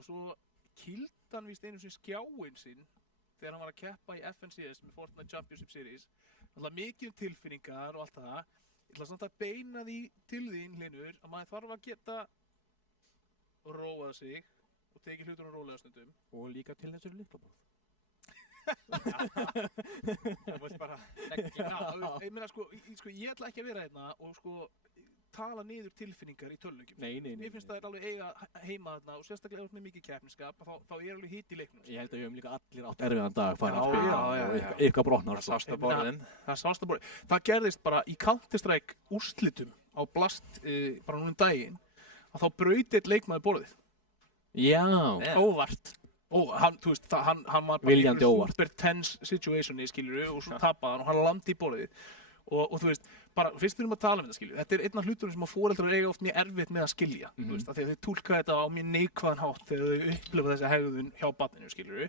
og svo kýldi hann víst einu sinni skjáinn sinn þegar hann var að keppa í FNCS með Fortnite Championship Series. Alltaf mikið tilfinningar og allt það. Ég ætla samt að beina því til þín, Hlynur, að maður þarf að geta róað sig og tekið hlutunum rólega stundum. Og líka til þessari lyklaborð. Það múst bara leggja. Ég meina ég ætla ekki að vera hérna og tala niður tilfinningar í tölvuleikjum. Nei. Mér finnst það alveg eiga heima þarna og sérstaklega ef með mikið keppnisskap, þá alveg hitt í leiknum. Ég held að við höfum líka allir átt erfiðan dag farið að Já. spila. Ykkar brotnar. Það sást að borðin. Það sást að borðin. Það gerðist bara í Counter-Strike úrslitum á Blast bara núna daginn að þá braut einn leikmaður borðið. Já. Óvart. Og hann var bara Viljandi óvart. super tense situationi, skilurðu, og svo tapaði hann og hann landi í borðið. Og þú veist, bara fyrst við erum að tala um þetta, skilju, þetta einn af hlutunum sem að foreldrar eiga oft mjög erfitt með að skilja, þú veist, af því að þau túlka þetta á mjög neikvæðan hátt þegar þau upplifa þessa hegðun hjá barninu, skilju.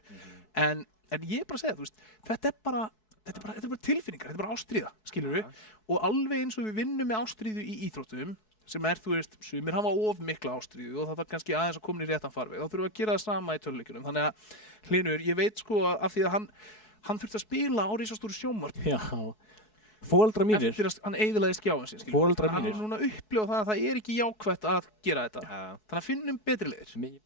En ég er bara að segja, þú veist, þetta er bara tilfinningar, þetta er bara ástríða, skilju. Og alveg eins og við vinnum með ástríðu í íþróttum, sem þú veist, sumir hafa of mikla ástríðu og það þarf kannski aðeins að koma í réttan farveg, þá þurfum við að gera það sama í töluleikjunum. Þannig að Hlynur, ég veit af því að hann þurfti að spila á risastóru sjónvarpi. Já. Foreldrar mínir. Eftir að hann eyðilagði skjáinn sinn, skilur. Foreldrar Hann mínir. núna að upplifa það að það er ekki jákvætt að gera þetta. Já. Þannig að finnum betri leiðir.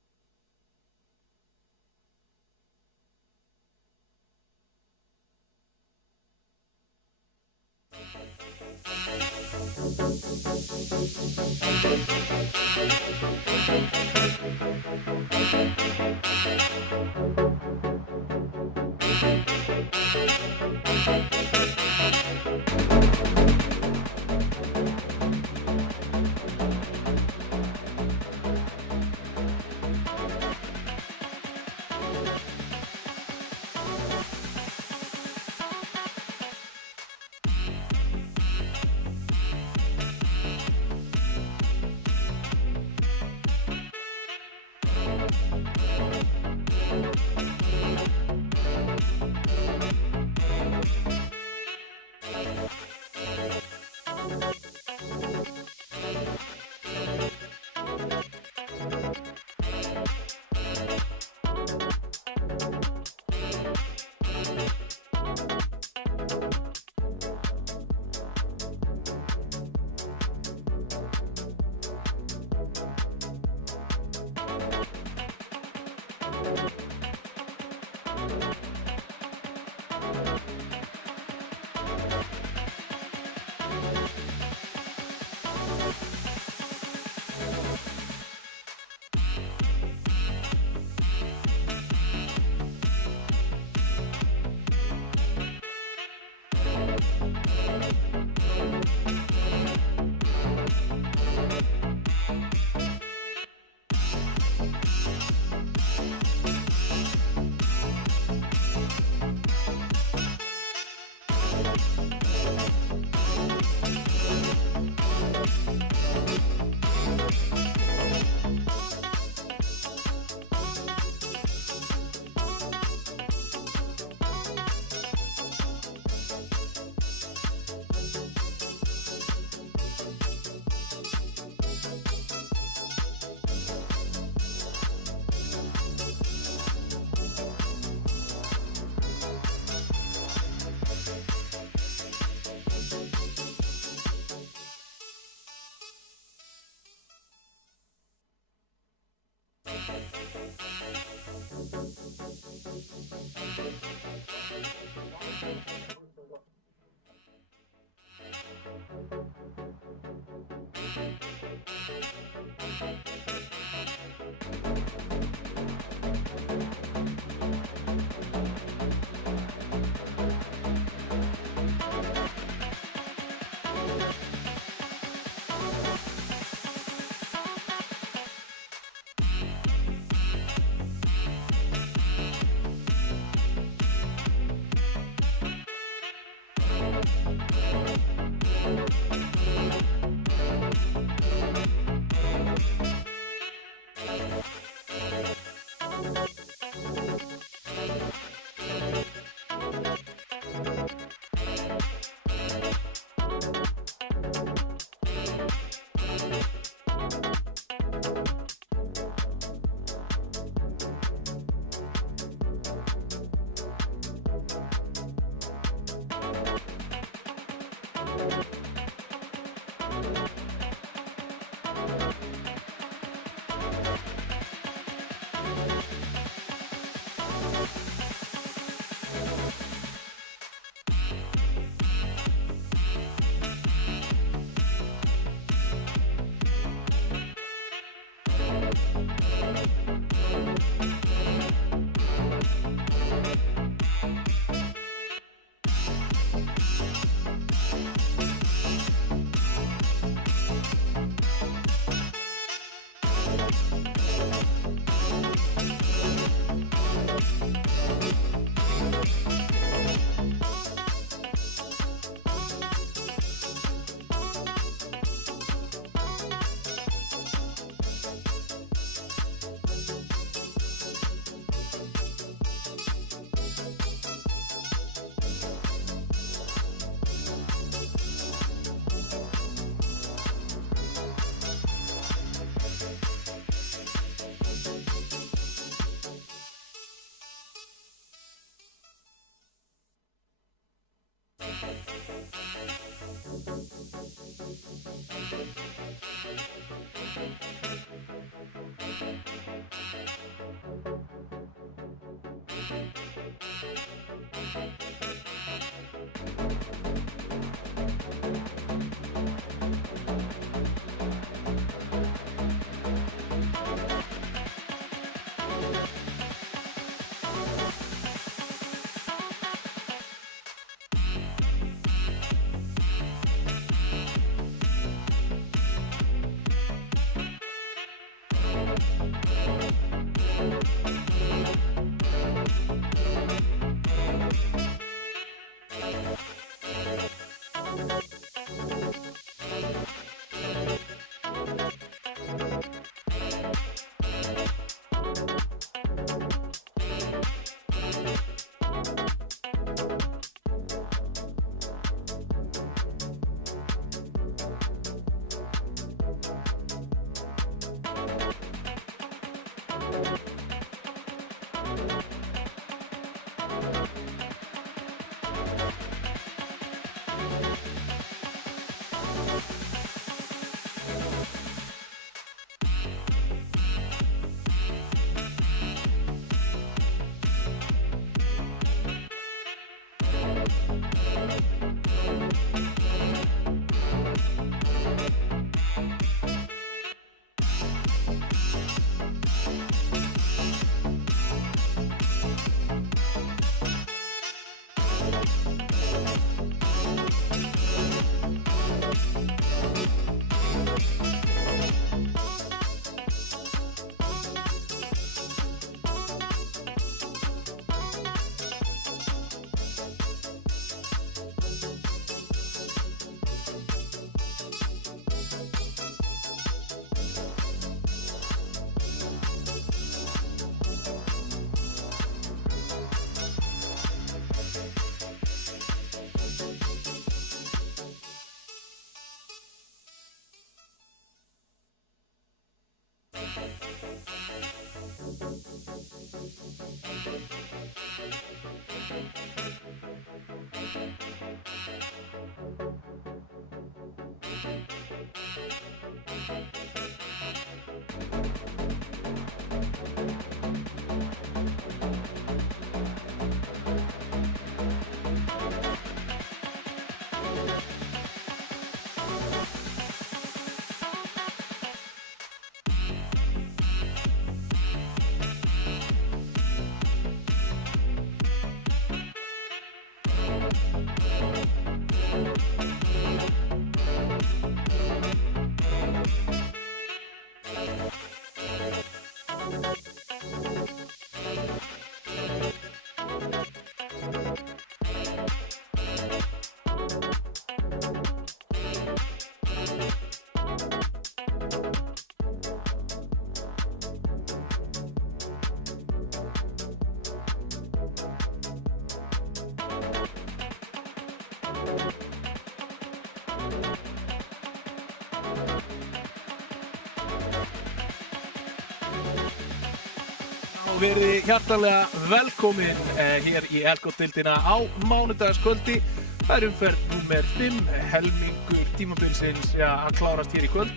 Og verið hjartanlega velkomin hér í Elko-deildina á mánudagskvöldi. Það umferð númer 5, helmingur tímabilsins að klárast hér í kvöld.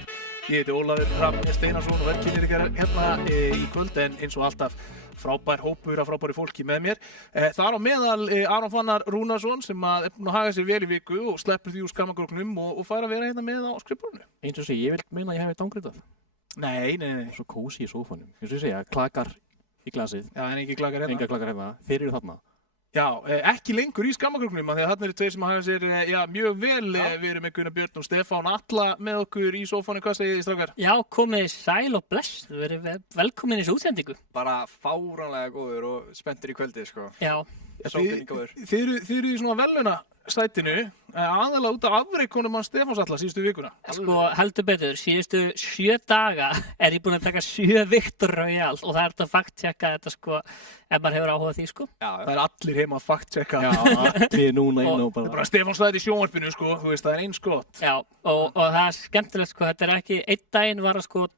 Ég heiti Ólafur Hrafn Steinarsson og verkkynnir ykkar hérna í kvöld, en eins og alltaf frábær hópur af frábæri fólki með mér. Það á meðal Aron Fannar Rúnarsson sem er búinn að haga sér vel í viku og sleppur því úr skammarkróknum og fær að vera hérna með á skrifborðinu. Eins og sé, ég vil meina að ég hef downgradað. Nei. Svo kósí í sófanum. Eins og ég segja, klakar í glasið. Já, en ekki klakar hérna. Enga klakar hérna. Þeir eru þarna. Já, ekki lengur í skammarkróknum, því að þarna eru tveir sem haga sér mjög vel. Við erum með Gunnar Björn og Stefán Alla með okkur í sófanu. Hvað segið þið, strákar? Já, komið sæl og bless. Þú verið velkomin í þessu útsendingu. Bara fáránlega góður og spenntur í kvöldi, sko. Já. Sófinn góður. Þið eru í svona velunasætinu, aðalega út af afreikunum hans Stefáns Alla síðustu vikuna. Sko, heldur betur, síðustu 7 daga er ég búinn að taka 7 Victor Royale og það er þetta að fact-checka þetta, sko, ef maður hefur áhuga á því, sko. Já, Það er allir heima að fact-checka. Já, allir núna inn og Það er bara... bara Stefán slæði í sjónvarpinu, sko, þú veist, það er eins gott. Já, og það er skemmtilegt, sko, þetta er ekki, einn daginn var það, sko,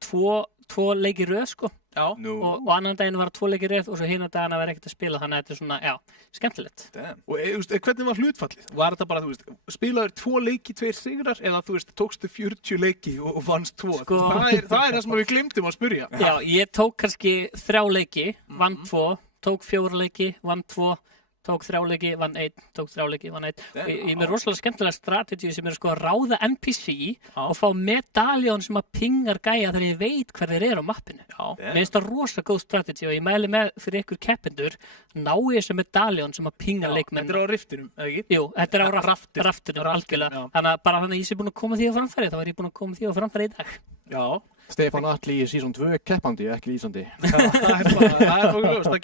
tvo leiki röð, sko, Já, og annan daginn var það 2 leiki röð og svo hinna daginn að vera ekkert að spila, þannig að þetta er svona, já, skemmtilegt. damn. og þú veist, hvernig var hlutfallið? Var þetta bara, þú veist, spilaður 2 leiki, 2 sigrar, eða þú veist, tókstu 40 leiki og vannst 2? Sko- Það er það sem við glemdum að spyrja. Já, ég tók kannski 3 leiki, vann 2, tók 4 leiki, vann 2, tók 3 leiki, vann 1, tók 3 leiki, vann 1. Ég er með rosalega skemmtilega strategy sem er sko að ráða NPC og fá medaljón sem að pingar gæja þegar ég veit hver þeir eru á mappinu. Mér finnst það rosalega góð strategy og ég mæli með fyrir ykkur keppendur, ná ég þessu medaljón sem að pinga leikmenn. Þetta er á riftinum, eða ekki? Jú, þetta er á raftinum, algjörlega. Þannig að bara þannig að ég sé búin að koma því á framfæri, þá er ég búin að koma því á framfæri í dag. Já. Stefán Atli í season 2 keppandi, ekki lýsandi. Það er okkur, það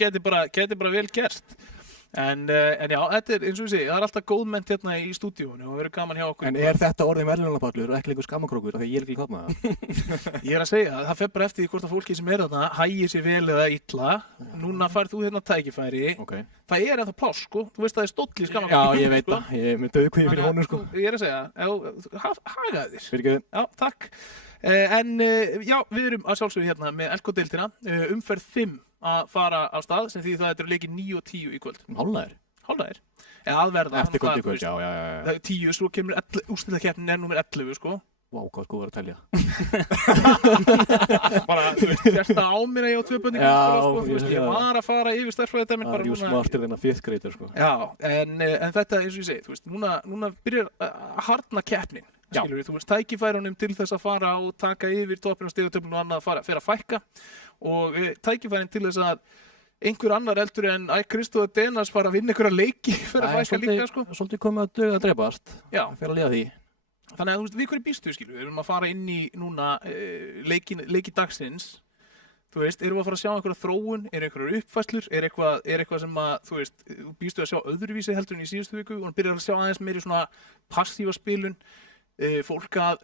geti bara vel gerst. En já, þetta er eins og við segja, það er alltaf góðmennt hérna í stúdíónu og það verður gaman hjá okkur. En er þetta orðið verðlaunapallur og ekki lengur skammakrókur af því ég er ekki klátt með það? Ég er að segja, það fer bara eftir því hvort að fólki sem er þarna hægir sér vel eða illa. Núna færð þú hérna tækifæri. Okay. Það er ennþá pláss, sko. Þú veist að það er stóll í skammakrókur. Já, ég veit það. Ég er með dauðkvíði fyrir honum, sko. Ég er að segja, hagaði þér. Fyrirgefðu. Já, takk. Já, við erum að sjálfsögðu hérna með Elko-deildina, umferð 5 að fara á stað, sem því það eru leikir 9 og 10 í kvöld. Hálfnaðir. Eða aðverða. Eftir kvöld í kvöld, já. Það er 10, svo kemur úrslitakeppnin er númer 11, sko. Vá, hvað er góður að telja. Bara, þú veist, þetta á mér að ég á 2 böndingar, sko, þú veist, ég var að fara yfir stærðfræðidæmin bara núna. Það er smartir þennan 5th grader, sko. Já, en þetta, eins og ég segi, þú veist, núna byrjar að harðna keppnin. Skilur við, þú veist, tækifærunum til þess að fara og taka yfir toppinn á stigatöflunum og annað fer að fækka og tækifærin til þess að einhver annar eldur en Kristó Denas fara að vinna einhverja leiki fyrir að fækka líka, sko. Svolítið komið að döga að dreipast. Já. Fyrir að liða því. Þannig að, þú veist, við hverju býstu, skilur við erum að fara inn í núna leiki dagsins. Þú veist, erum við að fara að sjá einhverja þróun, einhverjar uppfærslur, eitthvað sem að, þú veist, býstu að sjá öðruvísi heldur en í síðustu viku og byrjar að sjá aðeins meiri svona passíva spilun. Fólk að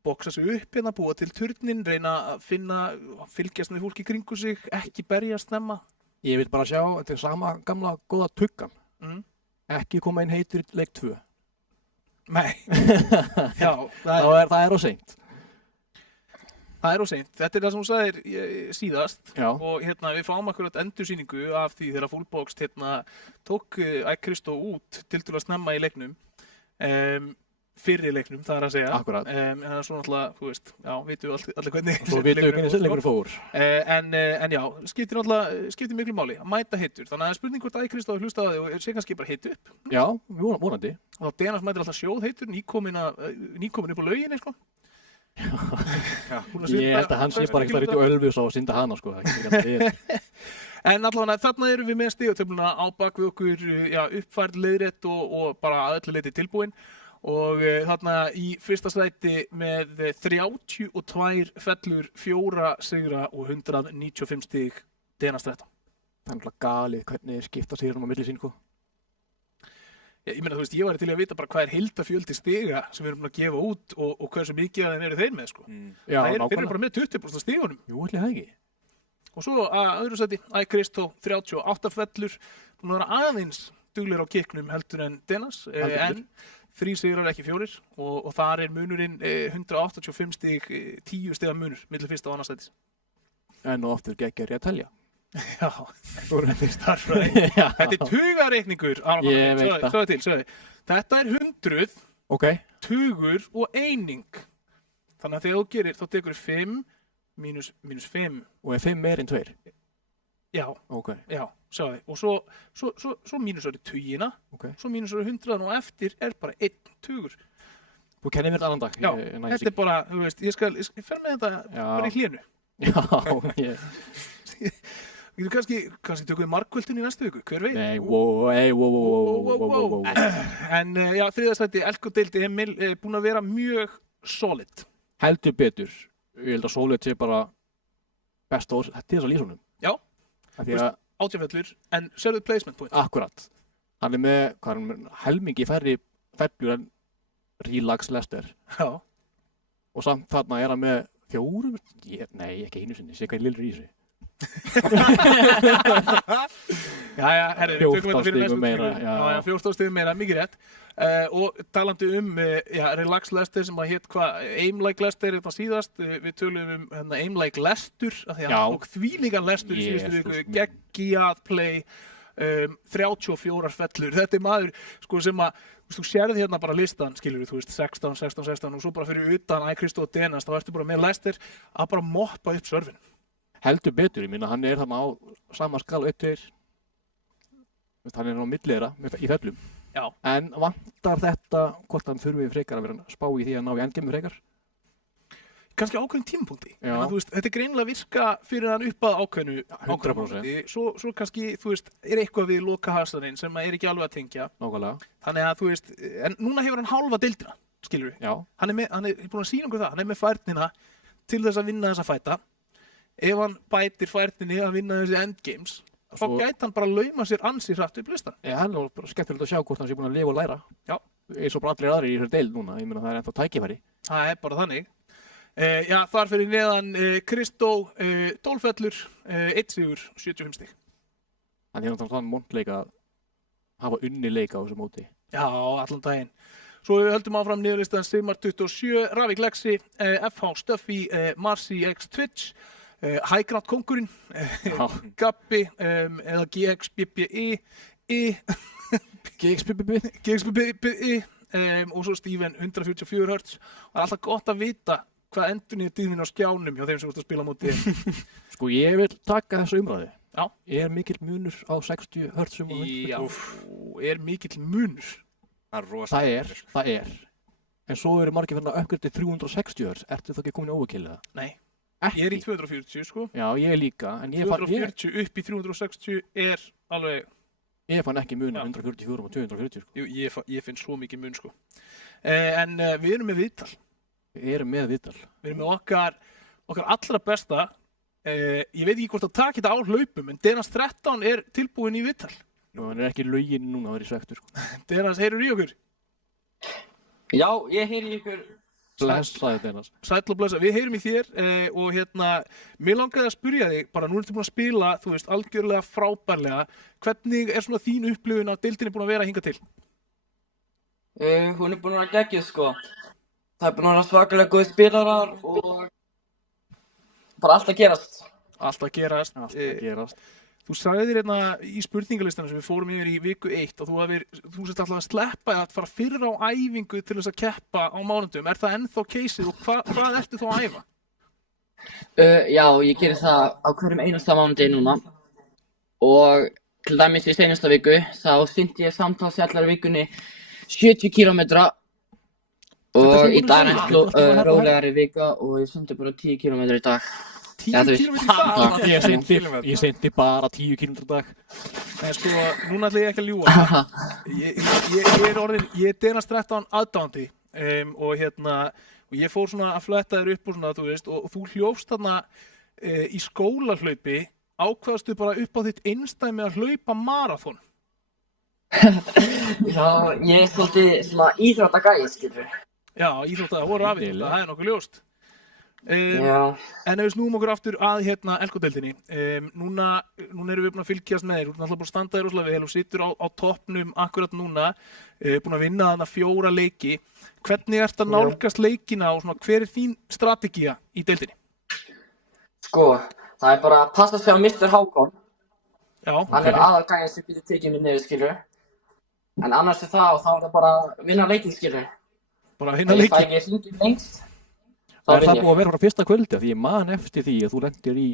boksa sig upp hérna, búa til turnin, reyna að fylgjast með fólki kringu sig, ekki berjast snemma. Ég vil bara sjá, þetta er sama gamla góða tuggan. Ekki koma inn heitur í leik 2. Nei. Já, það er of seint. Það er of seint. Þetta er það sem þú sagðir síðast. Já. Og hérna við fáum akkurat endursýningu af því þegar Fullboxed hérna tók Kristó út tiltölulega snemma í leiknum. Fyrri leiknum, það er að segja. Akkurat. En það er svo náttúrulega, þú veist, já, vitum við allir hvernig. Svo vitum við hvernig leikurinn fór. En já, skiptir miklu máli að mæta heitur. Þannig að spurning hvort Kristó hafi hlustað á þig og sé kannski bara heitu upp. Já, vonandi. Og Denas mætir alltaf sjóð heitur, nýkomin upp á lauginni, sko. Já. Ég held að hann sé bara ekki þar út í Ölfus og synda hana, sko. En allavega þarna erum við með stigatöfluna á bak við okkur, já, uppfærð, leiðrétt og bara að öllu leyti tilbúin. Og þarna í fyrsta sæti með 32 fellur, 4 sigra og 195 stig Denas 13. Það er náttúrulega galið hvernig skipta sigrum á milli sín, sko. Ég meina, þú veist, ég væri til að vita bara hvað er heildarfjöldi stiga sem við erum að gefa út og hversu mikið af þeim eru þeir með, sko. Já, þeir eru bara með 20% stigunum. Jú, ætli það ekki. Og svo að öðru sæti, Kristó 38 fellur, búin að vera aðeins duglegir á kikknum heldur en Denas, en 3 sigrar ekki 4 og þar er munurinn 185 stig, 10 stiga munur millir fyrsta og annars sætis. En og aftur geggjari að telja. Já, þú erum þetta starfræði. Þetta er tugareikningur. Ég veit það. Sjáðu til. Þetta er 100, tugur og eining. Þannig að þegar þú gerir, þá tekur 5 mínus 5. Og er 5 meir en 2? Já, já, sjáðu. Og svo mínus eru tugina, svo mínus eru 100 og eftir er bara 1 tugur. Þú kennir mér annan dag. Já, þetta er bara, þú veist, ég fer með þetta bara í hlénu. Já, Kannski tökum við markvöldin í næstu viku, hver veit? Nei, En já, þriðja sæti, Elko-deildi Emil búin að vera mjög solid. Heldur betur. Ég held að solid sé bara besta orð til þess að lýsa honum. Já, 18 fellur, en sérðu placement point. Akkurat. Hann er með helmingi færri fellur en Relax Lester. Já. Og samt þarna er hann með 4? Nei, ekki einu sinni, sé hvað lillur í sig. Jæja, herri, við tökum þetta fyrir næstu meira. Já, 14 stigum meira, mikið rétt. Og talandi Relax Lester sem að hétt Aim Like Lester þetta síðast, við tölum Aim Like Lester, af því að hann tók þvílíkan Lester í síðustu viku, geggjað play, 34 fellur. Þetta er maður sko sem að þú sérði hérna bara listan, skilur við, þú veist, 16 og svo bara fyrir utan Kristó Denas, þá ertu bara með Lester að bara moppa upp sörfin. Heldur betur, ég minna, hann er þarna á sama skala 1-2, Hann er á milli þeirra í fellum. Já. En vantar þetta hvort hann þurfi frekar að vera að spá í því að ná í endgame frekar? Kannski ákveðin tímapunkti. Já. Þetta er greinilega að virka fyrir hann upp að ákveðinu 100%. Svo kannski, er eitthvað við lokahasarinn sem er ekki alveg að tengja. Nákvæmlega. Þannig að, en núna hefur hann hálfa deildina, skilur við. Já. Hann er búinn að sýna okkur það, hann er með færnina til þess að vinna þessa fæta. Ef hann bætir færninni að vinna þessi endgames, þá gæti hann bara lauma sér ansi hratt upp listan. Já, hann er bara skemmtilegt að sjá hvort hann sé búinn að lifa og læra. Já. Eins og bara allir aðrir í þessari deild núna, ég meina það er ennþá tækifæri. Það er bara þannig. Já, þar fyrir neðan Kristó, 12 fellur, 1 sigur, 75 stig. Hann er náttúrulega þann móntleik að hafa unni leik á þessu móti. Já, allan daginn. Svo við höldum áfram niðurlistan Sigmar 27, Ravik Lexi, FH Stuffy, Marcy X Twitch, Highground Kongurinn, Gabbi, eða GXBBI, GXBBI, og svo Steven 144 Hz. Það er alltaf gott að vita hvað endurnýja tíðin á skjánum hjá þeim sem voru að spila á móti. Sko ég vil taka þessu umræði. Já. Er mikill munur á 60 Hz og 100? Já, er mikill munur. Það er. En svo eru margir fyrir að uppgjöra til 360 Hz. Ertu þá ekki komin í overkill eða? Nei. Ekki? Ég er í 240 sko. Já, ég líka. En 240 upp í 360 er alveg... Ég fann ekki mun á 144 og 240 sko. Jú, ég finn svo mikið mun sko. En við erum með viðtal. Við erum með viðtal. Við erum með okkar allra besta. Ég veit ekki hvort að taka þetta á hlaupum, en Denas 13 er tilbúin í viðtal. Nú, hann er ekki lauginn núna að vera í svektur sko. Denas, heyrur í okkur? Já, ég heyri í ykkur. Blessaði Denas. Sæll og blessa. Við heyrum í þér og mér langaði að spyrja þig, bara nú ertu búin að spila, þú veist, algjörlega frábærlega. Hvernig er svona þín upplifun að deildin er búin að vera hingað til? Hún er búin að vera geggjuð sko. Það er búin að vera svakalega góði spilarar og bara allt að gerast. Allt að gerast. Þú sagðir hérna í spurningalistanum sem við fórum yfir í viku 1 og þú sést alltaf að sleppa að fara fyrr á æfingu til þess að keppa á mánudum. Er það ennþá caseið og hvað ertu þá að æfa? Já, ég gerir það á hverjum einasta mánudegi núna. Og til dæmis í seinasta viku þá synti ég samtals í allari vikunni 70 km. Og í dag er rólegari vika og ég syndi bara 10 km í dag. 10 km í dag? Ég syndi bara 10 km í dag. Nei, sko, núna ætla ég ekki að ljúga. Ég er Denas 13 aðdáandi og ég fór svona að fletta þér upp og svona, þú veist, og þú hljófst þarna í skólahlaupi, ákvaðstu bara upp á þitt einstæmi að hlaupa maraþon. Já, ég er svolítið svona íþróttagæi, skilur. Já, íþrótta, það voru rafið, það er nokkuð ljóst. Já. En ef við snúum okkur aftur að Elko-deildinni, núna erum við búin að fylgjast með þér, þú ert náttúrulega búin að standa þér rosalega vel og situr á toppnum akkurat núna, búin að vinna þarna 4 leiki. Hvernig ertu að nálgast leikina og svona, hver er þín strategía í deildinni? Sko, það er bara að passa sig á Mr. Hákon. Já. Hann er aðalgæinn sem getur tekið mig niður, skilur. En annars er það og þá er það bara að vinna leikinn, skilur. Bara að vinna leikinn? Ef ég fæ ekki hringið lengst. Það er það búið að vera frá fyrsta kvöldi því ég man eftir því að þú lendir í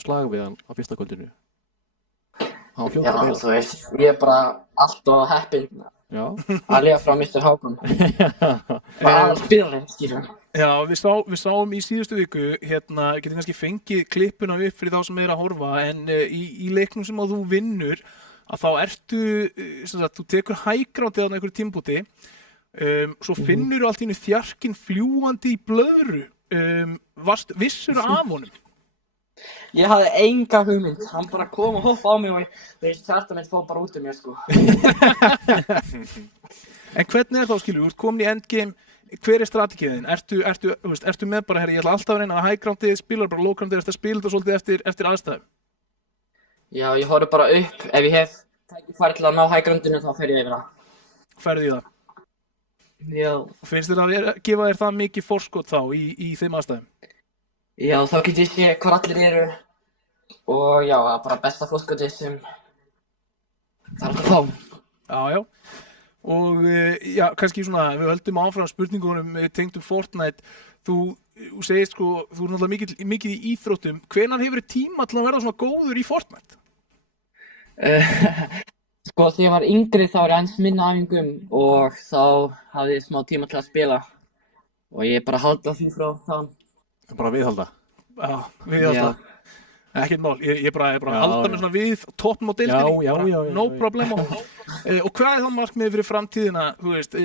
slag við hann á fyrsta kvöldinu. Já, þú veist, ég er bara alltaf heppinn að lifa frá Mr. Hákon. Bara aðal spilurinn, skilur. Já, við sáum í síðustu viku, getum kannski fengið klippuna upp fyrir þá sem er að horfa, en í leiknum sem þú vinnur, að þá ertu, þú tekur hæggrátið á einhverju tímpúti, svo finnur allt í einu þjarkinn fljúandi í blöðru. Vissur af honum? Ég hafði enga hugmynd. Hann bara kom og hoppa á mig og hjarta mitt fór bara út um mér sko. En hvernig er þá, skilur, þú ert komin í endgame, hver er strategiðin? Ertu með bara, ég ætla alltaf að reyna að hæggrátið, spilar bara lógrátið, ertu að spila þetta svolítið eftir aðstæðum? Já, ég horfi bara upp. Ef ég hef tækifæri til að ná hæggrátinu þá fer ég yfir það. Ferðu í það? Já. Finnst þér að gefa þér það mikið forskot þá í þeim aðstæðum? Já, þá get ég sé hvar allir eru og já, bara besta forskotið sem það er að fá. Já. Og já, kannski svona, við höldum áfram spurningunum tengdum Fortnite. Þú segir sko, þú er náttúrulega mikið í íþróttum. Hvenær hefur þið tíma til að verða svona góður í Fortnite? Sko, þegar ég var yngri þá var ég aðeins minna æfingum og þá hafði ég smá tíma til að spila og ég bara haldi á því frá þá. Bara viðhalda. Já, við alltaf. Ekkert mál, ég er bara að halda mig svona við toppnum á deildinni. Já. No problemo. Og hvað er þá markmiðið fyrir framtíðina? Þú veist,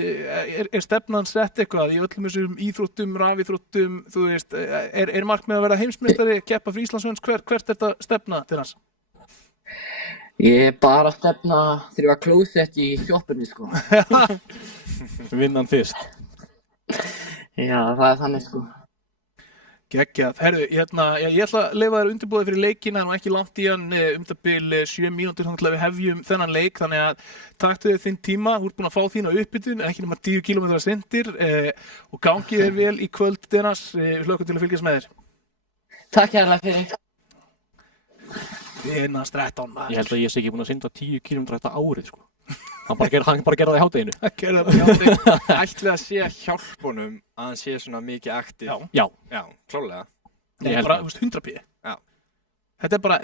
er stefnan sett eitthvað í öllum þessum íþróttum, rafíþróttum, þú veist, er markmiðið að vera heimsmeistari, keppa fyrir Íslandshöns, hvert er þetta stefna til hans? Ég er bara að stefna þrjá klósett í sjoppunni, sko. Vinnan fyrst. Já, það er þannig, sko. Geggjað. Herðu, ég ætla að leyfa þér undirbúið fyrir leikinn, það er ekki langt í hann, það bil 7 mínútur þannig að við hefjum þennan leik, þannig að taktu þér þinn tíma, þú ert búin að fá þína uppbytun, ekki nema 10 km sendir og gangið þér vel í kvöld, Dennis, við hlökkum til að fylgjast með þér. Takk hérlega fyrir. Dennis 13 maður. Ég held að ég sé ekki búin að synda 10 km þetta árið, sko. Hann bara gerði það í hádeginu. Það gerði það í hádeginu. Ætlum við að sé hjálp honum að hann sé svona mikið aktív? Já. Já, klálega. Þetta er bara, 100p. Já. Þetta er bara,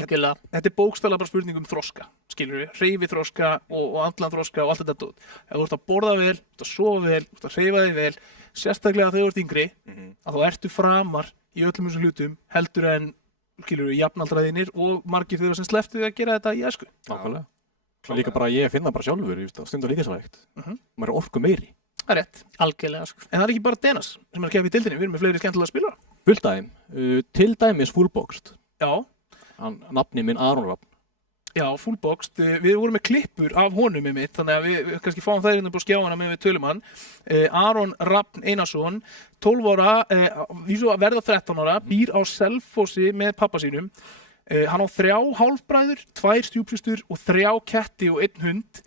Algjörlega. þetta er bókstaflega bara spurning þroska, skilur við, hreyfi þroska og andlan þroska og allt þetta dót. Ef þú ert að borða vel, þú ert að sofa vel, þú ert að hreyfa þig vel, sérstaklega þegar þú ert yngri, að þá ertu framar í öllum þessum hlutum heldur en, skilur við, jafnaldraðinir og margir þeirra sem slepptu að gera þetta í æsku. Nákvæmlega. Líka bara ég finna bara sjálfur, stundar líka svo hægt. Maður er orku meiri. Það er rétt. Algjörlega, sko. En það er ekki bara Dennis sem er að keppa í deildinni, við erum með fleiri skemmtilega spilara. Fullt af þeim. Til dæmis Fullboxed. Já. Nafni minn Aron Rafn. Já, Fullboxed. Við vorum með klippur af honum mitt, þannig að við kannski fáum þær hérna på skjáina með við tölum hann. Aron Rafn Einarsson, 12 ára, verða 13 ára, býr á Selfossi með pappa sínum. Hann á 3 hálfbræður, 2 stjúpsystur og 3 ketti og 1 hund.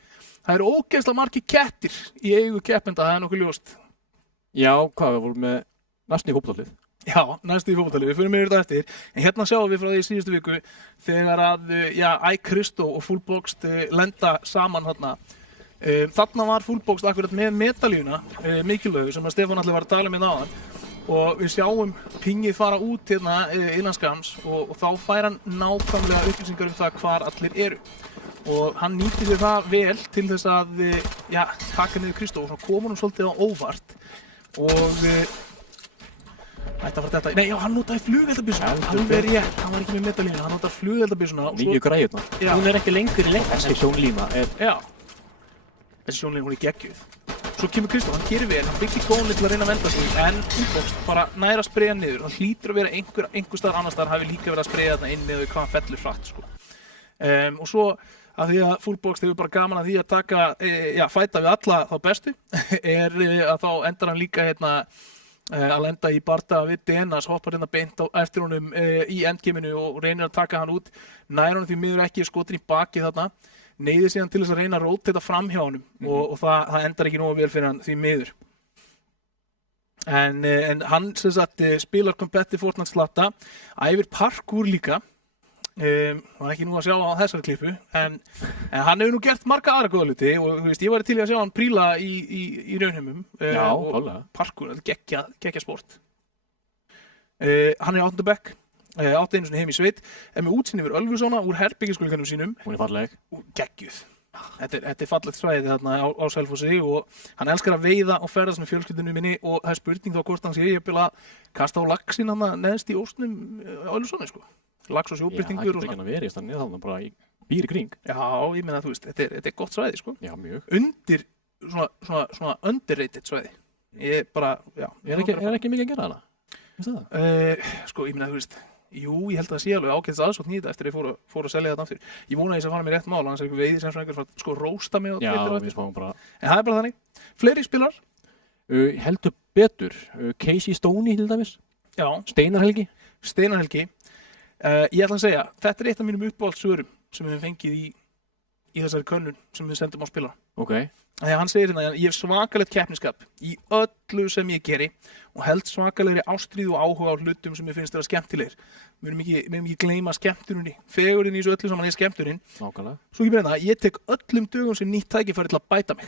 Það eru ógeðslega margir kettir í eigu keppenda, það er nokkuð ljóst. Já, hvað, við vorum með næstum í fótboltalið. Já, næstu í fótboltalið, við fyrir með þetta eftir. En hérna sjáum við frá því í síðustu viku þegar að, iCristo og Fullboxed lenda saman þarna. Þarna var Fullboxed akkurat með medaljuna, mikilvægu, sem að Stefán allir var að tala með áðan. Og við sjáum pingið fara út hérna innan skams og þá fær hann nákvæmlega upplýsingar það hvar allir eru. Og hann nýtti sér það vel til þess að taka niður Kristó og svo kom hann svolítið á óvart. Og Nei, já, hann notaði flugeldabysuna. Alveg rétt, hann var ekki með medaljuna, hann notaði flugeldabysuna. Nýju græjurnar. Hún er ekki lengur í leiknum. Þessi sjónlína er... Já. Þessi sjónlína, hún er geggjuð. Svo kemur Kristó, hann gerir vel, hann byggir góðinni til að reyna að venda sig, en Fullboxed bara næra að spreyja niður. Það hlýtur að vera einhver staðar annar staðar hafi líka verið að spreyja þarna inn með hvað hann fellur hratt, sko. Og svo, af því að Fullboxed hefur bara gaman að því að taka, fæta við alla þá bestu, að þá endar hann líka að lenda í bardaga við Dennis, hoppar hérna beint eftir honum í endgameinu og reynir að taka hann út. Nær honum því miður ekki skotin í bakið þarna. Neyðir síðan til þess að reyna að róteta fram hjá honum og það endar ekki nógu vel fyrir hann því miður. En hann sem sagt spilar kompetitiv Fortnite slatta, æfir parkour líka. Það er ekki nú að sjá á þessari klippu, en hann hefur nú gert marga aðra góða hluti og þú veist, ég væri til í að sjá hann príla í raunheimum. Já, og parkour, geggja sport. Hann er 8. bekk. Átti einu svona heim í sveit, en með útsýn yfir Ölfusóna úr herbyggisglugganu sínum. Hún er falleg. Og geggjuð. Þetta er fallegt svæði þarna á Selfossi og hann elskar að veiða og ferðast með fjölskyldunni minni og það er spurning þá hvort hann sé jafnvel að kasta á laxinn þarna neðst í ósnum á Ölfusóni, sko. Lax og sjóbirtingur og svona. Já, það er ekki að verið, þannig að það bara býr í kring. Já, ég meina, þú veist, þetta er gott svæði, sko. Já, mjög. Undir, svona underrated svæði. Ég bara, já. Er ekki mikið að gera hana? Sko, ég meina, þú veist, jú, ég held að það sé alveg ágætis aðsókn í þetta eftir að ég fór að selja þetta aftur. Ég vona að ég sé að fara mér rétt mál, annars er einhver veiði sem einhver fara sko rósta mig á Twitter og eftir. Já, við spáum bara. En það er bara þannig. Fleiri spilar? Heldur betur. Casey Stoney til dæmis. Já. Steinar Helgi. Ég ætla að segja, þetta er eitt af mínum uppáhaldssvörum sem við hefum fengið í þessari könnun sem við sendum á spilara. Okay. Þegar hann segir hérna, ég hef svakalegt keppniskap í öllu sem ég geri og held svakalegri ástríðu og áhuga á hlutum sem ég finnst þeirra skemmtilegir. Við erum ekki gleyma skemmtuninni, fegurinn í þessu öllu saman er skemmtunin. Nákvæmlega. Svo ég meina það, ég tek öllum dögum sem nýtt tækifæri til að bæta mig.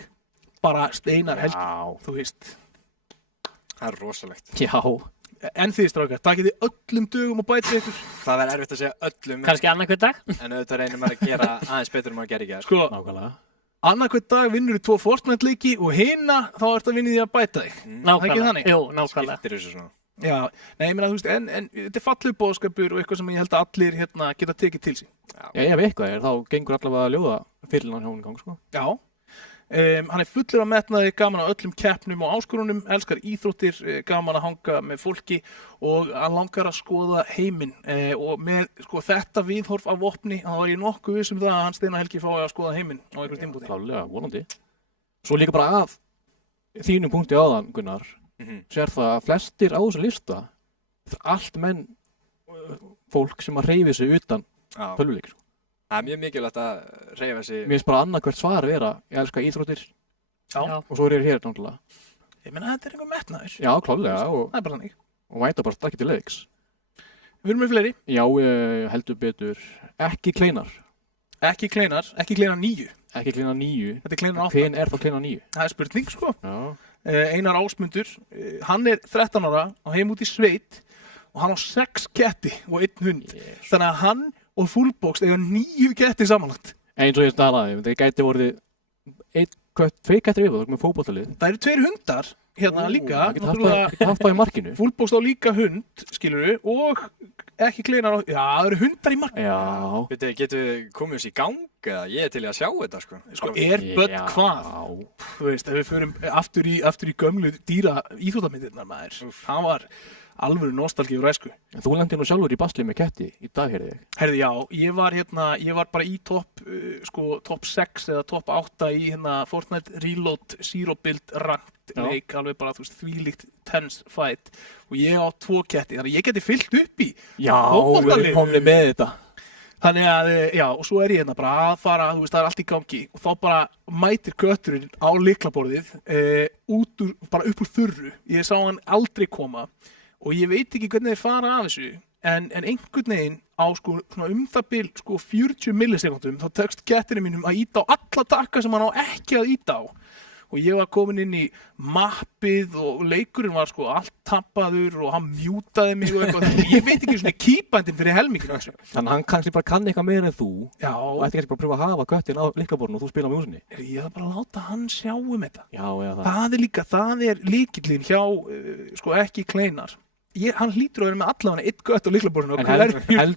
Bara Steinar Helgi, þú veist. Það er rosalegt. Já. En þið strákar, takið þið öllum dögum og bætið ykkur? Það verður erfitt að segja öllum, Kannski annað hver dag? en auðvitað reynir maður að gera aðeins betur en maður gerir ekki. Sko, Nákvæmlega. annarkvæmt dag vinnur þú 2 Fortnite leiki og hina þá ertu að vinna í því að bæta þig. Nákvæmlega. þannig? Jú, nákvæmlega. Skiptir þessu svona. Já, nei, ég meina, þú veist, en þetta er fallegu boðskapur og eitthvað sem ég held að allir hérna geta tekið til sín. Já, ef eitthvað þá gengur allavega að ljóða fyrirlan hjá hún í gang, sko. Já. Hann er fullur af metnaði, gaman að öllum keppnum og áskorunum, elskar íþróttir, gaman að hanga með fólki og hann langar að skoða heiminn. Og með sko, þetta viðhorf af vopni, þá var ég nokkuð viss það að hann Steinar Helgi fái að skoða heiminn á einhverjum tímabúti. Klálega, vonandi. Svo líka bara að þínum punkti áðan, Gunnar, sér það að flestir á þessu lista, það er allt menn fólk sem að hreyfi sig utan tölvuleik, sko. Það er mjög mikilvægt að hreyfa sig. Mér finnst bara annarkvært svar vera, ég elska íþróttir og svo er ég hér náttúrulega. Ég meina, þetta er einhver metnaður. Já, klálega Það er bara þannig. og mæta bara strax til leiks. Við erum með fleiri. Já, heldur betur, ekki kleinar. Ekki kleinar 9. Ekki kleinar 9. Þetta er kleinar 8. Hven er þá kleinar 9? Það er spurning, sko. Já. Einar Ásmundur, hann er 13 ára og heim út í sveit og hann á 6 ketti og 1 hund. Yes. Þannig að hann og Fullbox eiga 9 ketti samanlagt. Eins og ég staraði, það gæti vorið 2 kettir yfir með fótboltalið. Það eru 2 hundar hérna líka. Það geta haft það í markinu. Fullbox á líka hund, skilurðu, og ekki kleinar á... Já, það eru hundar í markinu. Já. Getum við komið oss í gang eða ég er til í að sjá þetta, sko. Sko, börn hvað? Þú veist, ef við förum aftur í gömlu dýra íþróttamyndirnar maður. Það var alvöru nostalgíu ræsku. Þú lendir nú sjálfur í basli með ketti í dag, heyrði ég. Herði, já, ég var bara í topp 6 eða topp 8 í Fortnite Reload Zero Build Ranked leik, alveg bara, þú veist, þvílíkt tense fight og ég á 2 ketti, þannig að ég geti fyllt upp í. Já, við erum komnið með þetta. Þannig að, já, og svo er ég bara að fara, þú veist, það er allt í gangi og þá bara mætir kötturinn á lyklaborðið bara upp úr þurru. Ég sá hann aldrei koma og ég veit ekki hvernig þeir fara af þessu en einhvern veginn á sko svona það bil 40 millisekundum þá tekst kettinum mínum að íta á alla takka sem hann á ekki að íta á og ég var komin inn í mappið og leikurinn var sko allt tappaður og hann mjútaði mig og eitthvað ég veit ekki svona kýpandinn fyrir helminginu þessu. Þannig að hann kannski bara kann eitthvað meira en þú Já. og ætti kannski bara að pröfa að hafa köttin á lyklaborðinu og þú spila með húsinni. Ég þarf bara að láta hann sjá þetta. Já, Það er lykillinn hjá sko ekki kleinar. Hann hlýtur að vera með allavega 1 kött á lyklaborðinu og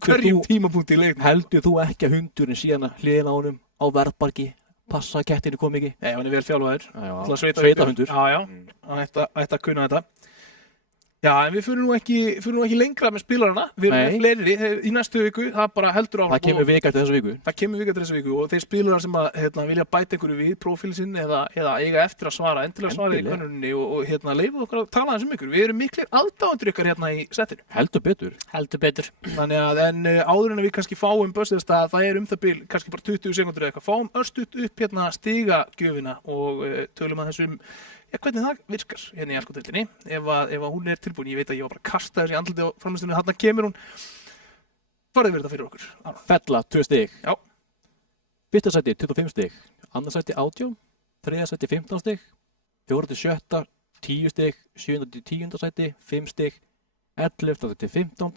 hverjum tímapunkti í leiknum. Heldur þú ekki að hundurinn síðan hliðina á honum á verðbargi passa að kettinu kom ekki? Nei, hann er vel þjálfaður. Sveitahundur. Já, hann ætti að kunna þetta. Já, en við fyrir nú ekki lengra með spilarana. Við erum með fleiri í næstu viku. Það bara heldur áfram. Það kemur vika eftir þessa viku. Og þeir spilarar sem að vilja bæta einhverju við prófílinn sinn eða eiga eftir að svara, endilega svara í könnuninni og leyfa okkur að tala þessum ykkur. Við erum miklir aðdáendur ykkar hérna í settinu. Heldur betur. Þannig að áður en við kannski fáum börsðast að það er það bil kannski bara 20 sekundur eða eitthvað. Fáum örstutt upp hérna stigagjöfina og tölum að þessum hvernig það virkar hérna í elskodeildinni ef að hún er tilbúin. Ég veit að ég var bara að kasta þessi andliti á framlistunni, þarna kemur hún. Farið verið þetta fyrir okkur. Fella 2 stig. Já. Fyrsta sæti 25 stig, annað sæti 18, þriðja sæti 15 stig, 4. til 7. 10 stig, 7. til 10. sæti 5 stig, 11. til 15.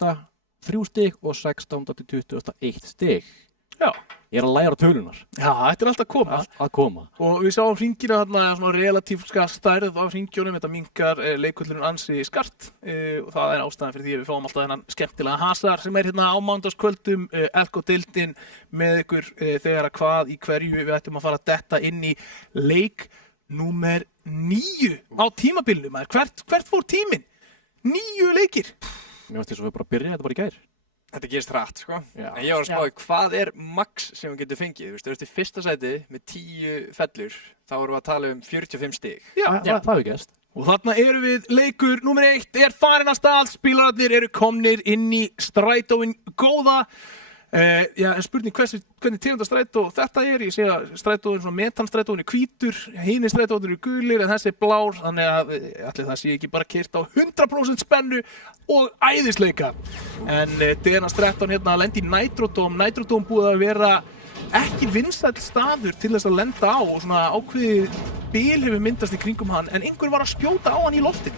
3 stig og 16. til 21 stig. Já. Ég er að læra tölunar. Já, þetta er alltaf að koma. Að koma. Og við sáum hringina þarna svona relatív stærð af hringjónum, þetta minnkar leikvöllurinn ansi skart og það er ástæðan fyrir því að við fáum alltaf þennan skemmtilega hasar sem er hérna á mánudagskvöldum, elskodeildin með ykkur þegar að hvað í hverju við ættum að fara að detta inn í leik númer 9 á tímabilinu. Hvert fór tíminn? 9 leikir. Mér finnst þess að við bara byrja þetta bara í gær. Þetta gerist hratt, sko. Já. En ég var að spáði, hvað er max sem við getum fengið? Þú veist, í fyrsta sæti með 10 fellur, þá erum við að tala 45 stig. Já, það hefur gerst. Og þarna erum við, leikur númer 1 er farin að stað, spilararnir eru komnir inn í strætóin góða. Já, en spurning hvernig tegunda strætó þetta er, ég sé að strætóin svona metanstrætóin er hvítur, hinir strætóin eru gulir en þessi er blár, þannig að allir það sé ekki bara keyrt á 100% spennu og æðisleika. En Denas 13 hérna lendi í Nitrodome búið að vera ekki vinsæll staður til þess að lenda á og svona ákveðið bil hefur myndast í kringum hann en einhver var að skjóta á hann í loftinu.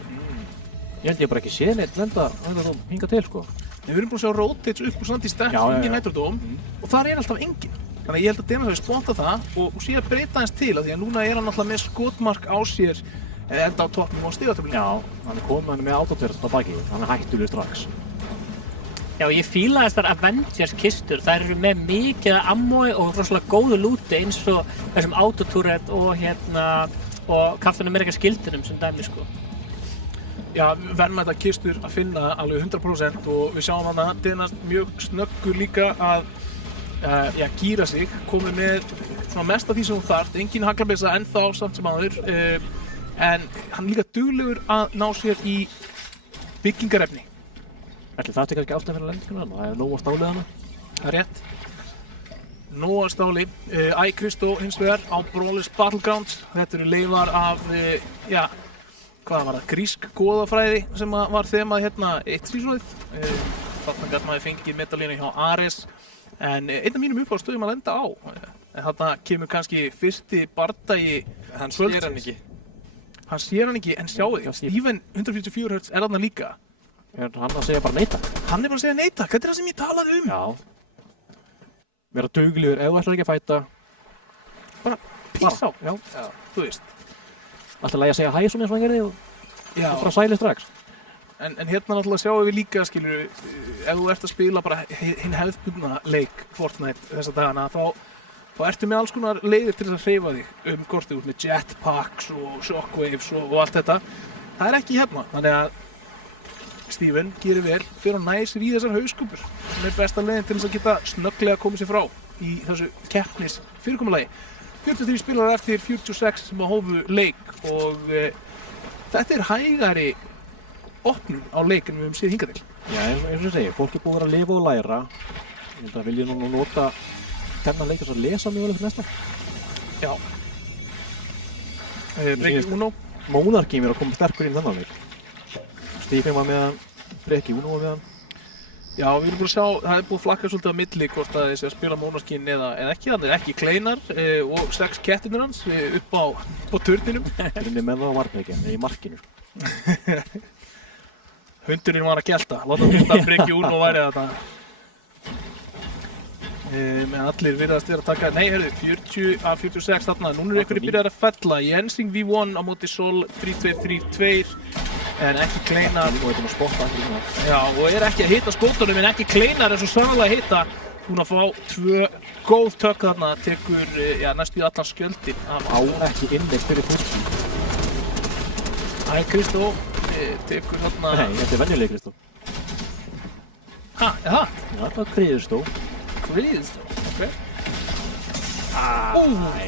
Ég held ég bara ekki séð neitt lenda Nitrodome hinga til, sko. Við erum búin að sjá rotates upp úr Sandy Steps Já, inn í já. Nitrodome og þar er alltaf enginn. Þannig að ég held að Dennis hafi spontað það og síðan breyta aðeins til af því að núna er hann alltaf með skotmark á sér enda á toppnum og stigatöflinu. Já, hann er komið með autotverð á baki, hann er hættulegur strax. Já, ég fíla þessar Avengers kistur. Þær eru með mikið ammói og rosalega góðu lúti eins og þessum autoturret og og Captain America skildinum sem dæmi, sko. Já, verðmæta kistur að finna alveg 100% og við sjáum hann að Dennis mjög snöggur líka að gýra sig, komið með svona mest af því sem hún þarft, engin haglabissa ennþá samt sem áður, en hann er líka duglegur að ná sér í byggingarefni. Ætli það til kannski ástæðan fyrir lendinguna, það er nóg að stálið hana. Það er rétt. Nóg að stáli. Kristó hins vegar á Brawlers Battlegrounds. Þetta eru leifar af, hvað var það, grísk goðafræði sem var þemað hérna eitt sísonið. Þarna gæti maður fengið medalínu hjá Ares. En einn af mínum uppáhaldsstöðum að lenda á. En þarna kemur kannski fyrsti bardagi Hann sér hann ekki. Hann sér hann ekki, en sjáu þið, Steven 144 Hz er þarna líka. Er hann að segja bara neita? Hann er bara að segja neita, þetta er það sem ég talaði um. Já. Vera duglegur, ef þú ætlar ekki að fæta. Bara pís á, Já. þú veist. Alltaf lægi að segja hæ svona eins og hann gerði og bara sæli strax. En hérna náttúrulega sjáum við líka, skilur, ef þú ert að spila bara hinn hefðbundna leik Fortnite þessa dagana, þá ertu með alls konar leiðir til þess að hreyfa þig kortið út með jetpacks og shockwaves og allt þetta. Það er ekki hérna, þannig að Steven gerir vel fyrir að næs í þessar hauskúpur sem er besta leiðin til þess að geta snögglega komið sér frá í þessu keppnis fyrirkomulagi. 43 spilarar eftir 46 sem að hófu leik og þetta er hægari opnun á leik en við höfum séð hingað til. Já, eins og ég segi, fólk er búið að lifa og læra. Ég held að vilja nú nota þennan leik þess að lesa mjög fyrir næsta. Já. Breki Uno. Monarchy er að koma sterkur inn þennan leik. Stephen var með hann, Breki Uno var með hann. Já, við erum búin að sjá, það er búið að flakka svolítið á milli hvort að þessi að spila Monarchy eða ekki. Þannig er ekki Kleinar og 6 kettirnir hans upp á turninum. Grunni með það á varnvekja, eða í markinu. Hundurinn var að gelta, láta vita að Breki Uno væri þetta. Með allir virðast vera að taka, nei, heyrðu, 40 af 46 þarna. Núna eru einhverjir byrjar að fella. Jensing V1 á móti Sol 3-2-3-2, en ekki Kleinar. Og þetta er að spotta hann. Já, og er ekki að hitta skótunum, en ekki Kleinar er svo sannlega að hitta. Búin að fá 2 góð tök þarna, tekur næstu í allan skjöldin. Á ekki index fyrir punkti. Kristó tekur þarna... Nei, þetta er venjuleg Kristó. Ha, er það? Já, það er Kristó. Kristó, ok.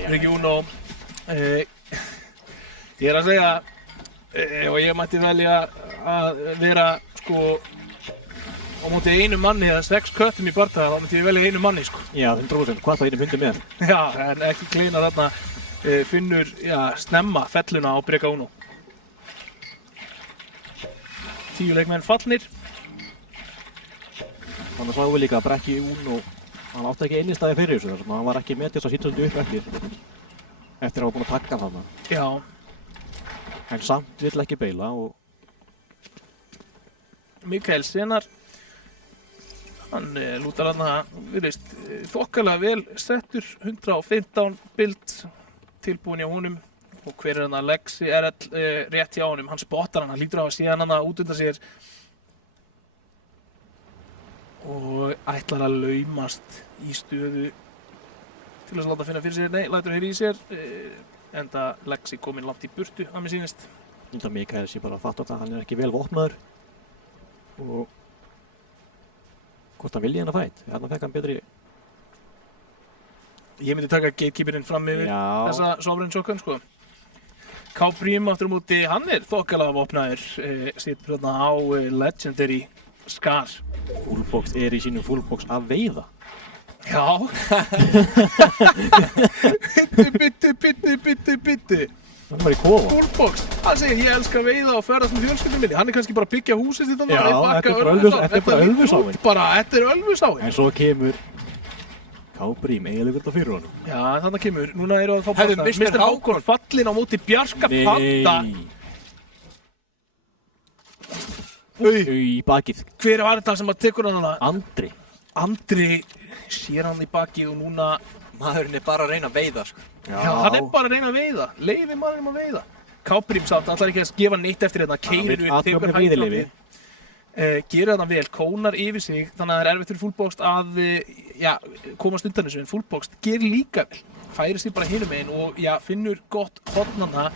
Breki Uno. Ég er að segja, og ég mætti velja að vera, sko, á móti einu manni eða 6 köttum í bardaga, þá myndi ég velja einu manni, sko. Já, 100%, hvað það einum fundi með hann? Já, en ekki Kleinar þarna finnur, snemma felluna á Breki Uno. 10 leikmenn fallnir. Þannig sáum við líka að Breki Uno, hann átti ekki innistæði fyrir þessu, þar sem hann var ekki með þess að sýta svolítið upp eftir að hafa búin að taka þarna. Já. En samt vill ekki beila og... Mikael Senar, hann lútar hann að virðist þokkalega vel settur, 115 bild tilbúin hjá honum. Og hver er hann að Lexi RL rétt hjá honum, hann spottar hann lítur á að síðan hann að út undan sér og ætlar að laumast í stöðu til að láta finna fyrir sér, nei, lætur heyra í sér enda Lexi kominn langt í burtu að mér sýnist. Ég held að Mikael sé bara að fatta að hann er ekki vel vopnaður og hvort hann vilji hann að fætt, þannig fekk hann betri. Ég myndi taka gatekeeperinn fram yfir þessa Sovereign Shotgun, sko. K-Prim aftur á móti, hann er þokkalega vopnaður, situr hérna á Legendary Scar. Fullbox er í sínum fullbox að veiða. Já. Bittu. Hann var í kofa. Fullbox, hann segir ég elska að veiða og ferðast með fjölskyldum minni. Hann er kannski bara að byggja húsið þetta. Já, þetta er bara Ölfusáin. Þetta er Ölfusáin. En svo kemur K-Prim eiginlega þetta fyrir honum. Já, þannig kemur. Núna eru að fá basta. Mr. Hákon fallinn á móti Bjarka Panda. Í bakið. Hver var þetta sem að tekur hann hana? Andri sér hann í bakið og núna... Maðurinn bara að reyna að veiða, sko. Já, hann bara að reyna að veiða. Leyfi maðurinn að veiða. Káprím samt, allar ekki að gefa neitt eftir hérna. Keirir við, tekur hægri. Gerir þarna vel, kónar yfir sig, þannig að það er erfitt fyrir Fullboxed að komast undan þessu, en Fullboxed gerir líka vel. Færir sig bara hinum megin og finnur gott hornanna.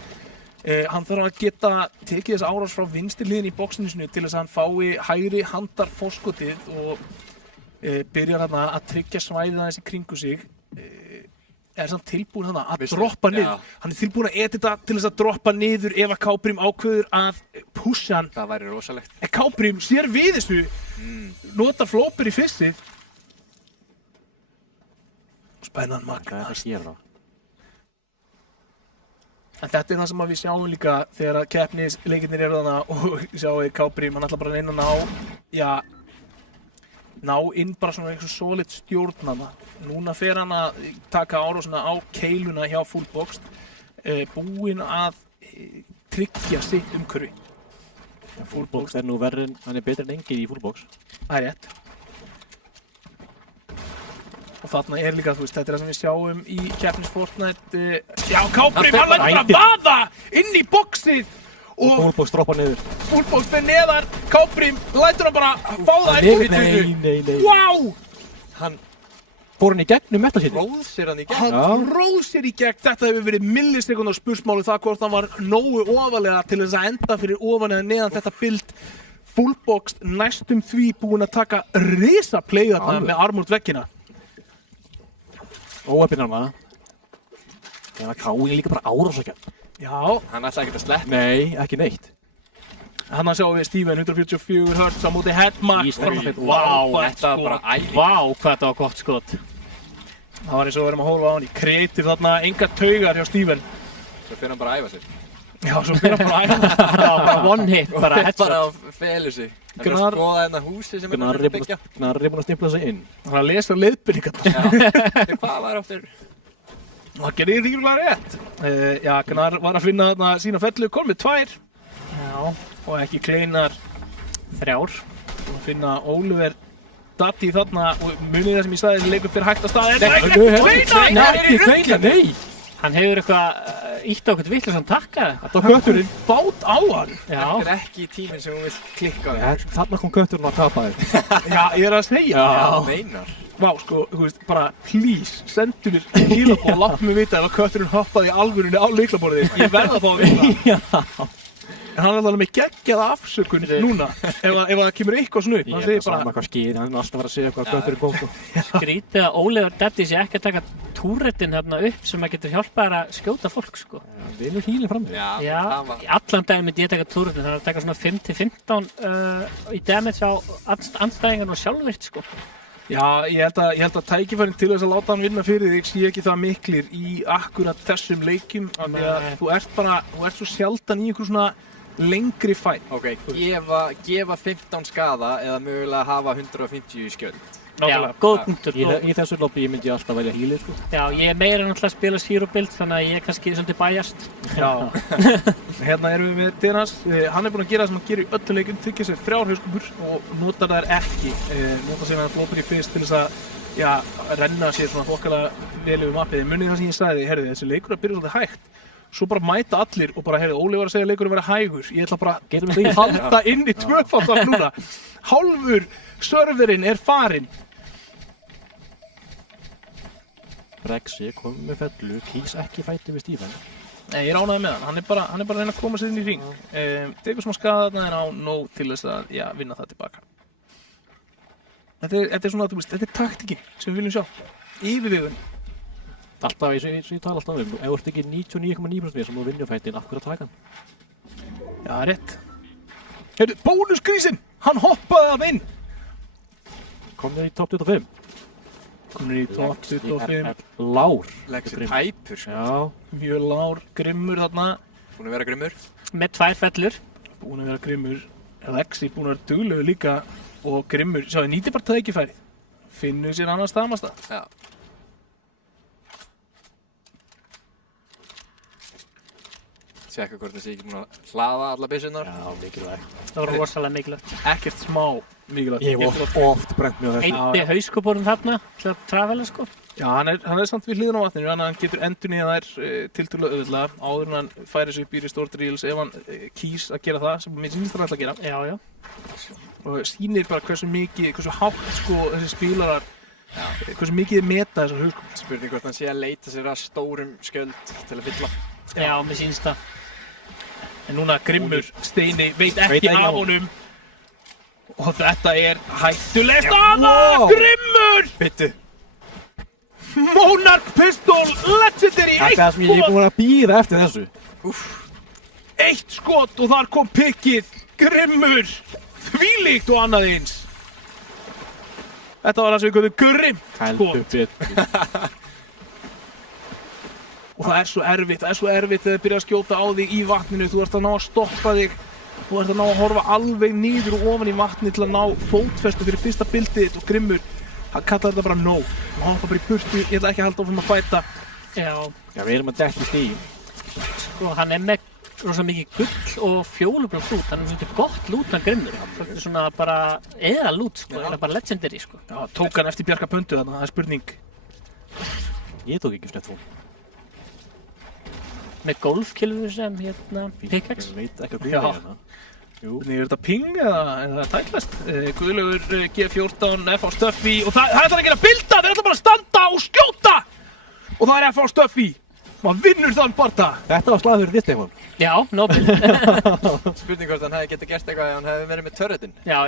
Hann þarf að geta tekið þessa árás frá vinstri hliðin í boxinu sinu til þess að hann fái hægri handar forskotið og byrjar þarna að tryggja svæðið aðeins í kringu sig. Samt tilbúin þarna að droppa niður. Hann tilbúin að edita til þess að droppa niður ef að Káprím ákveður að pusha hann. Það væri rosalegt. Káprím sér við þessu, notar flópur í fyrstið. Spennan magnast. En þetta það sem við sjáum líka þegar að keppnisleikirnir eru þarna og sjáum Káprím, hann ætla bara að reyna að ná inn bara svona eitthvað solid stjórnana. Núna fer hann að taka árásina á keiluna hjá Fullboxed, búinn að tryggja sitt umhverfi. Fullboxed nú verri, hann betri en engin í Fullbox. Það rétt. Og þarna líka, þetta það sem við sjáum í keppnis Fortnite. Káprím, hann lætur bara vaða inn í boxið! Og Fullbox droppa niður. Fullbox fer neðar, Káprím lætur hann bara fá það í Nei. Wow! Hann fór hann í gegnum metalsíti. Róðsér hann í gegn. Hann róðsér í gegn. Þetta hefur verið millisekundar spursmáli það hvort hann var nógu ofalega til þess að enda fyrir ofan eða neðan þetta bild. Fullboxed næstum því búinn að taka risa play þarna með armúrt veggina. Óheppinn hann það. Það Káin líka bara árásakjarn. Já. Hann ætlaði ekki að sleppa. Nei, ekki neitt. Þannig sjáum við Steven 144 hertz á móti Headmark. Þetta var bara æði. Vá, hvað þetta var gott skot. Það var eins og við erum að horfa á hann í kreatív þarna, enga taugar hjá Steven. Svo fyrir hann bara að æfa sig. Já, svo fyrir hann bara að æfa sig. Bara one hit, bara headshot. Bara að felu sig. Það er að skoða hérna húsi sem hann er að byggja. Gnarr búinn að stimpla sig inn. Hann að lesa leiðbyrningarnar. Hvað var áttur? Það gerði ríkulega rétt. Gnarr var að finna þarna sína fellu, kom með 2. Já. Og ekki Kleinar 3. Og finna Oliver Datti þarna og munið það sem ég sagði þessi leikur fyrir hægt að staða. Nei! Hann hefur eitthvað ítt á okkur vittlausan takka. Þetta var kötturinn. Bát á hann. Þetta er ekki tíminn sem hún vil klikka á. Þarna kom kötturinn að tapa þér. Já, ég er að segja. Já, meinar. Vá, sko, þú veist, bara please, sendu mér hílabóð og látt mig vita ef að kötturinn hoppaði í alvörunni á lyklaborðið. Ég verða þá að vita. En hann er alveg með geggjaða afsökun núna, ef það kemur eitthvað svona upp. Ég er sama hvað skýr, hann er alltaf að vera að segja hvað kötturinn kom. Skrítið að Oliver Datti sé ekki að taka túrrettinn hérna upp sem að getur hjálpað þér að skjóta fólk, sko. Vinur hílinn fram þig. Já, í allan daginn myndi ég taka túrrettinn, þannig að taka svona 5-15 í damage á andstæðingarna og sjálfvirt, sko. Já, ég held að tækifærin til þess að láta hann vinna fyrir þig sé ekki það miklir í akkurat þessum leikjum. Þannig að þú ert svo sjaldan í einhver svona lengri fætt. Ok, gefa 15 skada eða mögulega hafa 150 í skjöld. Já, góð punktur. Í þessu lobby myndi ég alltaf velja hílið, sko. Já, ég er meira náttúrulega að spila Zero Build, þannig að ég er kannski svolítið bæjast. Já. Hérna erum við með Denas. Hann er búinn að gera það sem hann gerir í öllum leikum, tryggja sér 3 hauskúpur og notar þær ekki. Notar sér hann flópur í fyrst til þess að renna sér svona þokkalega vel yfir mappið. Munið það sem ég sagði, herðu, þessi leikur að byrja svolítið hægt. Svo bara mæta allir og bara, heyrðu, Óli var að segja að leikurinn væri hægur. Ég ætla bara að halda inn í tvöfaldar núna. Hálfur serverinn er farinn. Rexi kom með fellu, kýs ekki fæti við Steven. Nei, ég er ánægður með hann. Hann er bara að reyna að koma sér inn í hring. Tekur smá skada þarna en á nóg til þess að vinna það tilbaka. Þetta er svona, þú veist, þetta er taktikinn sem við viljum sjá. Yfirvegun. Alltaf, eins og ég tala alltaf ef þú ert ekki 99,9% við sem þú vinnur fætinn, af hverju að taka hann? Já, rétt. Heyrðu, bónusgrísinn! Hann hoppaði að inn! Komnir í top 25. Komnir í top 25. Lár. Lexi tæpur, sko. Já, mjög lár, grimmur þarna. Búinn að vera grimmur. Með 2 fellur. Búinn að vera grimmur. Lexi búinn að vera duglegur líka og grimmur. Sjáðu, nýti bara tækifærið. Finnur sér annars stamasta. Já. tjekka hvort það sé ekki búin að hlaða alla byssunar. Já, mikilvægt. Það var rosalega mikilvægt. Ekkert smá mikilvægt. Ég hef oft brent mjög þessu. Einni hauskúpunum þarna til að trafela sko. Já, hann er samt við hliðina á vatninu, þannig að hann getur endurnýjað þær tiltölulega auðveldlega áður en hann færi sig upp í Restore Drills ef hann kýs að gera það, sem mér sýnist það alltaf að gera. Já, já. Og sýnir bara hversu hátt sko þessi spílarar, hversu mikið meta þessar hauskúpur. Spurning hvort hann sé að leita sér að stórum skjöld til að fylla. Já, mér sýnist það. En núna Grimmur Steini veit ekki af honum. Og þetta er hættuleg staða! Grimmur! Bittu. Monarch Pistol Legendary! Það er það sem ég er búin að bíða eftir þessu. Eitt skot og þar kom pikkið. Grimmur! Þvílíkt og annað eins. Þetta var það sem við kallum grimt skot. Og það er svo erfitt þegar þið byrja að skjóta á þig í vatninu. Þú ert að ná að stoppa þig. Þú ert að ná að horfa alveg niður og ofan í vatni til að ná fótfestu fyrir fyrsta bildið þitt og Grimmur, hann kallar þetta bara no. Hann hoppar bara í burtu, ég ætla ekki að halda áfram að fæta. Já, við erum að detta í stíginn. sko, hann er með rosa mikið gull og fjólublá lút. Hann er svolítið gott lút hann Grimmur. Þetta er svona bara eða lút, sko. Það er bara legendary, sko. Já, tók hann eftir Bjarka Pöndu þarna, það er spurning. Ég tók ekki snett hún. Með golfkilfu sem, pickaxe. Ég veit ekki að Já. byrja hérna. Jú. Hvernig er þetta ping eða tæklast? Guðlaugur G14, FH Stuffy og það ætlar að gera bilda, þeir ætla bara að standa og skjóta! Og það er FH Stuffy, maður vinnur þann barta. Þetta var slagur þitt eitthvað. Já, nóbil. Spurning hvort hann hefði getað gert eitthvað ef hann hefði verið með turretinn. Já.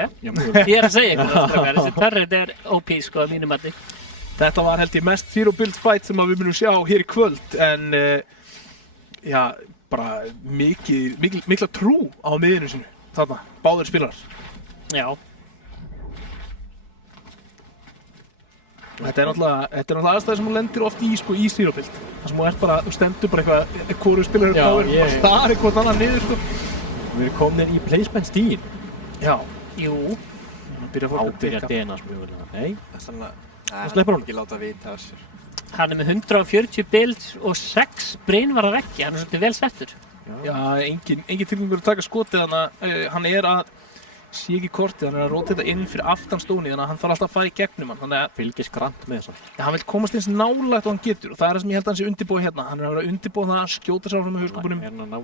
Ég er að segja eitthvað, þessi turret er OP, sko, að mínum mati. Þetta var held ég mest zero build fight sem við munum sjá hér í kvöld, en já, bara mikla trú á miðinu sinu. Þarna, báðir spilarar. Já. Þetta er náttúrulega aðstæði sem hún lendir oft í, sko, í zero build. Það sem þú stendur bara eitthvað, hvoru spilarar Já, power, bara starir hvort annan niður, sko. Við erum komin í placement stíginn. Já. Jú. Byrja fólk að Ábyrja dekka. DNS mögulega. Nei. Það sleppur honum. ekki láta vita af sér. Hann er með 140 builds og 6 breinvara veggi. Hann er svolítið vel settur. Já, engin tilgangur að taka skotið, þannig að hann er að sé ekki kortið, hann er að róta þetta inn fyrir aftan stóni, þannig að hann þarf alltaf að fara í gegnum hann. Þannig að Fylgist grant með þess að. hann vil komast eins nálægt og hann getur og það er það sem ég held að hann sé undirbúið hérna. Hann er að vera undirbúið það að skjóta sér áfram með hauskúpunum.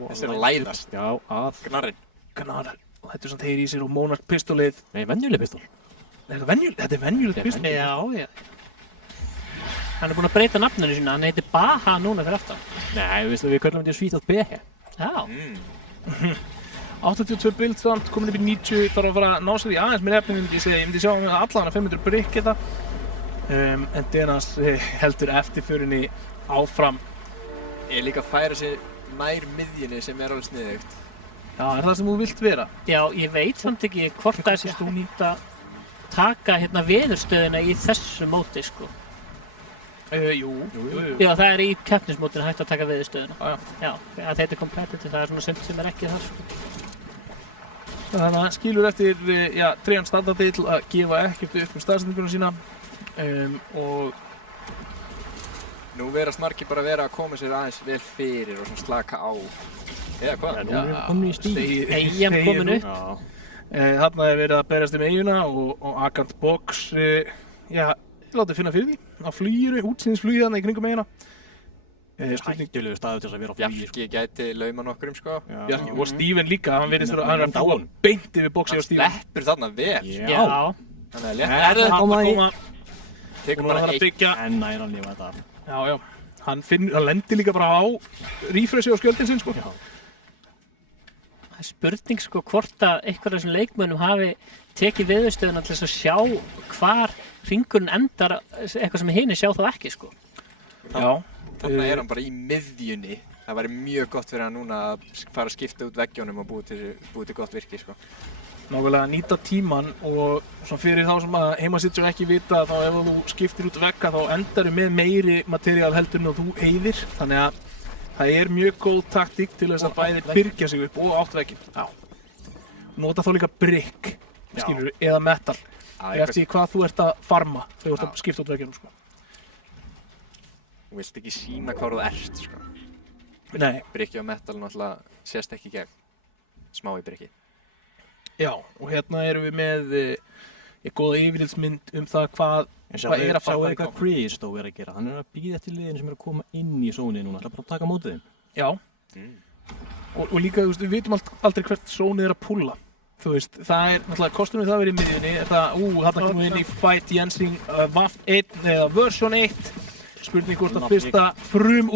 Þessi er að læðast. Já, að. Gnarrinn. Gnar, og þetta er svona heyri í sér og Monarch pistolið. Nei, venjuleg pistol. Þetta er venjulegt pistol. Já. Hann er búinn að breyta nafninu sína. Hann heitir Baha núna fyrir aftan. Nei, við köllum þetta Svíþjóð BH. Já. 82 build samt, komin upp í 90, þarf að fara að ná sér í aðeins meira efni, ég myndi sjá allavega 500 brygg þetta. En DNS heldur eftirförinni áfram. Ég líka að færa sig nær miðjunni sem er alveg sniðugt. Já, er það sem þú vilt vera? Já, ég veit samt ekki hvort það sé hægt að taka veðurstöðuna í þessu móti, sko. Jú. Já, það er í keppnismótinu hægt að taka veðurstöðuna. Já. Já, að þetta er competitive, það er svona sumt sem er ekki þar, sko. Þannig að skilur eftir, tregan standardi til að gefa ekkert upp staðsendinguna sína og Nú verast margir bara vera að koma sér aðeins vel fyrir og svona slaka á. Eða hvað? Nú erum við komin í stíginn. Eyjan komin upp. Þarna er verið að berast eyjuna og Agant Box, látið finna fyrir því á fluginu, útsýnisflugi þarna í kringum eyjuna. Hættulegu staður til þess að vera á flugi. Bjarki gæti lauma nokkurum, sko. Bjarki og Steven líka, hann er að fljúga beint yfir boxi á Steven. Hann sleppur þarna vel. Já. Þannig að létt. Hann er að koma. Tekur Hún er að bara fara að byggja. En næra að lifa þetta af. Já. Hann lendir líka bara á refressi á skjöldin sinn, sko. Það er spurning, sko, hvort að einhver af þessum leikmönnum hafi tekið veðurstöðuna til þess að sjá hvar hringurinn endar, eitthvað sem hinir sjá þá ekki, sko. Já. Þannig er hann bara í miðjunni. Það væri mjög gott fyrir hann núna að fara að skipta út veggjónum og búið til gott virki, sko. Nákvæmlega nýta tíman og svona fyrir þá sem að heimasittur ekki vita þá ef þú skiptir út vegga þá endaru með meiri materiál heldur en þú eyðir. Þannig að það er mjög góð taktík til þess að bæði byrgja sig upp og átt vegginn. Já. Nota þá líka brygg, skilur, eða metal. Eftir hvað þú ert að farma þegar þú ert að skipta út veggjum, sko. Þú vilt ekki sýna hvað þú ert, sko. Nei. Brikki og metal náttúrulega sést ekki í gegn. Smá í brikki. Já, og hérna erum við með góða yfirlitsmynd það hvað er að fara hvað Christo er að gera. Hann er að bíða eftir liðin sem er að koma inn í zónið núna. Það er bara að taka á móti þeim. Já. Og líka, þú veist, við vitum aldrei hvert zónið er að púlla. Þú veist, það er náttúrulega kostum við það að vera í miðjunni. Þarna komum við inn í Fight Jensing WAF 1 eða version 1. Spurning hvort að fyrsta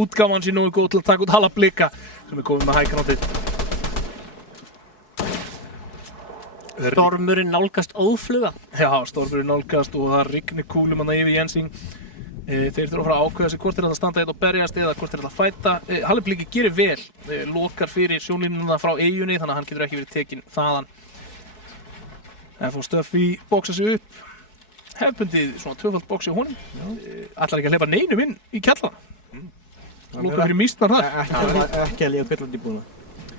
útgáfan sé nógu góð til að taka út hala blika sem er komið með hægkanótið. Stormurinn nálgast óðfluga. Já, stormurinn nálgast og það rignir kúlum hann yfir Jensing. Þeir þurfa að fara að ákveða sig hvort að standa og berjast eða hvort að fæta. Halli bliki gerir vel, lokar fyrir sjónlínuna frá eyjunni þannig að hann getur ekki verið tekinn þaðan. F.O. Stuffy bóksa sig upp. Hefbundið svona tvöfald bóks hjá honum. Ætlar ekki að hleypa neinum inn í kjallara. Lokar fyrir mísnar þar. Ekki að lega byrlandi búina.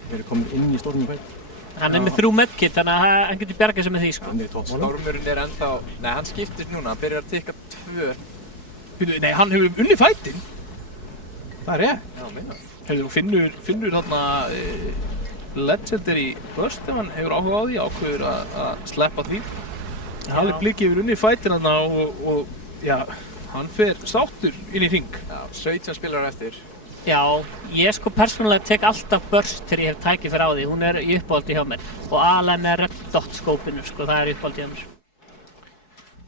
Þeir eru komin inn í stormum fætt. Hann er með 3 medkit, þannig að hann getur bjargað sig með því, sko. Stormurinn er ennþá... Nei, hann skiptir núna, hann byrjar að tikka 2. Nei, hann hefur unnið fætinn. Það er rétt. Já, minna. Hefur þú finnur þarna Legendary Burst ef hann hefur áhuga á því, ákveður að sleppa því. Halli bliki hefur unnið fætinn þarna og já, hann fer sáttur inn í hring. Já, 17 spilarar eftir. Já, ég sko persónulega tek alltaf burst þegar ég hef tækið fyrir á því. Hún er í uppáldi hjá mér. Og aðalega með red dot skópinu, sko, það er í uppáldi hjá mér.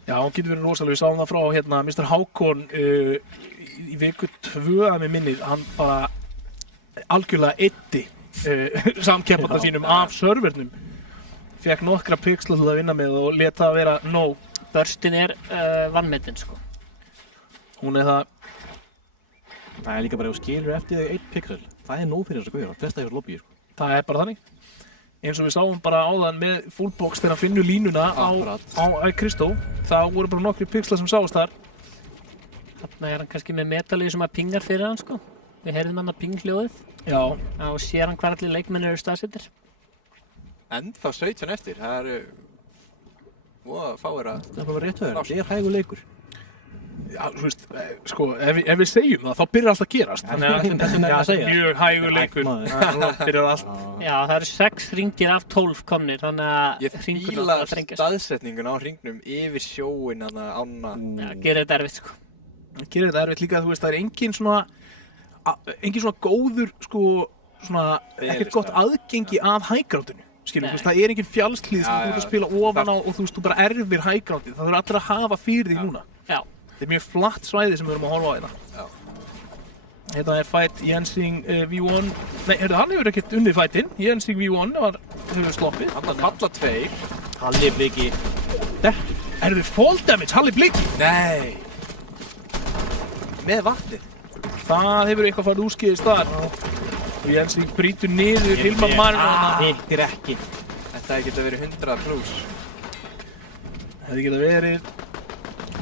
Já, hann getur verið rosalega. Við sáum það frá hérna Mr. Hákon í viku 2 að mig minnið. Hann bara algjörlega eyddi samkeppanda sínum af servernum. Fekk nokkra pixla til að vinna með og lét það vera nóg. Burstin er vannmetinn, sko. Hún er það. Það er líka bara ef þú skilur eftir þig 1 pixel. Það er nóg fyrir þess að guðra. Flesta hefur lobby, sko. Það er bara þannig. Eins og við sáum bara áðan með fullbox þegar hann finnur línuna á Kristó. Það voru bara nokkri pixla sem sáast þar. Þarna er hann kannski með metalíu sem að pingar fyrir hann, sko. Við heyrðum hann að pinghljóðið. Já. Og sér hann hvar allir leikmenn eru staðsettir. Ennþá 17 eftir, það eru... fáir að... Það er bara rétt höfður. Það er hægur leikur. Já, þú veist, sko, ef við segjum það, þá byrjar allt að gerast. Þannig að það er mjög hægur leikur. Það byrjar allt. Já, það eru 6 hringir af 12 komnir, þannig að ég fíla staðsetningun á hringnum yfir sjóin, ána. Já, gerir þetta erfitt, sko. Gerir þetta erfitt líka, þú veist, það er engin svona góður, sko, svona, ekkert gott aðgengi að hæggrátinu. Skilur, þú veist, það er engin fjallslíð sem þú ert að spila ofan á og þú veist, þú bara erfir hæggrátið. Það þurfa allir að hafa fyrir því núna. Já. Þetta er mjög flatt svæði sem við erum að horfa á þetta. Já. Þetta er Fight Jensing V1. Nei, hann hefur ekkert unnið fightinn. Jensing V1 hefur sloppið. Hann að falla 2. Halli bliki. Er þið fall damage, Halli bliki? Nei. Með vatnið. Það hefur eitthvað farið úrskeiðist þar. Og Jensing brýtur niður Hilmar Marino. Hittir ekki. Þetta hefði getað verið 100 pluss. Hefði getað verið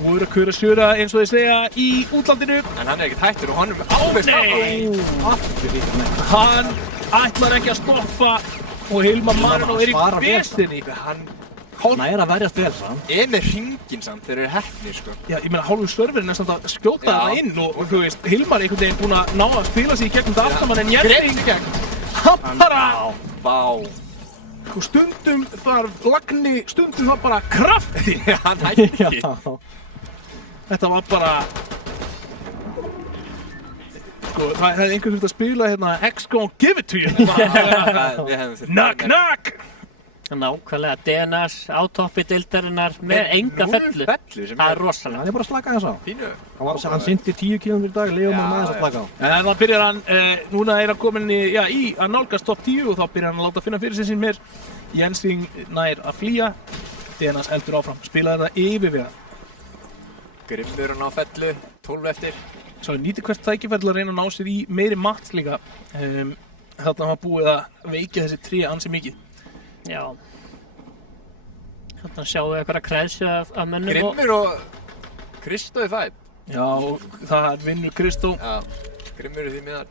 voru að kura sjöra eins og þeir segja í útlandinu. En hann er ekkert hættur og hann er alveg Hann ætlar ekki að stoppa og Hilmar Marino er í vesinni. Hann er að verjast vel samt. Með hringinn samt, þeir eru heppnir, sko. Já, ég meina hálfur serverinn er samt að skjóta það inn og þú veist, Hilmar er einhvern veginn búinn að ná að spila sig í gegnum þetta aftamann en Jensing hann bara og stundum þarf lagni, stundum þarf bara krafti. Hann hætti ekki. Þetta var bara sko, það hefði einhvern veginn að spila hérna X gon' give it to you. Knock knock. Nákvæmlega, DNS á toppi deildarinnar með enga fellu. Það er rosalega. Hann er bara að slaka þess á. Hann synti 10 km í dag, Leó maður með þess að slaka á. En þá byrjar hann, núna er hann komin í að nálgast top 10 og þá byrjar hann að láta finna fyrir sig meir. Jensing nær að flýja, DNS heldur áfram, spilaði þetta yfirvegað. Grimmur hann á fellu, 12 eftir. Svo nýtir hvert tækifæri til að reyna að ná sér í meiri mats líka. Þarna var búið að veikja þessi 3 ansi mikið. Já. Þarna sjáum við eitthvað að kreðsja af mönnum. Grimmur og Kristó í fætt. Já, það vinnur Kristó. Já, Grimmur því miðar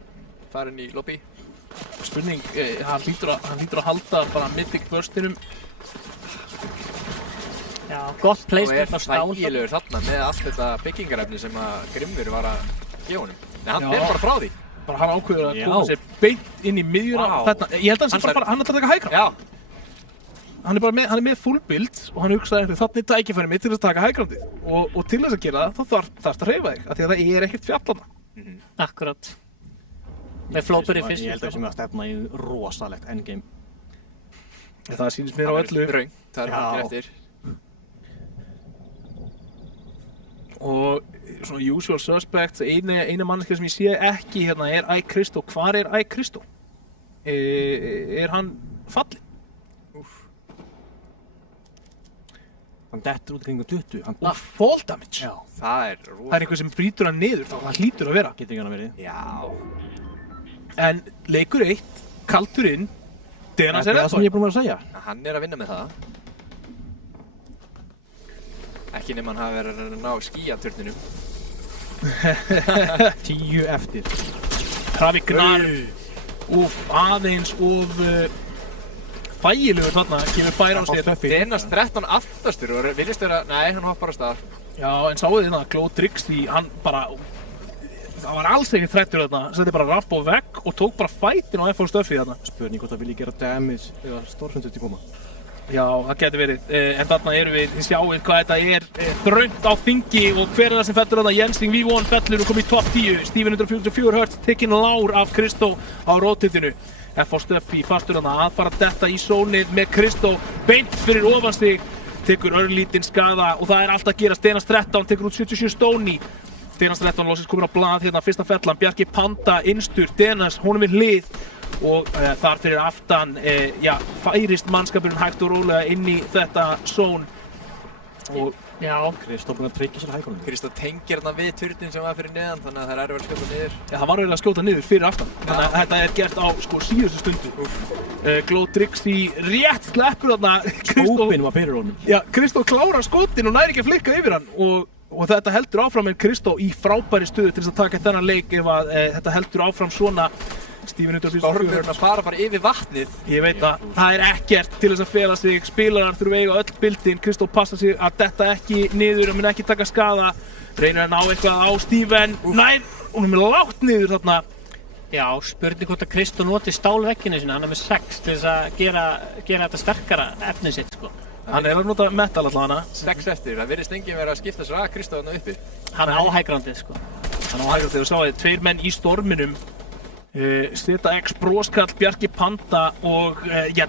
farin í lobby. Spurning, hann hlýtur að halda bara mythic burstinum. Já, gott placement á stál. Og þægilegur þarna með allt þetta byggingarefni sem að Grimmur var að gefa honum. Nei, hann fer bara frá því. bara hann ákveður að koma sér beint inn í miðjuna þetta, ég held að hann ætlar að taka hægra. Já. Hann er með full build og hann hugsaði eftir þannig tækifæri mitt til að taka hægrandið og til þess að gera það þá þarfst að hreyfa þig af því að það er ekkert fjallana. Akkurat. Með flópur í fyrst. Ég held að sem að stefna í rosalegt endgame. Það sýnist mér á öllu. Það er hægt eftir. Og svona usual suspects, eina manneskja sem ég sé ekki hérna er iCristo. Hvar er iCristo? Er hann fallinn? Hann dettur út kringum 20. Fall damage? Já. Það er einhver sem brýtur hann niður þá, það hlýtur að vera. Getur ekki hann að verið. Já. En leikur 1, kaltur inn, Denas er það sem ég er búinn að segja. Hann er að vinna með það. Ekki nema hann hafi verið að ná skíaturninum. 10 eftir. Kravi Gnar. Aðeins of þægilegur þarna, kemur færa á sér. Denas 13 aftastur og virðist vera, nei, hann hoppar á stað. Já, en sáðu þið hérna, Glóð Drixi, hann bara, það var alls ekkert þrættur þarna, setti bara rapp á vegg og tók bara fætin á F4 stöffið þarna. Spurning hvort það vilji gera damage eða stórsundur til koma. Já, það getur verið, en þarna erum við, þið sjáum hvað þetta er þröngt á þingi og hver er það sem fellur þarna, Jensing V1 fellur og kom í top 10, Steven 144 Hz, tekinn lár af Kristó á rótitinu. F4 Stöffi fastur þarna að fara detta í sónið með Kristó, beint fyrir ofan sig, tekur örlítinn skaða og það er allt að gerast. Denas 13 tekur út 77 Stóni. Denas 13 losins komur á blað hérna, fyrsta fellan, Bjarki Panda innstur, Denas honum við hlið og þar fyrir aftan, færist mannskapurinn hægt og rólega inn í þetta són. Og Kristó búinn að tryggja sér hægrónum. Kristó tengir hérna við turnin sem var fyrir neðan, þannig að það er að skjóta niður. Já, það var eiginlega að skjóta niður fyrir aftan. Þannig að þetta er gert á síðustu stundu. Glóð Drixi rétt sleppur þarna. Skópinn var fyrir honum. Já, Kristó klárar skotin og næri ekki að flikka yfir hann og þetta heldur áfram en Kristó í frábæri stöðu til þess að taka þennan leik ef að þetta heldur áfram svona. Steven 144 Stormurinn að fara bara yfir vatnið. Ég veit að það er ekkert til þess að fela sig, spilarar þurfa eiga öll bildin, Kristó passa sig að detta ekki niður og mun ekki taka skaða, reynir að ná eitthvað á Steven, nær, og hún er lágt niður þarna. Já, spurning hvort að Kristó noti stálvegginu sinna, hann er með 6 til þess að gera þetta sterkara efnið sitt, sko. Hann er að nota metal allavega. 6 eftir, það virðist enginn vera að skipta sér að Kristó þarna uppi. Hann á hægrandið, sko. Hann á hægrandið og sáðu þið 2 menn í storminum. Steta X, Broskall, Bjarki Panda og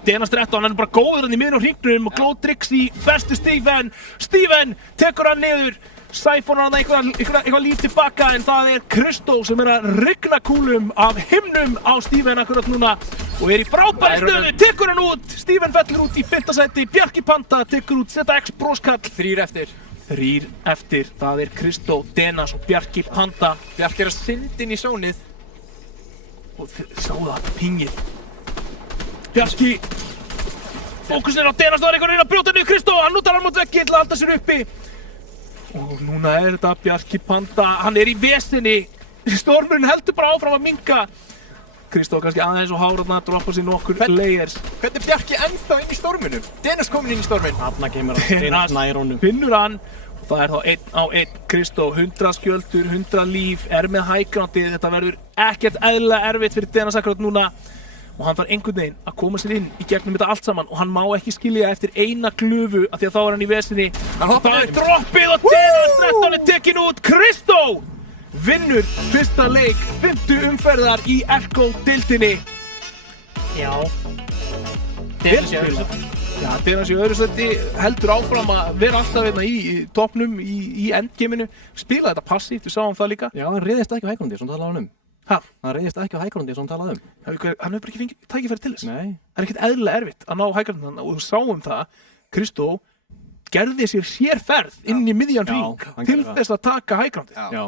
Denas 13, hann er bara góður hann í miðjum á hringnum og Glóð Drixi festu Steven tekur hann niður, sæfónar hann eitthvað lítið baka en það er Kristó sem er að rigna kúlum af himnum á Steven akkurat núna og er í frábæri stöðu, tekur hann út, Steven fellur út í 5. sæti, Bjarki Panda tekur út Steta X, Broskall. 3 eftir. 3 eftir, það er Kristó, Denas og Bjarki Panda. Bjarki er að synda inn í sónið. Og sáðu það, pingið. Bjarki fókusin er á Denas, það er einhvern veginn að brjóta niður Kristó, hann notar hann mot veggi til að halda sér uppi. Og núna er þetta Bjarki Panda, hann er í vesinni, stormurinn heldur bara áfram að minnka. Kristó kannski aðeins og hárarna að droppa sér nokkur layers. Hvernig Bjarki ennþá inn í storminum? Denas komin inn í stormin. Þarna kemur hann Denas nær honum. Finnur hann. Það er þá 1 á 1, Kristó, 100 skjöldur, 100 líf, er með hægrándið, þetta verður ekkert eðlilega erfitt fyrir Denas akkurat núna og hann þarf einhvern veginn að koma sér inn í gegnum þetta allt saman og hann má ekki skilja eftir eina glufu af því að þá er hann í vesinni. Það er droppið og Denas 13 er tekin út, Kristó vinnur fyrsta leik 5. umferðar í Elko-deildinni. Já. Denas í öðru sæti heldur áfram að vera alltaf hérna í toppnum í endgameinu, spila þetta passíft, við sáum það líka. Já, hann reiðist ekki á hægróndi sem talaði um. Hæ? Hann reiðist ekki á hægróndi sem talaði um. Hann hefur bara ekki fengið tækifæri til þess. Nei. Það er ekkert eðlilega erfitt að ná hægróndi og við sáum það, Kristó gerði sér sérferð inn í miðjan hring til þess að taka hægróndi. Já.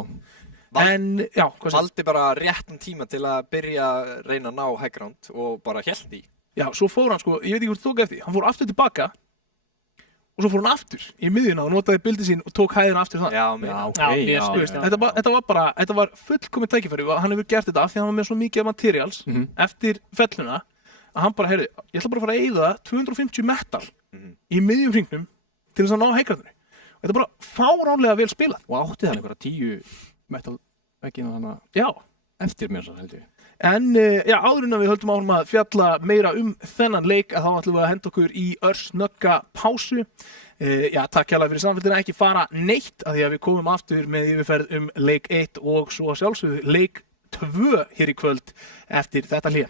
En, já, hvað valdi bara réttan tíma til að byrja að reyna að ná hægránd og bara hélt í. Já, svo fór hann sko, ég veit ekki hvort þú tók eftir, hann fór aftur tilbaka og svo fór hann aftur í miðjuna og notaði bildið sín og tók hæðina aftur það. Þetta var fullkomið tækifæri og hann hefur gert þetta af því að hann var með svo mikið materials eftir felluna að hann bara, heyrðu, ég ætla bara að fara að eyða 250 metal í miðjum hringnum til þess að ná hægrandinu. Og þetta er bara fáránlega vel spilað. Og átti hann einhverja 10 metal veggina þannig að... Já, eftir mér svo held ég. En já, áður en við höldum áfram að fjalla meira þennan leik að þá ætlum við að henda okkur í örsnögga pásu. Já, takk hérlega fyrir samfélgina, ekki fara neitt að því að við komum aftur með yfirferð leik 1 og svo sjálfsögðu leik 2 hér í kvöld eftir þetta hlé.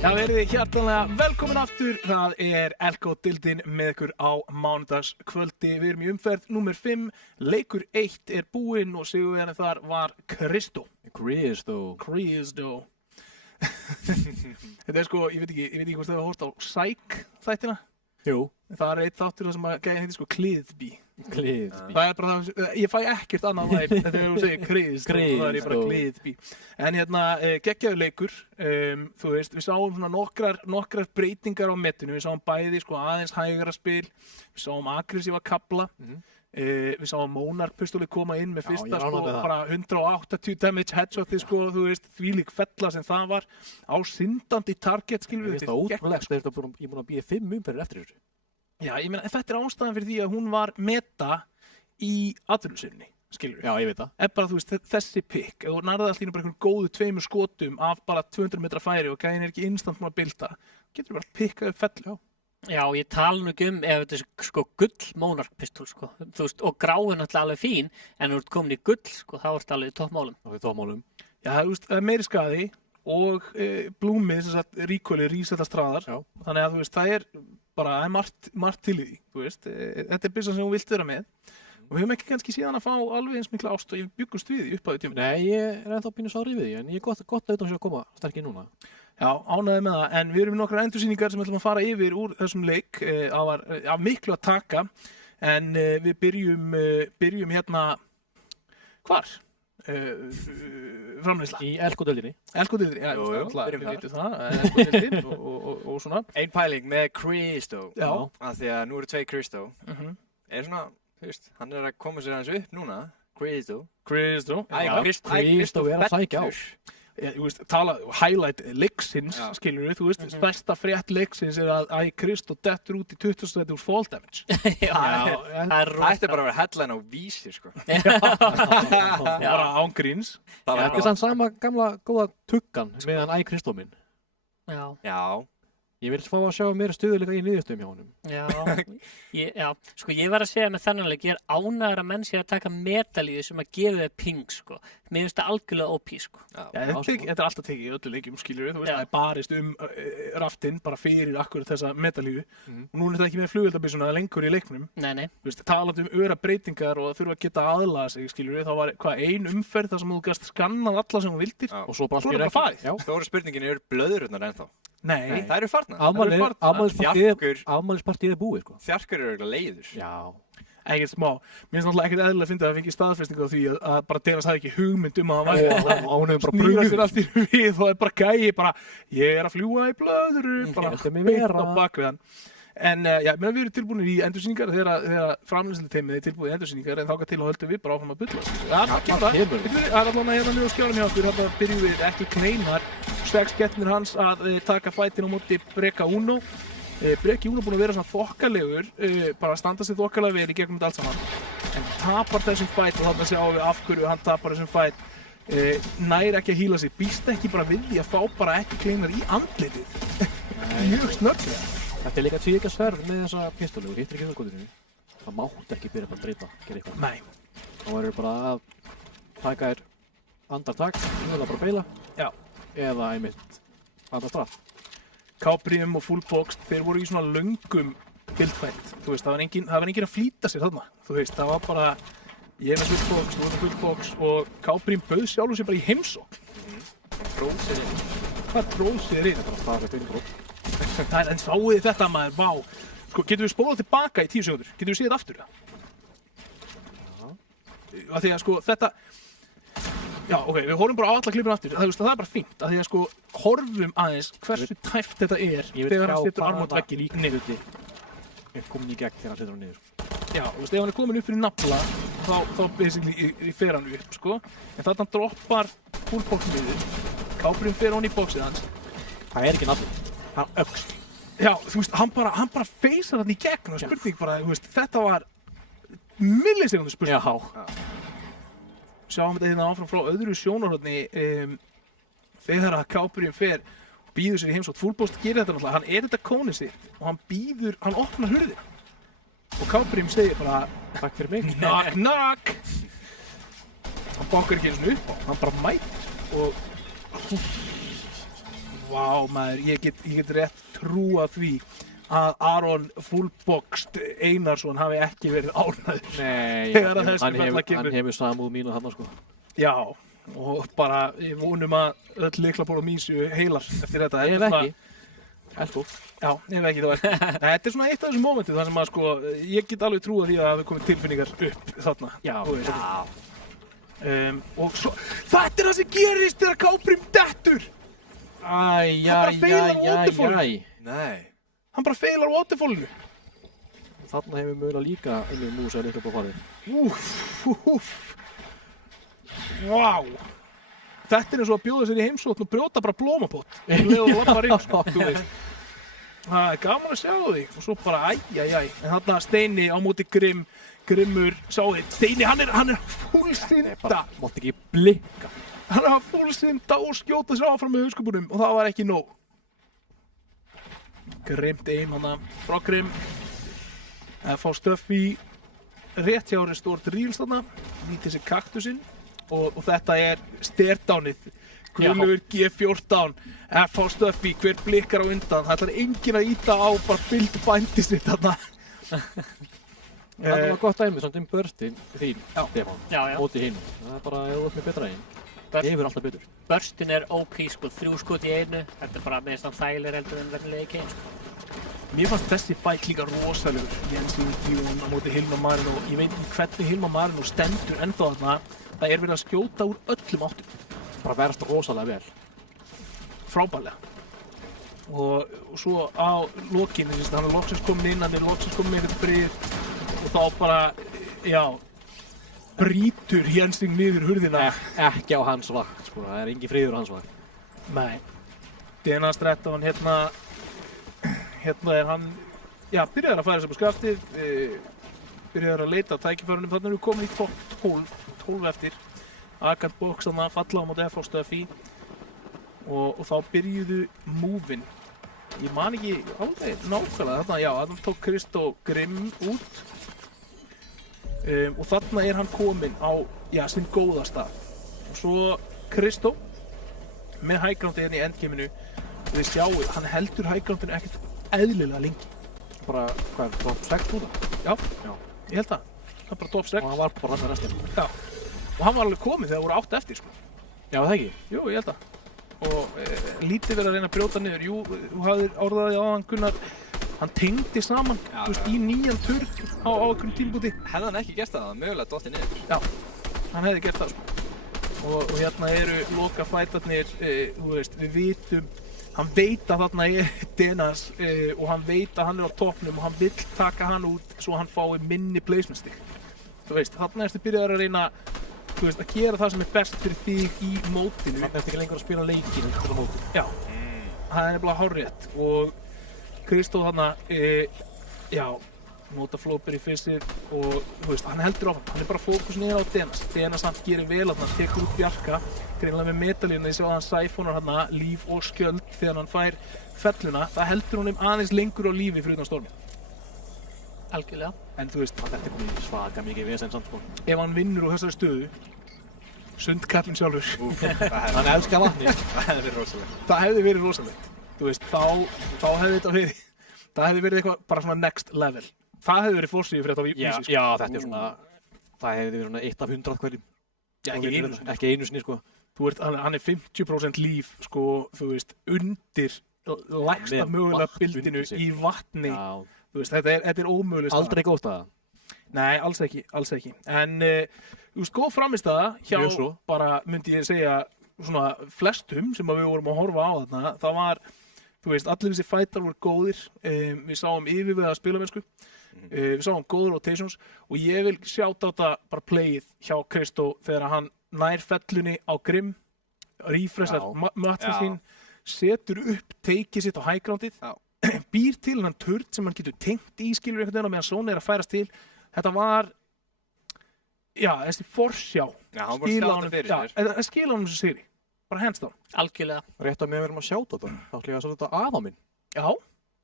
Já, verið hjartanlega velkomin aftur. Það er Elko-deildin með ykkur á mánudagskvöldi. Við erum í umferð númer 5. Leikur 1 er búinn og sigurvegari þar var Kristó. Þetta er sko, ég veit ekki hvort það var hórt á Psych þættina. Jú. Það er eitt þáttur sem að gæði heitir sko Kliðby. Kliðby. Það er bara það, ég fæ ekkert annað væp þegar þú segir Kristó, það er ég bara Kliðby. En hérna, geggjaður leikur, þú veist, við sáum svona nokkrar breytingar á metinu, við sáum bæði sko aðeins hægara spil, við sáum aggressíva kafla, við sáum Monarch pistoli koma inn með fyrsta sko bara 180 damage headshoti sko, þú veist, þvílík fella sem það var á syndandi target, skilur við. Þetta er ótrúlegt, ég er búin að býja 5 umferðir eftir þessu. Já, ég meina, þetta er ástæðan fyrir því að hún var meta í atvinnusinni, skilur við. Já, ég veit það. Er bara, þú veist, þessi pick, og nærði allt í bara einhvern góðu 2 skotum af bara 200 metra færi og gæðin er ekki instant múin að bilda, getur bara pikkað upp fellu. Já, ég tala nú ekki ef þetta er sko gull Monarch pistol, sko. Þú veist, og gráin alltaf alveg fín, en þú ert komin í gull, sko, þá ert alveg í toppmálum. Já, þú veist, það er meiri skaði og blúmið, sem sagt, ríkvöli, rísetta straðar. Já. Þannig að, þú veist, það er bara margt til í því, þú veist. Þetta er byssan sem þú vilt vera með. Og við höfum ekki kannski síðan að fá alveg eins mikla ást og ég byggust við því upp á því tíma. Nei, ég er ennþá pínu sárið við því, en ég er gott að þetta sé að koma sterkir núna. Já, ánægði með það, en við erum í nokkrar endursýningar sem við ætlum að fara yfir úr þessum leik. Það var miklu að taka, en við byrjum hérna, hvar? Framleiðsla. Í Elko-deildinni. Elko-deildinni, já, við veitum það, Elko-deildin og svona. Ein pæling með Kristó. Já. Af því að nú eru 2 Kristó. Er svona, þú veist, hann er að koma sér aðeins upp núna. Kristó. Kristó er að sækja á. Þú veist, highlight leiksins, skilur við, þú veist, stærsta frétt leiksins er að Kristó dettur út í 20 stræti úr fall damage. Það ætti bara að vera headline á Vísir, sko. Bara ángríns. Það er ekki sann sama gamla góða tuggan meðan Kristó minn. Já. Ég vil fá að sjá meira stöðuleika í niðurstöðum hjá honum. Já, sko ég var að segja með þennan leik, ég er ánægður að menn sé að taka medalíu sem að gefa þau ping, sko. Mér finnst það algjörlega OP, sko. Þetta er alltaf tekið í öllu leikjum, skilur við, þú veist, það er barist raftinn bara fyrir akkur þessa medalíu. Og nú er þetta ekki með flugeldabissuna lengur í leiknum. Nei. Þú veist, talandi öra breytingar og þurfa að geta aðlaga sig, skilur við, þá var ein umferð þar sem þú gast skannað alla sem þú vildir. Og svo bara fæð. Stóra spurningin er blöðurnar ennþá. Nei. Það eru farnar. Afmælispartíð er búið, sko. Þjarkur eru eiginlega leiður. Já. Ekkert smá. Mér finnst náttúrulega ekkert eðlilega að finna að það fengi staðfestingu á því að bara Devas hafði ekki hugmynd um að hann væri. Og hún hefur bara brugðið sér allt í við og það er bara gæi, bara ég er að fljúga í blöðurum, bara beint á bak við hann. En já, við erum tilbúinir í endursýningar þegar framleiðsluteymið er tilbúið í endursýningar en þáka til og höldum við bara áfram að bulla. Það er allavega hérna niður á skjárum hjá okkur, hérna byrjum við ekki kleinar 6 keppnir hans að taka fætin á móti Breka Uno. Breki Uno búinn að vera svona þokkalegur, bara að standa sig þokkalega vel í gegnum þetta allt saman. En tapar þessum fæt og þarna sjáum við af hverju hann tapar þessum fæt. Nær ekki að hýla sig, býst ekki bara við því að fá bara ekki kleinar í andlitið. Mjög snögglega. Þetta er líka tvíekja sverð með þessa pistoli og hittir ekki þarskotinu. Það mátti ekki byrja bara að dreita, gera eitthvað. Nei. Þá verður bara að taka þér andartak, eða bara beila. Já. Eða einmitt andarstraff. K-Prim og Full Box, þeir voru í svona löngum bildfætt. Þú veist, það var enginn að flýta sér þarna. Þú veist, það var bara ég með Full Box, þú með Full Box og K-Prim bauð sjálfur sér bara í heimsókn. Tróð sér inn. Hvað tróð sér inn? Þetta var staðfætt innbrot. En sáuð þið þetta maður, vá. Sko, getum við spólað tilbaka í 10 sekúndur? Getum við séð þetta aftur? Já. Af því að sko, þetta... Já, ok, við horfum bara á alla klippina aftur. Það er bara fínt, af því að sko, horfum aðeins hversu tæft þetta er þegar hann setur arm á tveggi líka niður. Er komin í gegn þegar hann setur hann niður. Já, þú veist, ef hann er komin upp fyrir nafla, þá basically fer hann upp, sko. En þarna droppar Full Box niður. K-Prim fer hon í boxið hans. Það er ekki nafli. Hann öxl. Já, þú veist, hann bara feysar hann í gegn og spurning bara, þú veist, þetta var millisekundu spurning. Já. Sjáum þetta hérna áfram frá öðru sjónarhorni þegar að K-Prim fer og býður sér í heimsókn. Full Box gerir þetta náttúrulega, hann er þetta kónið sitt og hann opnar hurðina. Og K-Prim segir bara, takk fyrir mig. Knock, knock. Hann bankar ekki eins og upp á, hann bara mætir og Vá maður, ég get rétt trúa því að Aron Fullboxed Einarsson hafi ekki verið ánægður. Nei, Þegar að þessi fella kemur. hann hefur samúð mín og hann sko. Já, og bara ég vonum að öll lyklaborð og mín séu heilar eftir þetta. Ef ekki, sko. Já, ef ekki þá ekki. Nei, þetta er svona eitt af þessum mómentum þar sem að sko, ég get alveg trúa því að það hafi komið tilfinningar upp þarna. Já, og svo, þetta er það sem gerist þegar Káprim dettur! Nei. Hann bara feilar waterfallinu. Þarna hefur mögulega líka einu mús að líka upp á farið. Vá. Þetta er eins og að bjóða sér í heimsókn og brjóta bara blómapott. Leðu og lappar inn, sko, þú veist. Það er gaman að sjá því. Og svo bara, En þarna Steini á móti Grimmur, sá þið. Steini, hann er fullsynda. Mátt ekki blikka. Hann er fullsynda og skjóta sér áfram með hauskúpunum og það var ekki nóg. Grimmt einn hana frá Grimm. Fá stöff í rétt hjá Restored Reels þarna. Nýtir sér kaktusinn. Og þetta er stairdownnið. Guðlaugur G14. Fá stöff í hver blikkar á undan. Það ætlar enginn að íta á bara build bændi sitt þarna. Það var gott dæmi samt börstin þín, Stefán. Já. Móti hinn. Það er bara, ef þú ert með betra einn. Hefur alltaf betur. Burstin er OP, sko, 3 skot í einu. Þetta er bara meðist hann þægileg heldur en verðinlega í keim, sko. Mér fannst þessi fight líka rosalegur. Jensi Víðjón á móti Hilmar Marino. Ég veit ekki hvernig Hilmar Marino stendur ennþá þarna. Það er verið að skjóta úr öllum áttum. Bara verðst rosalega vel. Frábærlega. Og svo á lokinu, hann er loksins komin inn, hann er loksins komin með eitthvað frið. Og þá bara, brýtur Jensing niður hurðina. Ekki á hans vakt, sko. Það er engin friður á hans vakt. Nei. Dena Stretton, hérna er hann, byrjaður að færa sig á skaftið, byrjaður að leita að tækifærunum, þannig að við komum í topp 12 eftir. Agant Box þarna falla á móti FH Stöffi og þá byrjuðu move-in. Ég man ekki alveg nákvæmlega þarna, þarna tók Kristó Grimm út og þarna er hann kominn á, sinn góða stað. Og svo Kristó með highgroundi hérna í endgameinu og þið sjáu, hann heldur highgroundinu ekkert eðlilega lengi. Bara, hvað er, top 6 núna? Já, ég held það. Það er bara top 6. Og hann var bara hann með restina. Já, og hann var alveg komið þegar voru 8 eftir, sko. Já, það ekki? Jú, ég held það. Og lítið verið að reyna að brjóta niður. Jú, þú hafðir orðaði á hann, Gunnar, hann tengdi saman, þú veist, í nýjan turn á einhverjum tímabúti. Hefði hann ekki gert það, mögulega dottið niður. Já, hann hefði gert það, sko. Og hérna eru loka fætarnir, þú veist, við vitum, hann veit að þarna er Denas og hann veit að hann er á toppnum og hann vill taka hann út svo hann fái minni placement stig. Þú veist, þarna ertu byrjaður að reyna, þú veist, að gera það sem er best fyrir þig í mótinu. Þannig ertu ekki lengur að spila leikinn en spila mótinu. Já, það er nefnilega hárrétt og Kristó þarna, nota flóper í fyrstið og þú veist, hann heldur áfram, hann er bara fókusin á Denas. Denas hann gerir vel að hann tekur út Bjarka, greinlega með medalíuna, ég sé að hann sæfónar hann líf og skjöld þegar hann fær felluna, það heldur honum aðeins lengur á lífi fyrir utan stormin. Algjörlega. En þú veist, þetta er komið svaka mikið vesen samt, sko. Ef hann vinnur á þessari stöðu, sundkallinn sjálfur, hann elskar vatni. Það hefði verið rosalegt. Þú veist, þá hefði þetta verið, það hefði verið eitthvað bara svona next level. Það hefði verið fórsíðu fyrir þetta á vísi, sko. Já, þetta er svona, það hefði verið svona 1 af 100 hverjum. Já, ekki einu sinni, sko. Þú veist, hann er 50% líf, sko, þú veist, undir lægsta mögulega bildinu í vatni. Já. Þú veist, þetta er ómöguleg staða. Aldrei góð staða. Nei, alls ekki. En, þú veist, góð frammistaða hjá bara, myndi ég segja, svona flestum sem við vorum að horfa á þarna. Það var, þú veist, allir þessi fætar voru góðir. Við sáum yfirvegaða spilamennsku. Við sáum góður rotations og ég vil sjáta á þetta bara playið hjá Kristó þegar hann nær fellunni á Grimm, refreshar möttin sín, setur upp teikið sitt á highgroundið, býr til hann turn sem hann getur tengt í skilur einhvern veginn meðan Sóni er að færast til. Þetta var, þessi forsjá, skila honum sem sigri, bara hands down. Algjörlega. Rétt að við verum að sjáta þetta, þá ætlum ég að sjáta þetta afa minn. Já.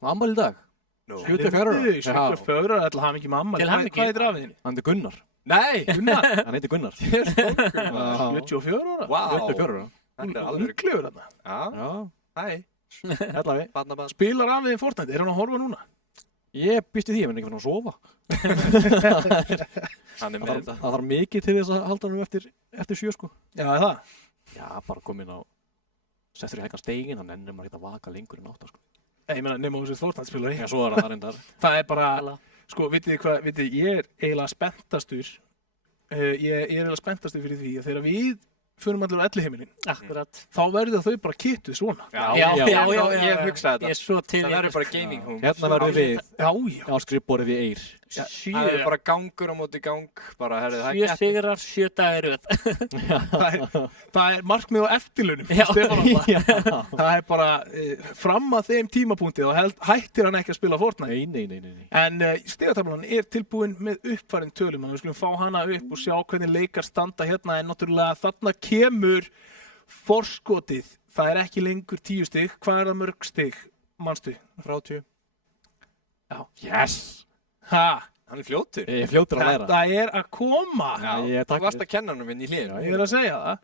Ammæli í dag. 74 ára, ætla hann ekki með ammæli. Hvað heitir afið þinni? Hann heitir Gunnar. Nei, Gunnar. Hann heitir Gunnar. 74 ára? Vá. 74 ára. Þetta er alveg klöfur þarna. Já. Hæ. Hella við. Barnabann. Spilar af við Fortnite, er hann að horfa núna? Ég býst í því, ég menn ekki fyrir að sofa. Hann er með þetta. Það þarf mikið til þess að halda hann eftir 7 sko. Já, er það? Já, bara komin á, settur í hægan stegin, þannig ennum maður ekki að vaka lengur en 8 sko. Ég meina, nema þú sér Fortnite spilari. Já, svo er það reyndar. Það er bara, sko, vitið þið hvað, ég er eiginlega spenntastur. Ég er eiginlega spenntastur fyrir því að þegar við förum allir á elliheimilinn, Akkurat. þá verður þau bara kittuð svona. Ég hugsa þetta. Ég er svo til. Það verður bara gaming room. Hérna verður við Já. á skrifborðið við Eir. Það er bara gangur á móti gang. Bara, herri, það 7 sigrar, 7 dagar röð. Það er markmið á eftirlaunum. Já. Stefán Atla. Það er bara fram að þeim tímapunkti og hættir hann ekki að spila Fortnite. Nei. En stigataflan er tilbúin með uppfærin tölum. Við skulum fá hana upp og sjá hvernig leikar standa hérna. En náttúrulega þarna kemur forskotið. Það er ekki lengur 10 stig. Hvað er það mörg stig, manstu? 30. Já. Yes! Hann er fljótur. Ég er fljótur að læra. Þetta er að koma. Þú varst að kenna hann minn í hlýðinu. Ég er að segja það.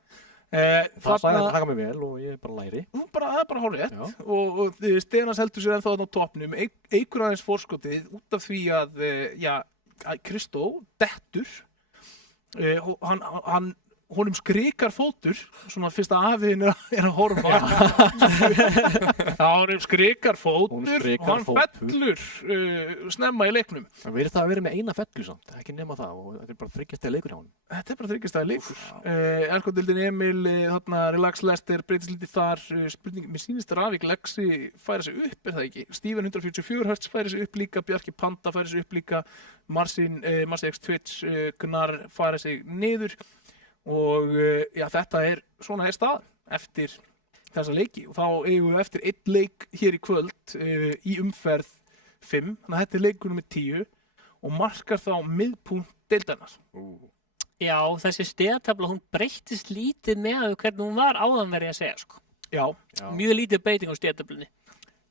Það sagði að taka mig vel og ég bara læri. Það er bara hálfrétt. Og Stenas heldur sér ennþá þarna á toppnum. Eikur aðeins forskotið út af því að, Kristó, dettur. Honum skrikar fótur, svona fyrst að afiðin er að horfa. Honum skrikar fótur og hann fellur snemma í leiknum. Það verður það að vera með eina fellu samt, ekki nema það og þetta er bara 3 stiga leikur hjá hann. Þetta er bara 3 stiga leikur. Elko-deildin Emil, þarna Relax Lester, breytist lítið þar. Spurning, mér sýnist Ravik Lexi færa sig upp, er það ekki? Steven 144 Hz færa sig upp líka, Bjarki Panda færa sig upp líka, Marcin X Twitch, Gunnar færa sig niður. Og þetta er svona staðan eftir þessa leiki og þá eigum við eftir 1 leik hér í kvöld í umferð 5, þannig að þetta er leikur nummer 10 og markar þá miðpunkt deildarinnar. Já, þessi stigatafla, hún breyttist lítið með hvernig hún var áðan verið að segja, sko. Já. Mjög lítið breyting á stigatöflunni.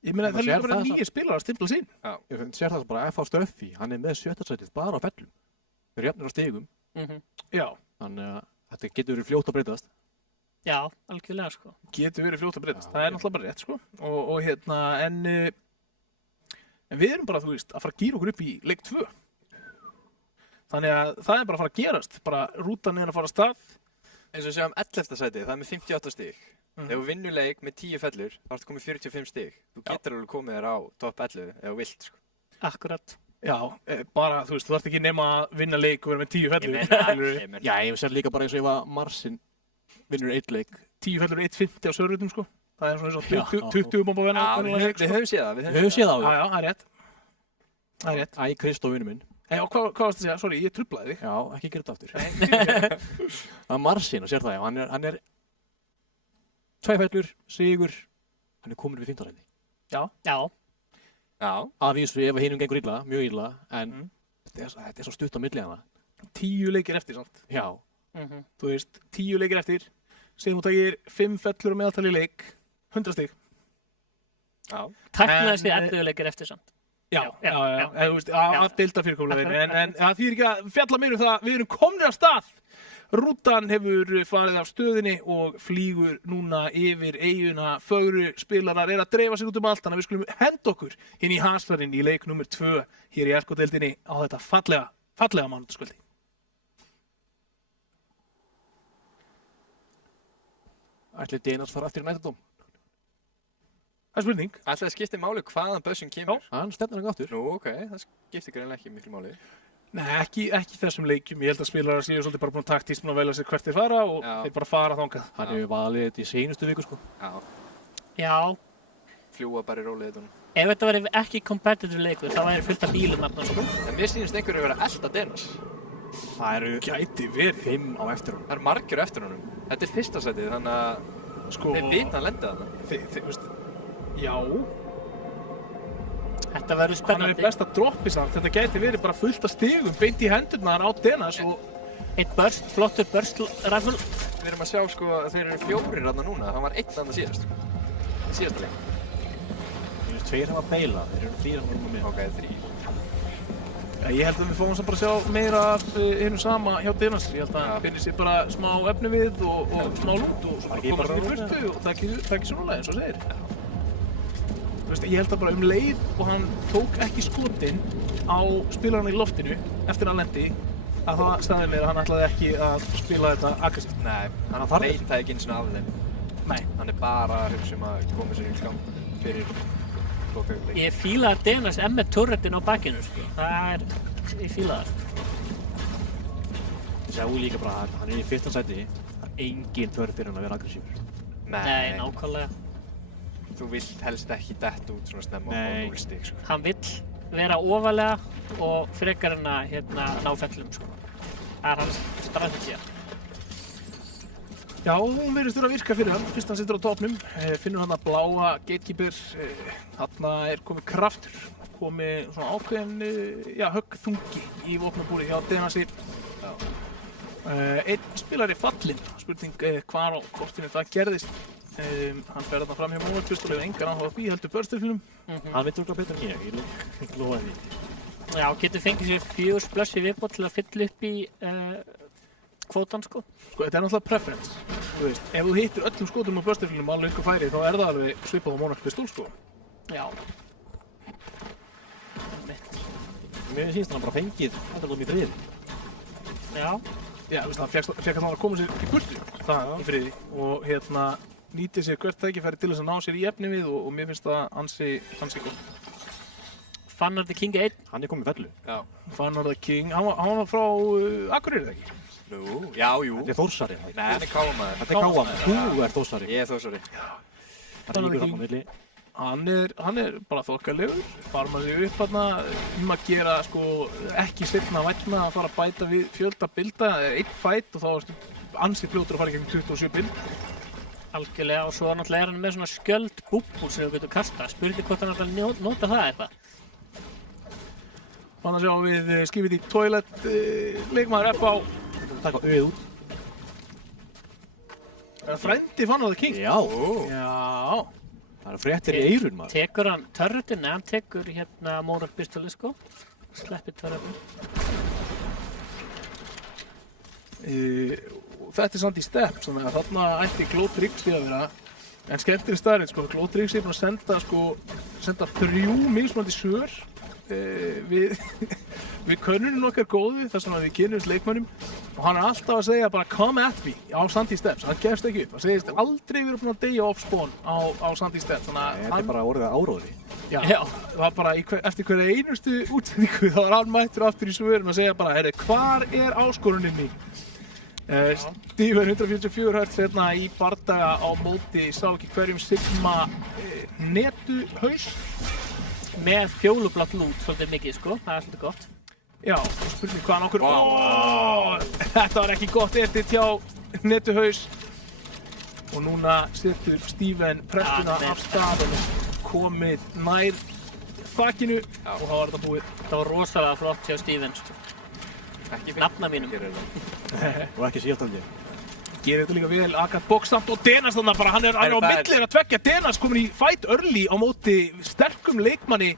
Ég meina það er líka bara 9 spilarar að stimpla sín. Já, ég sér það bara F.A. Stöffi, hann er með 7. sætið bara á fellum. Þeir eru jafnir á stigum. Já. Þannig að þetta getur verið fljótt að breytast. Já, algjörlega, sko. Getur verið fljótt að breytast. Það er náttúrulega bara rétt, sko. En við erum bara, að fara að gíra okkur upp í leik 2. Þannig að það er bara að fara að gerast. Bara rútan er að fara að stað. Eins og sjáum 11. sætið, það er með 58 stig. Þegar þú vinnur leik með 10 fellur, þá ertu komið 45 stig. Þú getur alveg komið þér á topp 11 ef þú vilt, sko. Akkurat. Já, bara, þú þarft ekki nema að vinna leik og vera með 10 fellur. Já, ég sér líka bara eins og ef að Marcin vinnur 1 leik. 10 fellur 1.50 á sörrutum, sko. Það er svona eins og 20 bomba venna. Við höfum séð það. Við höfum séð það. Já, það er rétt. Það er rétt. Æ, Kristó vinur minn. Já, hvað varst að segja? Sorry, ég truflaði þig. Já, ekki gera þetta aftur. Það er Marcin og sér það, já. Hann er 2 fellur, sigur. Hann er komin við 15 sæti. Já. Af því ef að hinum gengur illa, mjög illa, en þetta er svo stutt á milli hana. 10 leikir eftir samt. Já. Þú veist, 10 leikir eftir, segjum þú takir 5 fellur á meðaltali leik, 100 stig. Tæknaði þessi 11 leikir eftir samt. Já, þú veist, að deilda fyrirkomlega en það þýðir ekki að fjalla meira það, við erum komnir af stað. Rútan hefur farið af stöðinni og flýgur núna yfir eyjuna. Fögru spilarar að dreifa sér út allt, þannig að við skulum henda okkur inn í haslarinn í leik nummer 2 hér í Elko-deildinni á þetta fallega mánudagskvöldi. Ætli Denars fara aftur í nættadóm? Það er spurning. Ætli það skiptir máli hvaðan bussinn kemur? Hann stefnir hann aftur. Nú, það skiptir greinlega ekki miklu máli. Nei, ekki þessum leikjum. Ég held að spilarar séu svolítið bara búin taktískt að velja sér hvert þeir fara og þeir bara fara þangað. Hann hefur valið þetta í seinustu viku, sko. Já. Fljúa bara í rólið þetta. Ef þetta væri ekki competitive leikur, þá væri fullt af bílum þarna, sko. En mér sýnist einhverju vera að elta Denars. Það eru gæti verið 5 á eftir honum. Það eru margir eftir honum. Þetta er fyrsta sætið, þannig að þeir vita hann lendið þarna. Já. Þetta verður spennandi. Hann er best að droppi samt. Þetta gæti verið bara fullt af stigum beint í hendurnar á Denars og eitt burst, flottur burst ræfl. Við erum að sjá sko að þeir eru 4 þarna núna. Það var 1 þarna síðast. Síðasta leik. Þeir eru 2 sem að beila. Þeir eru 4 sem voru með. Ok, 3. Ég held að við fáum bara að sjá meira af hinu sama hjá Denars. Ég held að finni sér bara smá efni við og smá lút og svo komast við í burtu og það er ekki svona eins og segir. veist, ég held að bara leið og hann tók ekki skotin á spilarana í loftinu eftir að hann lendi að það staði mér að hann ætlaði ekki að spila þetta aggressíft. Nei, hann leitaði ekki eins og af þeim. Nei. Hann bara að hugsa að koma sér í skam fyrir lokaugleik. Ég fíla að Denas með turretin á bakinu, sko. Ég fíla það. Ég sjáu líka bara að hann í fyrsta sæti, það engin þörf fyrir hann að vera aggressífur. Nei, nákvæmlega. Þú vilt helst ekki detta út svona snemma og fá 0 stig, sko. Hann vill vera ofalega og frekar en að ná fellum, sko. Það hans strategía. Já, hún verðist að virka fyrir hann, fyrst hann situr á topnum, finnur hann að bláa gatekeeper, þarna komið kraftur, komið svona ákveðin, höggþungi í vopnabúri hjá Denasi. Einn spilari fallinn, spurning hvar á kortinu það gerðist. Hann fer þarna fram hjá móðarpistoli og engan áhuga því heldur börstuflunum. Hann veit örugglega betur en ég lofaði því. Já, getur fengið sér 4 splöss í viðbót til að fylla upp í kvótan, sko. Sko, þetta náttúrulega preference. Þú veist, ef þú hittir öllum skotum á börstuflunum alveg yngur færi, þá það alveg svipað á móðarpistól, sko. Já. Mér finnst hann bara fengið í friði. Já. Já, þú veist, hann fekk hann að koma sér í burtu í friði og nýtið sér hvert tækifæri til þess að ná sér í efni við og mér finnst það ansi gott. Fannar the King 1. Hann komið fellu. Já. Fannar the King, hann var frá Akureyri, ekki? Nú, já, jú. Þetta Þórsari. Nei, hann Káamaður. Þetta Káamaður. Þú Þórsari. Ég Þórsari. Fannar the King. Hann bara þokkalegur, farmar sig upp að gera sko ekki seinna vænna að fara að bæta við fjölda bilda, einn fætt og þá ertu ansi fljótur að fara í gegnum 27 bild. Algjörlega, og svo náttúrulega hann með svona skjöld búbbúl sem þú getur kastað. Spurði hvort hann alltaf nota það eitthvað. Þannig að sjá við skipið í toilet leikmaður FH. Taka auðið út. Er það frændi Fannar the King? Já. Já. Það fréttir í eyrun, maður. Tekur hann turretin, hann tekur móðarpistoli, sko. Sleppir turretin. Þetta samt í step, þannig að þarna ætti Glótryggsli að vera. En skemmtileg staðreynd, sko, Glótryggsli er búinn að senda 3 mismunandi svör við könnunum okkar góðu, þar sem við kynnumst leikmönnum og hann er alltaf að segja bara come at me á Sandy Steps, hann gefst ekki upp, hann segist aldrei verið búinn að deyja off spawn á Sandy Steps, þannig að þetta er bara orðið áróðri. Já, það var bara eftir hverja einustu útsendingu þá var hann mættur aftur í svörin að segja bara, heyrðu, hvar er áskorunin mín? Steven 144 Hz hérna í bardaga á móti, sá ekki hverjum Sigma netuhaus með fjólublátt lút svolítið mikið, sko, það er svolítið gott. Já, spurning hvaðan okkur þetta var ekki gott edit hjá netuhaus og núna setur Steven prestuna af stað og komið nær þakinu og þá var þetta búið. Það var rosalega flott hjá Steven, sko. Nafna mínum. Og ekki síðastandi. Gerir þetta líka vel, Agat bóksamt og Denas þannig bara, hann er á millir að tveggja. Denas komin í fight early á móti sterkum leikmanni.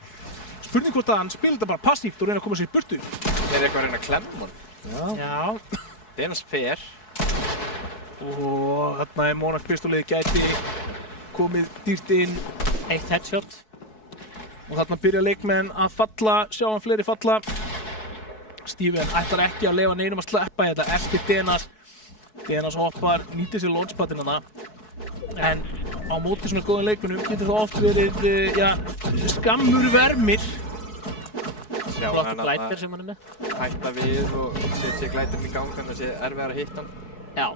Spurning hvort að hann spila þetta bara passíft og reyna að koma sér í burtu. Er eitthvað að reyna að klemma hann? Já. Denas fer. Og þarna Monarch-pistolið gæti komið dýrt inn. Eitt headshot. Og þarna byrja leikmenn að falla, sjá hann fleiri falla. Steven ætlar ekki að leyfa neinum að sleppa þetta eftir Denas. Denas hoppar, nýtir sér launchpadinn hana. En á móti svona góðum leikmennum getur það oft verið, skammur vermir. Flottu glætir sem hann er með. Hætta við og setja glætirinn í gang þannig að það sé erfiðara að hitta hann. Já,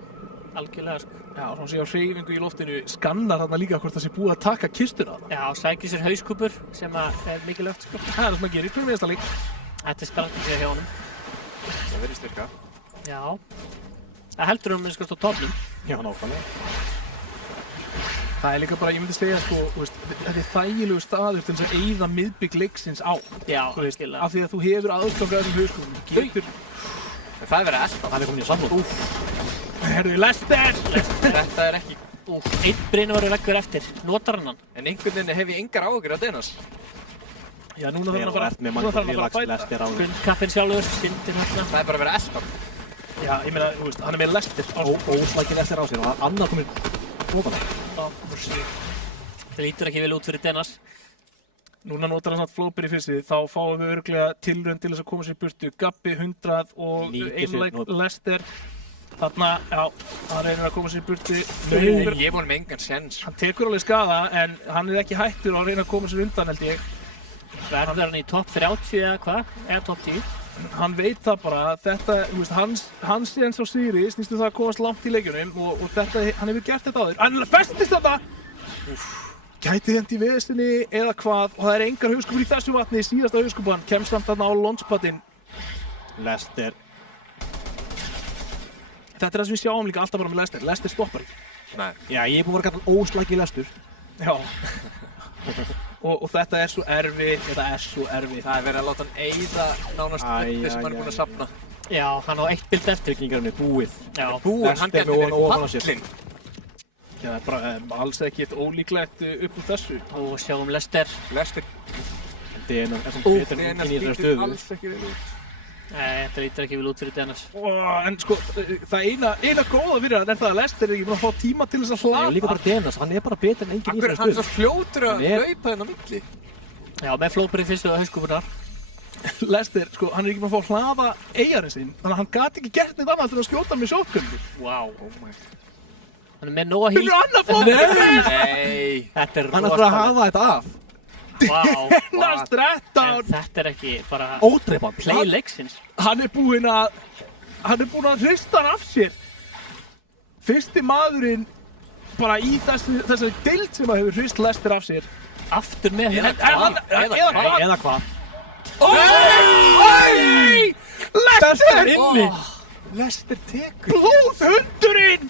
algjörlega, sko. Já, svona sé á hreyfingu í loftinu, skannar þarna líka hvort það sé búið að taka kistuna þarna. Já, sækir sér hauskúpur sem er mikilvægt, sko. Það er það sem að gera í hverjum einasta leik. Þetta er strategía hjá honum. Það verður styrka. Já. Það heldur um minnskast á topnum. Já, nákvæmlega. Það er líka bara, ég myndi segja, sko, þetta er þægilegu staður til þess að eyða miðbygg leiksins á. Já, skilja. Af því að þú hefur aðganga þessum hauskúpum. Getur. En það er verið að elta. Það er komin í samlót. Herðu, Lester! Þetta er ekki. Einn brynvaru veggur eftir. Notar hann. En einhvern veginn hef ég engar áhyggjur af Denas. Já, núna þarf hann að fara að fæta. Skundkappinn sjálfur, stindir hérna. Það er bara verið að elta. Já, ég meina, þú veist, hann er með Lester. Óslækir Lester á sér og annar komið ofan. Það lítur ekki vel út fyrir Denas. Núna notar hann samt flóper í fyrsti, þá fáum við örglega tilraun til þess að koma sér í burtu. Gabbi 100 og einleik Lester. Þarna, já, hann reynir að koma sér í burtu. Ég von með engan séns. Hann tekur alveg skaða, en hann er ekki hættur og reynir að koma sér undan, held ég. Verður hann í topp 30 eða hvað? Eða topp 10? Hann veit það bara, þetta, þú veist, hans séns á sigri snýst það að komast langt í leikjunum og þetta, hann hefur gert þetta áður. Hann festist þetta! Gæti hendi í veðstinni eða hvað og það er engar hauskúpur í þessu vatni, síðasta hauskúpan kemst samt þarna á launchpadinn. Lester. Þetta er það sem við sjáum líka alltaf bara með Lester. Lester stoppar ekki. Nei. Já, ég er búinn að vera kallað óslæki Lestur. Já. og þetta er svo erfitt, Það er verið að láta hann eyða nánast þetta sem hann er búinn að safna. Já, hann á eitt bild eftir. Tryggingarinn er búið. Já. Búinn, hann getur verið fallinn. Já, það er bara alls ekki eitt ólíklegt upp úr þessu. Og sjáum Lester. Denan er svona betur inn í þessari stöðu. Alls ekki verið út. Nei, þetta lítur ekki vel út fyrir Denas. En sko, það eina góða fyrir hann er það að Lester er ekki búinn að fá tíma til þess að hlaða. Já, líka bara Denas, hann er bara betur en enginn í þessari Hann er stöðu. svo fljótur að hlaupa þennan á milli. Já, með flóper í fyrstu og hauskúpunar. Lester, sko, hann er ekki búinn að fá hlaða eigarinn sinn, þannig að hann gat ekki gert neitt annað til að skjóta með shotgunni. Wow. Hann er með nóga hýl. Finnur hann að fá Nei. Þetta er Hann er bara að hafa þetta af. Wow. hennar stretta. Þetta er ekki bara Ódreifan. play leiksins. Hann er búinn að hrista hann af sér. Fyrsti maðurinn bara í þessari deild sem að hefur hrist Lester af sér. Aftur með Eða hvað? Oi! Lester! Inni! Lester tekur. Blóðhundurinn!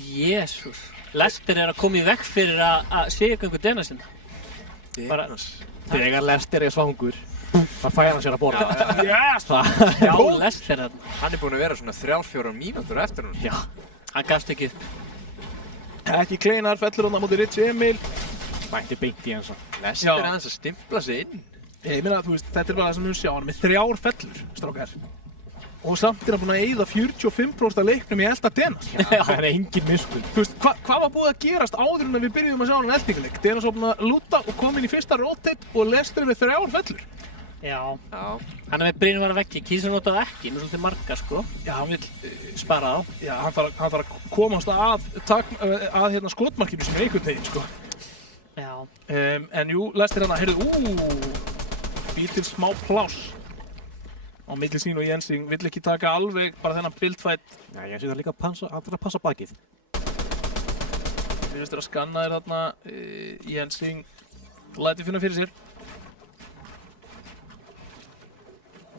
Jésús. Lester er að koma í vekk fyrir að sigurgöngu Denasinn. Denas. Þegar Lester er svangur, það fær hann sér að borða. Yes! Já, Lester hann. Hann er búinn að vera svona 3-4 mínútur eftir hún. Já. Hann gafst ekki upp. Ekki Kleinar fellur hann á móti Rich Emil. Mætti beint í hans. Lester er aðeins að stimpla sig inn. Ég meina, þú veist, þetta er bara það sem við sjá hann með 3 fellur, strákar. Og samt er hann búinn að eyða 45% af leiknum í elda Denas. Það er engin miskunn. Þú veist, hvað var búið að gerast áður en við byrjuðum að sjá hann eldingarleik? Denas var búinn að lúta og kom inn í fyrsta rotate og Lester með 3 fellur. Já. Já. Hann er með brýnvara veggi, kýsur notað ekki, með svolítið marga sko. Já, hann vill Spara á. Já, hann þarf að komast að hérna skotmarkinu sem einhvern veginn, sko. Já. En jú, Lester hann að, heyrðu, býr til smá pláss á milli sín og Jensing, vill ekki taka alveg bara þennan buildfight. Já, ég sé það líka að hann þarf að passa bakið. Við veist að skanna þér þarna, Jensing læti finna fyrir sér.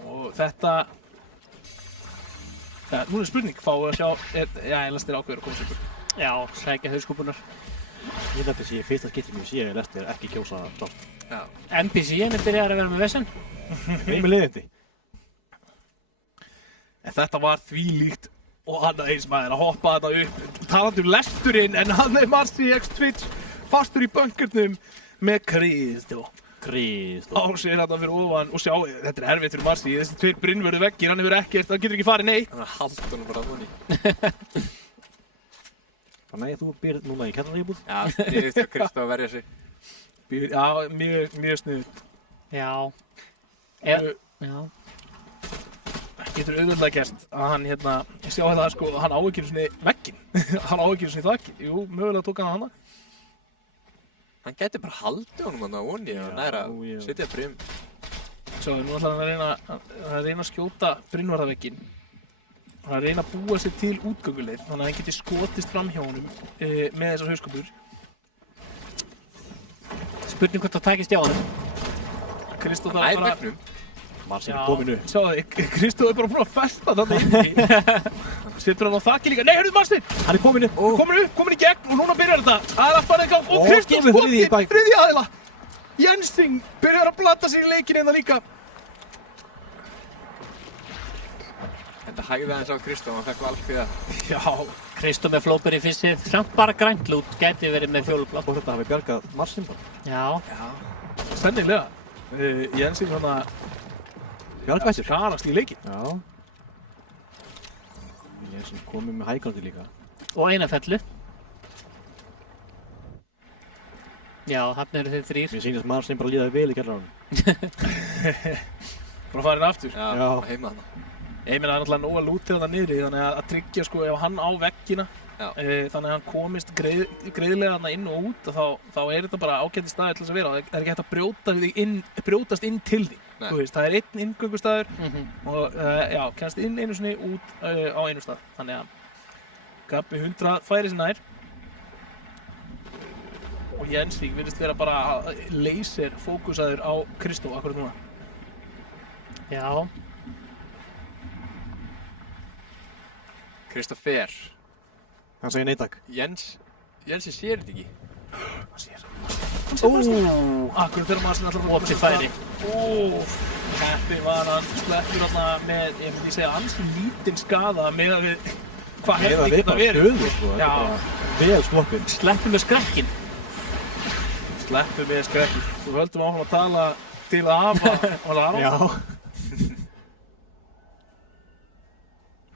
Og þetta, nú er spurning, fáum við að sjá, já, Lester ákveður að koma sér burt. Já, sækja hauskúpunar. Ég held að sé fyrsta skipti sem ég sé að Lester ekki kjósa að klást. Já. NPC-in er byrjar að vera með vesen. Við með leiðindi. En þetta var þvílíkt og annað eins maður að hoppa þetta upp. Talandi Lesturinn, en hann er Marcy X Twitch fastur í bunkernum með Kristó. Á sér þetta fyrir ofan og sjá, þetta er erfitt fyrir Marcy, þessi 2 brinnvörðu veggir, hann hefur ekkert, hann getur ekki farið neitt. Hann haldur honum bara að honi. Þannig að þú býr núna í kællaríbúð. Já, ég veist að Kristó að verja sig. Já, mjög sniðugt. Já. Já. Getur auðvitað gerst að hann hérna, ég sjá þetta sko, hann á ekki svona vegginn. Hann á ekki svona þakki. Jú, mögulega tók hann hana. Hann gæti bara haldið honum hann á honi og næra að setja brim. Svo, nú ætlar hann að reyna að skjóta brinnvarðavegginn. Hann að reyna að búa sér til útgönguleið, þannig að hann geti skotist fram hjá honum með þessar hauskúpur. Spurning hvort það takist hjá honum. Kristó Hann nær veggnum. Marcy er komin upp. Sjáðu þig, Kristó er bara búinn að festa þarna inni. Setur hann á þakki líka. Nei, hörðu Marcy! Hann er komin upp. Komin í gegn og núna byrjar þetta. Það er að fara í gang og Kristó gefur þriðji í bæk. þriðji aðila. Jensing byrjar að blanda sig í leikinn hérna líka. Þetta hægði aðeins á Kristó, hann fekk valkviða. Já. Kristó með flóper í fyrstið, samt bara grænt lút, gæti verið með fjólublátt. Og þetta hafi bjargað Marcy bara. Já. Sennilega. Jensing hann að Bjargvættur. skarast í leikinn. Já. Ég er sem komið með hægrandi líka. Og eina fellu. Já, þarna eru þið 3. Mér sýnist maður sem bara líðaði vel í kjallaranum. Bara farin aftur. Já, heima þarna. Ég meina það er náttúrulega nóg að lúta þarna niðri, þannig að tryggja sko ef hann á veggina, þannig að hann komist greiðlega þarna inn og út, þá er þetta bara ágæti staður til þess að vera. Það er ekki hægt að brjótast inn til því. Þú veist, það er einn inngöngustaður og já, kennst inn einu sinni út á einu stað. Þannig að Gabbi 100 færi sér nær. Og Jensík virðist vera bara laser fókusaður á Kristó akkurat núna. Já. Kristoffer. Hann segir nei takk. Jensi sér þetta ekki. Hann sér akkurat þegar maður sem alltaf Opið færi. Keppi var hann sleppur þarna með, ég myndi segja, ansi lítinn skaða með að við hvað hefði geta verið. Já. Vel sloppin. Sleppur með skrekkin. Sleppur með skrekkin. Þú höldum áfram að tala til afa og Lara. Já.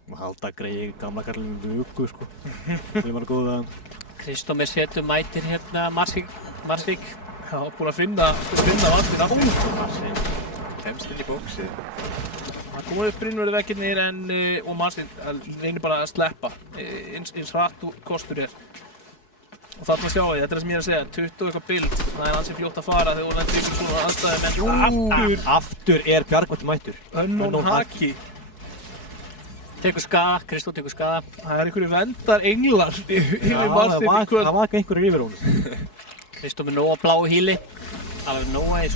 Maður halda greið gamla karlinn við Uggu, sko. Það var góða. Kristó með setu mætir hérna Marsvík. Já, búin að finna vatnið aftur. Kemst inn í bóksið. Það kom upp Brynverði veggirnir og Marsvík reynir bara að sleppa eins hratt og kostur er. Og þarna sjáum við, þetta er það sem ég er að segja, 20 og eitthvað bild. Það er ansi fljótt að fara þegar hún lendir ykkur svona aðstæði menn. Aftur er Bjargvættur mættur. Unknown Haki. Tekur skaða, Kristó tekur skaða. Það er einhverju vendar englar yfir Marsvík í kvöld. Það var ekki einhverju yfir honum. Kristó með nóga bláu híli. Alveg nóga eins.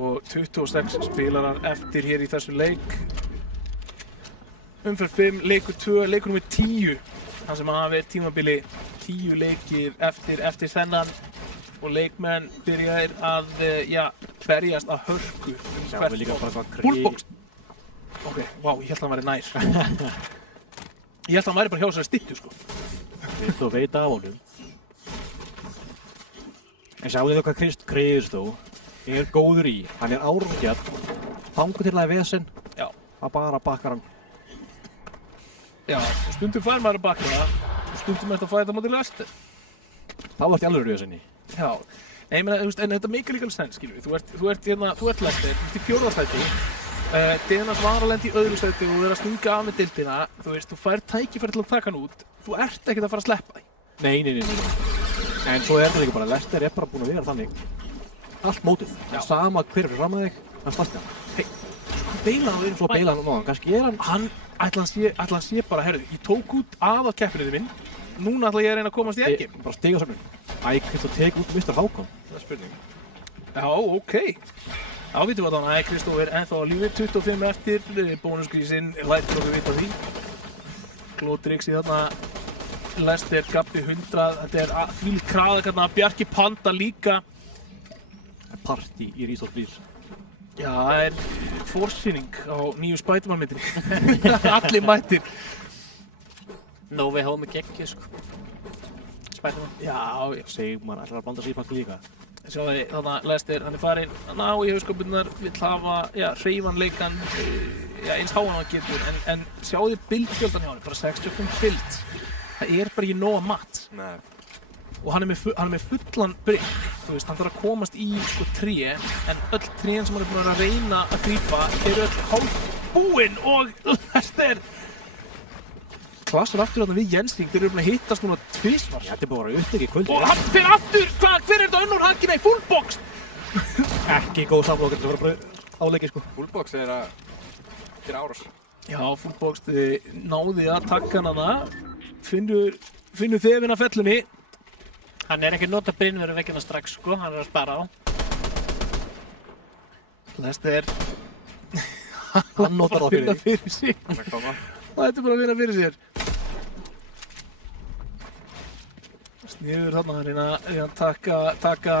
Og 26 spilarar eftir hér í þessu leik. Umferð 5, leikur 2, leikur nr. 10. Það sem hafi tímabili 10 leikir eftir þennan og leikmenn byrjaðir að berjast að hörku Bullbox. Ok, vá, ég held að hann væri nær. Ég held að hann væri bara hjá þessari styttu, sko. Kristó veit af honum. En sjáu þið hvað Kristó er góður í. Hann er árangjarn, fangur til að vesen, að bara bakkar hann. Já, og stundum fær maður að bakka það, og stundum eftir að fæða það mótið Leicester. Þá ert í alveg vesenni. Já, ég meina, en þetta meikar líka alveg sens, skilur við. Þú ert Leicester, þú ert í 4. sæti. Denas var að lenda í öðru sæti og vera að stinga af með deildina. Þú veist, þú fær tækifæri til að taka hann út. Þú ert ekkert að fara að sleppa því. Nei. En svo er það líka bara, Leicester er bara búin að vera þannig. Allt mótið. Sama hver fyrir fram að þig, hann slassi hann. Hei, beila hann svo beila hann á hann. Kannski er hann... Ætla hann sé bara, herru, ég tók út aðal keppinniði minn. Núna ætla ég að reyna að komast í ekki. Bara stiga sögnin. Kristó tek út Mr. Hákon. Það er spurning. Já, ok. Já, vitum við þannig að Kristó er ennþá á lífi, 25 eftir, bónusgrísinn lætur okkur vita því. Glótrix í þarna, Leicester, Gabbi 100, þetta er þvílík kraðak þarna, Bjarki Panda líka. Party í Rísdórs Blís. Já, það er forsýning á nýju Spiderman-myndinni. Allir mættir. No Way Home er geggjuð, sko. Spiderman. Já. Sigmar ætlar að blanda síðan líka. Sjáu þið, þannig að Leicester, hann er farinn að ná í hauskapurnar, vill hafa, hreyfanleikan, eins háan hann getur, en sjáu þið bildfjöldan hjá hann, bara 65 bild. Það er bara ekki nóga matt. Nei. Og hann er með fullan brygg, þú veist, hann þarf að komast í sko tré, en öll trén sem hann er búin að reyna að grípa eru öll hálfbúin og Leicester klassar aftur þarna við Jensík, þeir eru búin að hittast núna tvisvar. Þetta er bara upptekið í kvöldi. Og hann fyrir aftur, hver er þetta Unknown Haki, nei, Fullbox? Ekki góð samlokk, þetta var bara áleikið, sko. Fullbox er að gera árás. Já, Fullbox náði að takka hana, finnur þefinn af fellunni. Hann er ekki að nota Brynverði veggina strax, sko, hann er að spara á. Leicester, hann notar það fyrir sig. Það er að koma. Það er bara að vinna fyrir sér. Sniður þarna að reyna að taka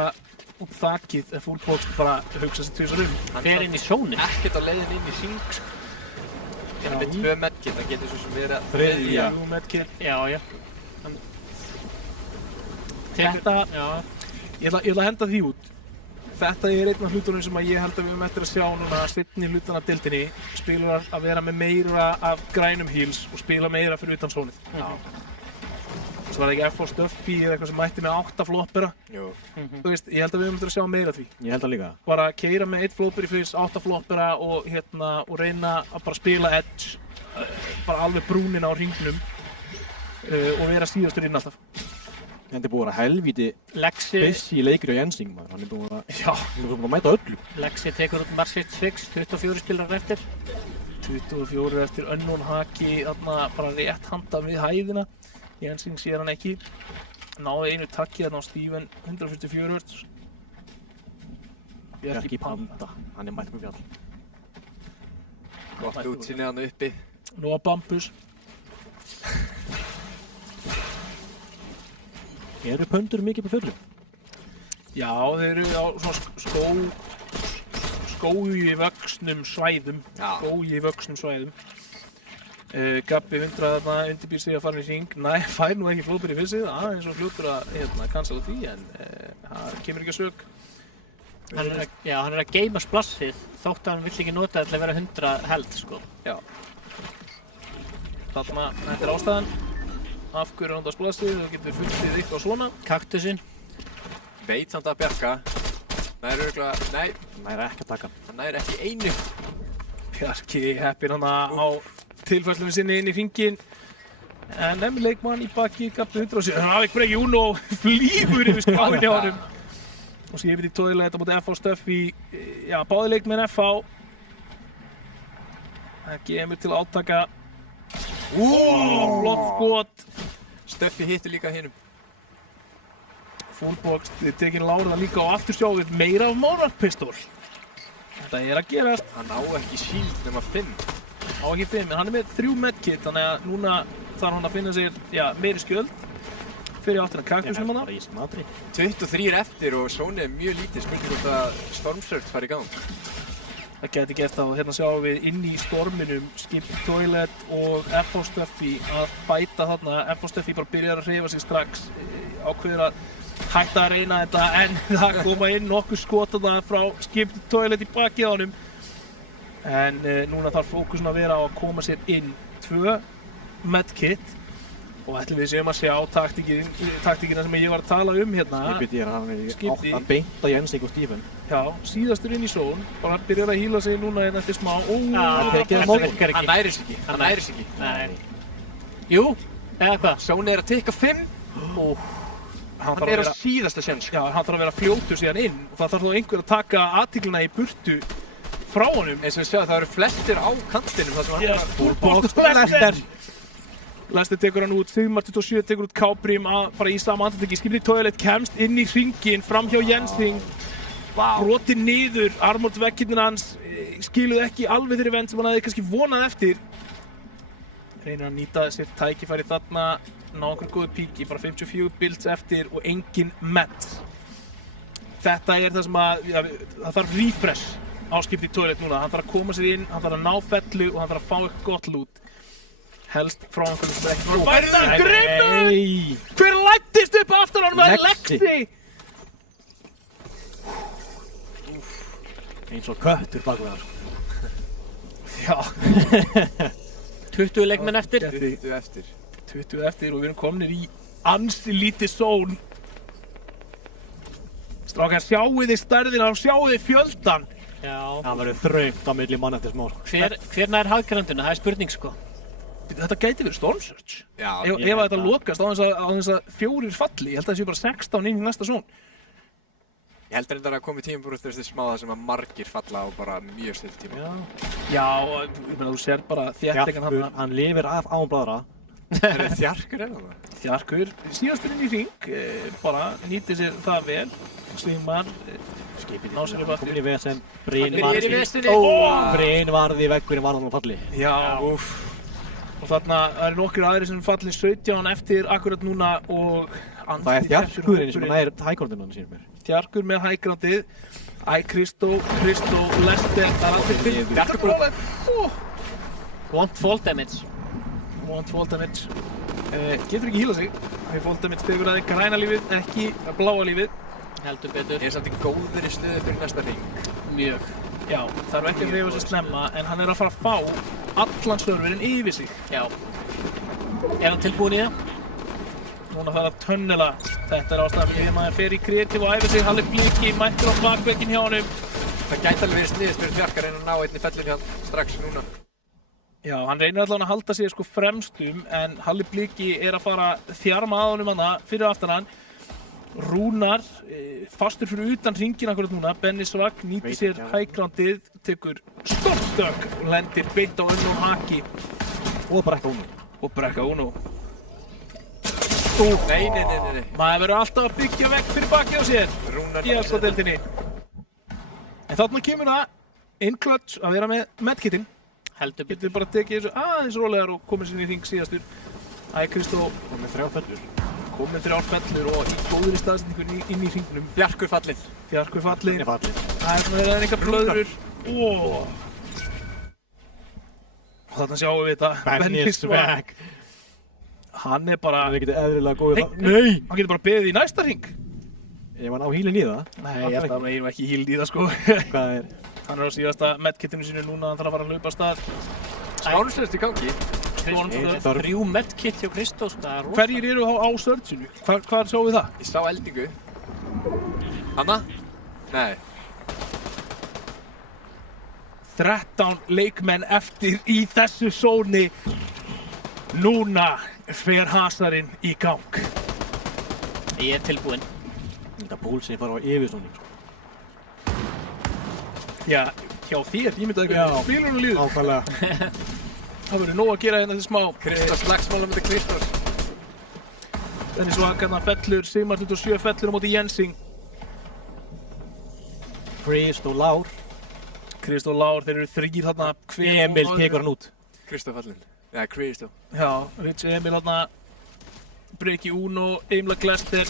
út þakið en Fullbox bara hugsa sér tvisvar um. Hann fer inn í sóni. Ekkert á leiðin inn í hring, sko. Hann er með 2 medkit, það getur svo sem verið að... Þriðja. Medkit. Já. Þetta, ég ætla að henda því út. þetta er einn af hlutunum sem ég held að við höfum eftir að sjá núna seinni hlutan af deildinni. Spilar að vera með meira af grænum heels og spila meira fyrir utan sónið. Þú veist, var það ekki FH Stuffy eða eitthvað sem mætti með 8 floppera? Jú. Þú veist, ég held að við höfum eftir að sjá meira af því. Ég held það líka. Bara keyra með 1 flopper í fyrst, 8 floppera og reyna að bara spila edge, bara alveg brúnin á hringnum og vera síðastur inn alltaf. Þetta er búið að vera helvíti busy leikur á Jensing, maður. Hann er búið að mæta öllu. Lexi tekur út Marsic Svix, 24 spilar eftir. 24 eftir Unknown Haki, þarna bara rétt handað við hæðina. Jensing sér hann ekki. Náði einu takki þarna á Steven, 144 hertz. Bjarki Panda, hann er mætt með fjall. Gott útsýnið hann uppi. Noah Bambus. Eru pöndur mikið på fullu? Já, þeir eru á svona skógivöxnum svæðum. Gabbi 100 þarna undirbýr sig að fara í hring. Nei, fær nú ekki flópir í fyrsið, aðeins og fljótur að cancela því, en það kemur ekki að sök. Hann er að geima splassið, þótt að hann vill ekki nota til að vera 100 held, sko. Já. Þarna, þetta er ástæðan. Af hverju hann á splassið, þú getur fundið eitthvað svona. Kaktusinn. Veit samt að Bjarka. Nær örugglega, nei. Nær ekki að taka. Hann nær ekki einu. Bjarki heppir hann á tilfærslunum sinni inn í hringinn. En nefnir leikmann í baki, Gabbi 107. Ravik Breki Uno flýgur yfir skráinni á honum. Og svo yfir í Toilet á móti FH Stuffy. Já, báði leikmenn FH. Það kemur til átaka. Flott skot. Stuffy hittir líka hinum. Fullbox, tekin Lára líka og aftur sjáum við meira af Monarch Pistol. Þetta er að gerast. Hann á ekki shield nema 5. Á ekki 5, en hann er með 3 medkit, þannig að núna þarf hann að finna sér, meiri skjöld fyrir áttina kaktusnum hana. Bara í smatri. 23 eftir og Sony er mjög lítið spurning út að Stormsurge fari í gang. Það geti gert það og hérna sjáum við inn í storminum Skip Toilet og FH Stuffy að bæta þarna. FH Stuffy bara byrjar að hreyfa sig strax, ákveður að hætta að reyna þetta, en það koma inn nokkuð skot þarna frá Skip Toilet í bakið á honum. En núna þarf fókusin að vera á að koma sér inn 2 medkit og ætlum við séum að sjá taktíkina sem ég var að tala um hérna. Skipið er að beinta Jensing og Steven. Já, síðastur inn í zón, bara byrjar að hýla sig núna hérna eftir smá. Þetta virkar ekki. Hann næris ekki, hann næris ekki. Nei. Jú, eða hvað? Sony er að tikka 5. Hann er á síðasta sjens. Já, hann þarf að vera fljótur síðan inn og það þarf þá einhver að taka athyglinna í burtu frá honum. Eins og við sjáum, það eru flestir á kantinum þar sem hann er að fullbox. Lester tekur hann út, Sigmar 27 tekur út K-Prim bara í sama andartaki. Skipið Toilet kemst inn í hringinn fram hjá Jensing. Brotið niður, armored veggirnir hans skiluðu ekki alveg þeirri vend sem hann hefði kannski vonað eftir. Reynir að nýta sér tækifæri þarna, ná einhverju góðu píki, bara 54 builds eftir og engin met. Þetta er það sem það þarf refresh á Skipið Toilet núna. Hann þarf að koma sér inn, hann þarf að ná fellu og hann þarf að fá eitthvað gott loot. Helst frá einhverjum sem ekki frá bæta. Grimmur! Hver lættist upp aftan honum? Það er Lexi! Eins og köttur bakveðar. Já. 20 leikmenn eftir. 20 eftir. 20 eftir og við erum komnir í ansi lítið zón. Strákar, sjáu þið stærðina og sjáu þið fjöldan. Já. Það verður þröngt á milli mann eftir smál. Hver nær haggranduna? Það er spurning, sko. Þetta gæti verið Stormsurge. Já. Ef þetta lokast á þess að 4 falli, ég held að það séu bara 16 inn í næsta zón. Ég held reyndar að komi tímabrúst þessi smáða sem að margir falla á bara mjög snill tíma. Já, ég meina þú sér bara þéttleikan hann lifir af án bladra. Er það Þjarkur eða það? Þjarkur, síðastur inn í hring, bara nýtti sér það vel. Sigmar, Skipið ná sér upp aftur. Komin í vesen, Bryn varði veggurinn var hann á falli. Já, og þarna eru nokkur aðrir sem fallin 17 eftir akkurat núna og það er Þjarkurinn sem nær hægrandinn hann sínum mér. Þjarkur með hægrandið. Kristó, Lester, það er allir fyrir Þjarkur. Want fall damage. Getur ekki hýla sig. Fall damage tegur aðeins græna lífið, ekki bláa lífið. Heldur betur. Ég samt í góðri stöðu fyrir næsta hring. Mjög. Já, þarf ekki að reyfa sér snemma, en hann að fara að fá allan serverinn yfir sig. Já. Hann tilbúin í það? Núna þarf að tunnela. Þetta ástæðan fyrir maður fer í kreatív og æfir sig. Halli Bliki mættur á bakveginn hjá honum. Það gæti alveg verið sniðist fyrir Bjarka að reyna að ná einni fellin hjá strax núna. Já, hann reynir allavega að halda sig fremstum, en Halli Bliki að fara þjarma að honum hana fyrir aftan hann. Rúnar, fastur fyrir utan hringin akkurat núna. Benni Svag nýtir sér hæggrandið, tekur stórstök og lendir beint á Unknown Haki. Og brekka Uno. Nei. Maður verður alltaf að byggja vekk fyrir bakið á sér Rúnar í elsta-deildinni. En þarna kemur það inn clutch að vera með medkitinn. Heldur betur. Getur bara tekið þessu aðeins rólegar og komið sér í hring síðastur. Kristó Og með 3 fellur. kom með 3 fellur og í góðri staðsetningu inn í hringnum. Bjarkur fallinn. Bjarkur fallinn. Fallin. Það svona engar blöðrur. Og þarna sjáum við þetta. Benni Svag. Hann bara... Það er ekkert eðlilega góðið það. Nei! Hann getur bara beðið í næsta hring. Ég var á hílinn í það. Nei, ég held að hann eigin ekki híld í það sko. Hvað er? Hann á síðasta medkitinu sínu núna, hann þarf að fara að hlaupa af stað. Smánslöst í gangi. 3 medkit hjá Kristós. Hverjir eru á surgeonu? Hvar sjáum við það? Ég sá eldingu. Hanna? Nei. 13 leikmenn eftir í þessu zóni. Núna fer hasarinn í gang. Ég tilbúinn. Þetta ból sem fara á yfirsnúning. Já, hjá þér, ég myndi að eitthvað spilunum líður. Ákvæmlega. Það verður nóg að gera hérna til smá. Kristós slagsmála með Kristós. Benni Svag hérna fellur, Sigmar 27 fellur á móti Jensing. Kristó Lár. Kristó Lár, þeir eru 3 þarna. Emil tekur hann út. Kristó fallinn. Já, Kristó. Já, Rich Emil þarna. Breki Uno, Eimla Glester.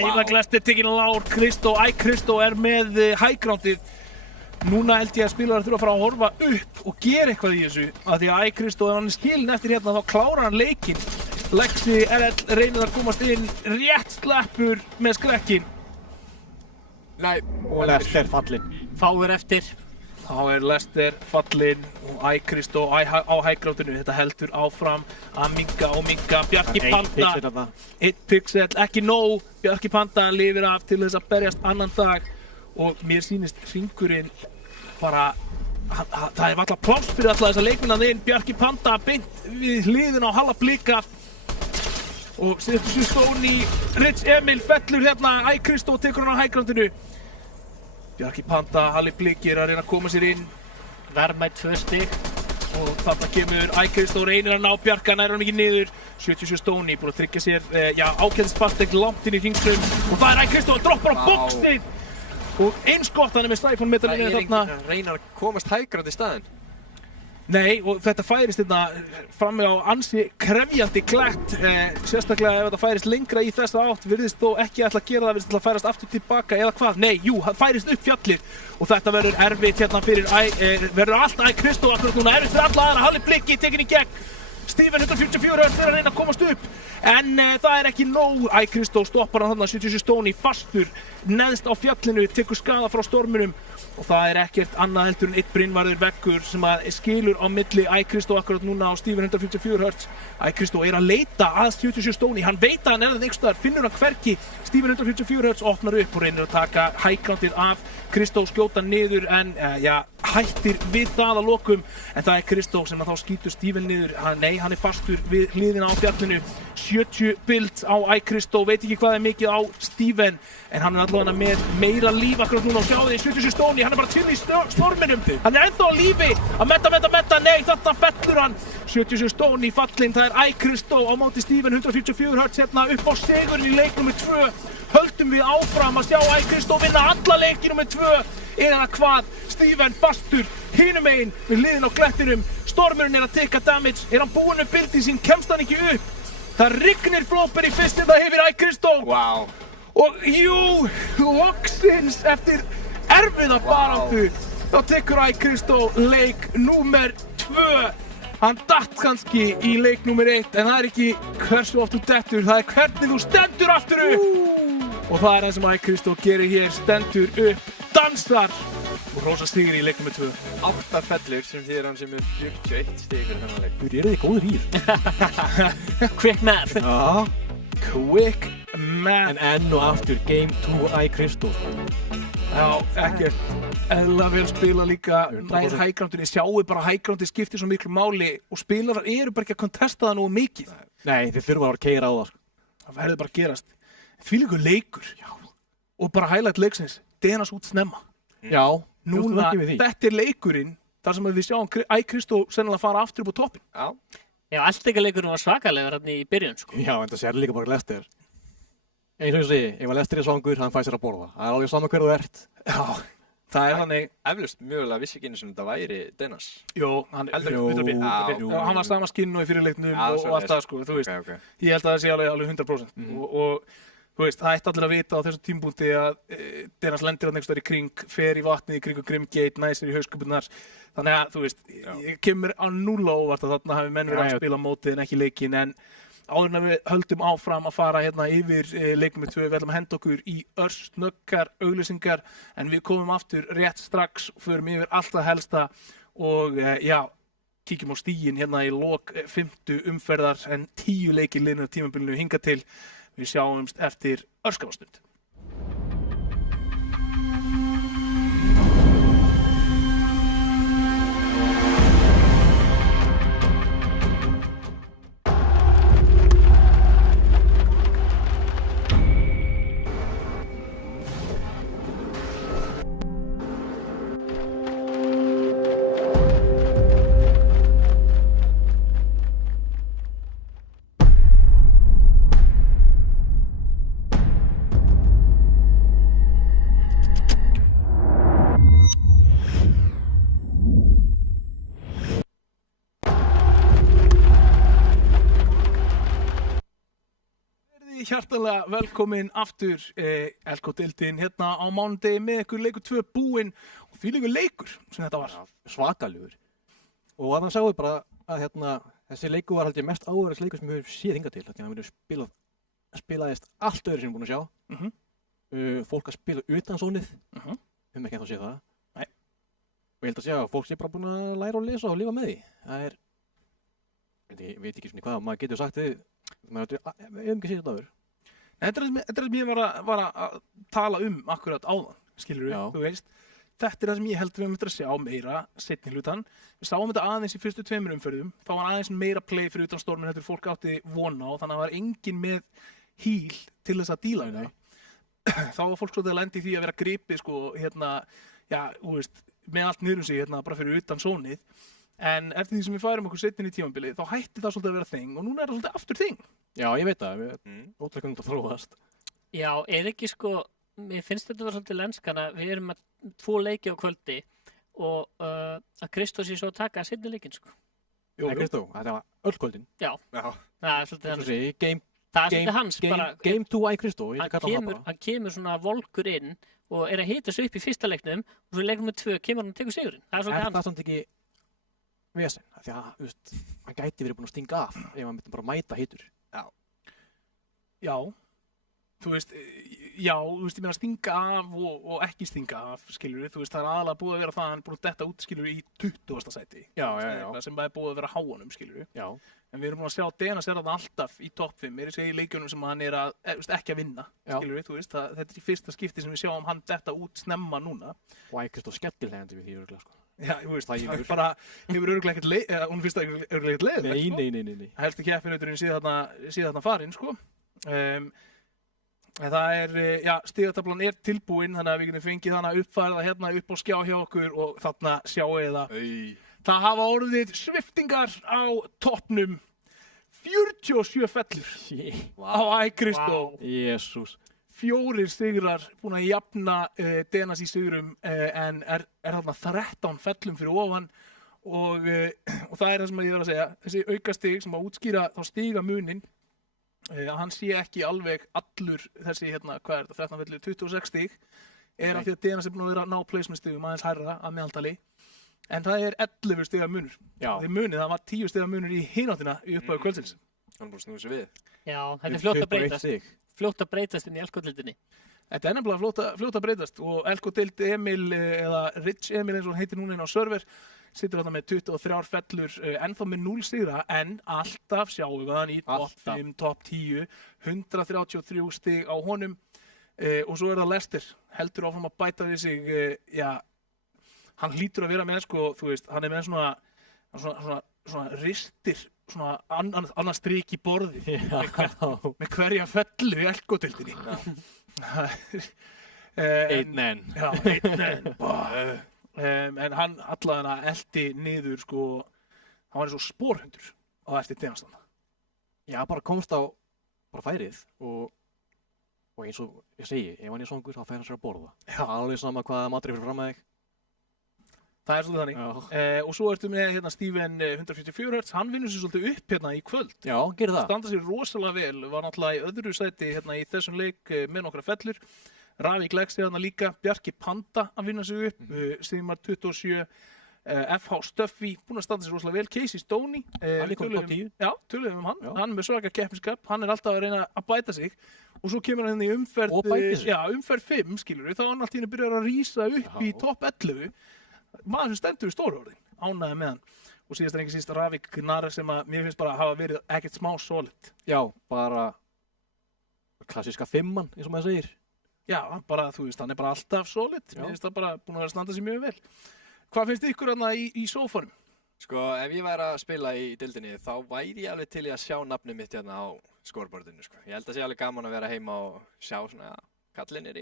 Eimla Glester tekinn Lár, Kristó. Kristó með hæggrandið. Núna held ég að spilarar þurfa að fara að horfa upp og gera eitthvað í þessu. Af því að Kristó, ef hann er skilinn eftir hérna, þá klárar hann leikinn. Lexi RL reynir að komast inn, rétt sleppur með skrekkinn. Nei. Og Lester fallinn. Fáir eftir. Þá Lester fallinn og Kristó á hæggrátinu. Þetta heldur áfram að minka og minka. Bjarki Panda, 1 pixel, ekki nóg. Bjarki Panda lifir af til þess að berjast annan dag. Og mér sýnist hringurinn bara, það er alltaf pláss fyrir alla þessa leikminna inn. Bjarki Panda beint við hliðina á Halla Blika. Og setur sér stóni, Rich Emil fellur hérna, Kristó tekur hann á hæggrátinu. Bjarki Panda, Halli Bliki að reyna að koma sér inn. Verðmætt 2 stig. Og þarna kemur Kristó reynir að ná Bjarka, nær hann ekki niður. 77 stóni, búin að tryggja sér, ákveðsfastegn langt inn í hringströmm. Og það er Kristó að droppar á boxið. Og eins gott hann með Snæfón metalinu þarna. Það reynar að komast hæggrand í staðinn. Nei, og þetta færist hérna frammi á ansi krefjandi klætt, sérstaklega ef þetta færist lengra í þessa átt, virðist þó ekki ætla að gera það, virðist ætla að færast aftur tilbaka eða hvað? Nei, jú, það færist upp fjallið og þetta verður erfitt hérna fyrir verður allt Kristó akkurat núna, erfitt fyrir alla aðra, Halli Bliki tekinn í gegn. Steven 144 er að reyna að komast upp, en það er ekki nóg. Kristó stoppar hann þarna, 77 stóni, fastur, neðst á fjallinu, tekur skada frá storminum. Og það er ekkert annað heldur en 1 Brynvarður veggur sem að skilur á milli Kristó akkurat núna á Steven 144 Hz. Kristó að leita að 77 stóni, hann veit að hann það einhvers staðar, finnur hann hvergi. Steven 144 Hz opnar upp og reynir að taka hæggrandið af Kristó, skjóta niður en hættir við það að lokum. En það Kristó sem að þá skýtur Steven niður. Nei, hann fastur við hliðina á fjallinu. 70 build á Kristó, veit ekki hvað mikið á Steven. En hann allavega með meira líf akkurat núna og sjáðu því 77 stóni, hann bara til í storminum. Hann ennþá á lífi, að metta, nei þarna fellur hann. 77 stóni fallinn, það Kristó á móti Steven 144 Hz hérna upp á sigurinn í leik nr. 2. Höldum við áfram að sjá Kristó vinna alla leiki nr. 2. Eða hvað, Steven fastur, hinum megin við hliðin á klettinum. Stormurinn að tekka damage, hann búinn með bildin sín, kemst hann ekki upp. Það rignir flóper í fyrstinn, það yfir Kristó. Wow. Og jú, loksins eftir erfiða baráttu, þá tekur Kristó leik nr. 2. Hann datt kannski í leik nr. 1, en það er ekki hversu oft þú dettur, það er hvernig þú stendur aftur upp. Og það er það sem Kristó gerir hér, stendur upp, dansar og rosa stigir í leiknum með 2. 8 fellur sem þýðir hann sem 41 stig fyrir þennan leik. Þú eru þið góður í þessu? Quick math. Já. Quick math. En enn og aftur Game 2 Kristó. Já, ekkert eðla vel spila líka nær hægrándinni. Sjáu bara hægrándi skiptir svo miklu máli og spilarar eru bara ekki að kontesta það nógu mikið. Nei, þið þurfa að keyra á það. Það verður bara að gerast. Þvílíkur leikur. Já. Og bara highlight leiksins. Denas út snemma. Já. Núna, þetta er leikurinn þar sem við sjáum Kristó sennilega fara aftur upp á toppinn. Já. Já, alltikaleikurinn var svakalegur hérna í byrjun, sko. Já, en það sér líka bara Lester. Eins og ég segi, ef að Lester er svangur, hann fæ sér að borða. Það er alveg saman hver þú ert. Já, það er þannig. Eflaust mjögulega vissi ekki einu sem þetta væri Denas. Jó, hann var sama skinn og í fyrirleiknum og allt það, sko, þú veist. Okay. Ég held að það sé alveg 100%. Og þú veist, það ætti allir að vita á þessu tímpúnti að Denas lendir hann einhvers staðar í kring, fer í vatnið í kringum Grimgate, næsir í hauskupunnar. Þannig að, þú veist, ég kemur á 0 óvart að þarna hafi menn verið að spila mótið en ekki leikinn, en áður en við höldum áfram að fara hérna yfir leiknum með 2, við ætlum að henda okkur í örsnöggar auglýsingar, en við komum aftur rétt strax og förum yfir allt það helsta og já, kíkjum á stíginn hérna í lok 5. umferðar en 10 leikir liðnir á tímabilinu hingað til. Við sjáumst eftir örskamastund. Hjartanlega velkomin aftur LK-deildin hérna á mánudegi með ykkur leikur 2 búinn og því leikur sem þetta var. Svakalugur. Og að hann sáu bara að þessi leikur var held ég mest áhverjast leikur sem við höfum séð hingað til. Þannig að hann verið spilaðist allt öðru sem við erum búin að sjá. Fólk að spila utan sónið. Við höfum ekki ennþá séð það. Nei. Og ég held að segja að fólk sé bara búin að læra að lesa og lifa með því. Það er, ég veit ekki svona hvað maður getur sagt við höfum ekki séð þetta áður. Þetta er það sem ég var að tala akkurat áðan, skilur við, þú veist. Þetta er það sem ég held við höfum eftir að sjá meira seinni hlutan. Við sáum þetta aðeins í fyrstu 2 umferðum. Þá var aðeins meira play fyrir utan stormin heldur fólk átti vona á, þannig að það var enginn með híl til þess að díla við það. Þá var fólk svolítið að lendi í því að vera gripið, sko, já, þú veist, með allt niður sig, bara fyrir utan sónið. En eftir því sem við færum okkur seinni í tímabilið, þá hætti það svolítið að vera þing og núna er það svolítið aftur þing. Já, ég veit það, við ótrúlega kunum þetta þróast. Já, ekki sko, mér finnst þetta vera svolítið lenskana, við erum með 2 leiki á kvöldi og að Kristó sé svo að taka seinni leikinn, sko. Nei, Kristó, þetta var öll kvöldin. Já, það er svolítið hans. Það er svolítið hans, bara. Game 2 Kristó, ég vil kalla það bara. Hann kemur svona volkur inn og er að hita sig upp í fyrsta leiknum og svo leikum með 2 kemur hann og tekur sigurinn. Það er svolítið hans. Er það samt ekki vesen? Því að, þú veist, hann gæti verið búinn að stinga af ef hann myndi bara mæta hitur. Já, þú veist, ég meina stinga af og ekki stinga af, skilur við, þú veist, það er aðalega búið að vera það að hann er búin að detta út, skilur við, í 20. sæti. Já. Sem bara er búið að vera háanum, skilur við. Já. En við erum búin að sjá að Denas er þarna alltaf í topp 5, í leikjunum sem hann er ekki að vinna, skilur við, þú veist, þetta er í fyrsta skipti sem við sjáum hann detta út snemma núna. Og Kristó skemmtilegandi við því örugglega, sko. Já, þú veist, það er bara, hefur örugglega ekkert leið, hún finnst það örugglega ekkert leið. Nei. Helsti keppinauturinn sé þarna farinn, sko. Það er, stigatablan er tilbúin, þannig að við getum fengið hana uppfærða hérna upp á skjá hjá okkur og þarna sjáu það. Það hafa orðið sviftingar á toppnum, 47 fellur á Kristó. Jesús. 4 sigrar, búin að jafna Denas í sigrum en er þarna 13 fellum fyrir ofan og það er það sem ég verð að segja, þessi aukastig sem að útskýra þá stigamunin að hann sé ekki alveg allur þessi, hvað er þetta, 13 fellur, 26 stig er af því að Denas er búin að vera að ná placement stigum aðeins hærra að meðaltali en það er 11 stiga munur. Því munið, það var 10 stiga munur í hináttina í upphafi kvöldsins. Hann er búin að snúa sér við. Já, þetta er fljótt að 21 breytast. stig. Fljótt að breytast inn í Elko-deildinni. Þetta er nefnilega fljótt að breytast og Elko-deild Emil eða Rich Emil eins og hann heitir núna inn á server situr þarna með 23 fellur ennþá með 0 sigra en alltaf sjáum við hann í top 5, top 10 133 stig á honum og svo er það Lester heldur áfram að bæta við sig já, hann hlýtur að vera með sko, þú veist, hann er með svona ristir svona annað strik í borði með hverja fellu í Elko-deildinni Einn enn. Já, einn enn. En hann allavega eldi niður sko, hann var eins og spórhundur á eftir Denastan. Já, bara komst á bara færið og eins og ég segi, ef hann er songur þá fær hann sér að borða. Já. Alveg sama hvaða matur fyrir fram að þig. Það er svolítið þannig. Og svo ertu með hérna Steven 144 Hz, hann vinnur sér svolítið upp hérna í kvöld. Já, gerir það. Standa sér rosalega vel, var náttúrulega í öðru sæti hérna í þessum leik með nokkra fellur. Ravi Glegsi þarna líka, Bjarki Panda að vinna sig upp, Sigmar 27, FH Stöffi, búinn að standa sér rosalega vel, Casey Stoney. Hann er komið top 10. Já, töluðum hann, Já. hann er með svaka keppniskap, hann er alltaf að reyna að bæta sig og svo kemur hann í umferð, Og bætir sig. já, umferð 5, skilur við, þá er hann alltaf að byrja að rísa upp Já. í topp 11, maður sem stendur við stóru orðin, ánæði með hann. Og síðast en ekki síst Ravik Gnara sem að mér finnst bara að hafa verið ekkert smá solid. Já, bara klassíska fimmann, eins og maður segir. Já, bara, þú veist, hann er bara alltaf solid. Já. Mér finnst það bara búin að vera að standa sér mjög vel. Hvað finnst ykkur þarna í sófanum? Sko, ef ég væri að spila í deildinni, þá væri ég alveg til í að sjá nafnið mitt hérna á scoreboardinu, sko. Ég held að sé alveg gaman að vera heima og sjá svona kallinir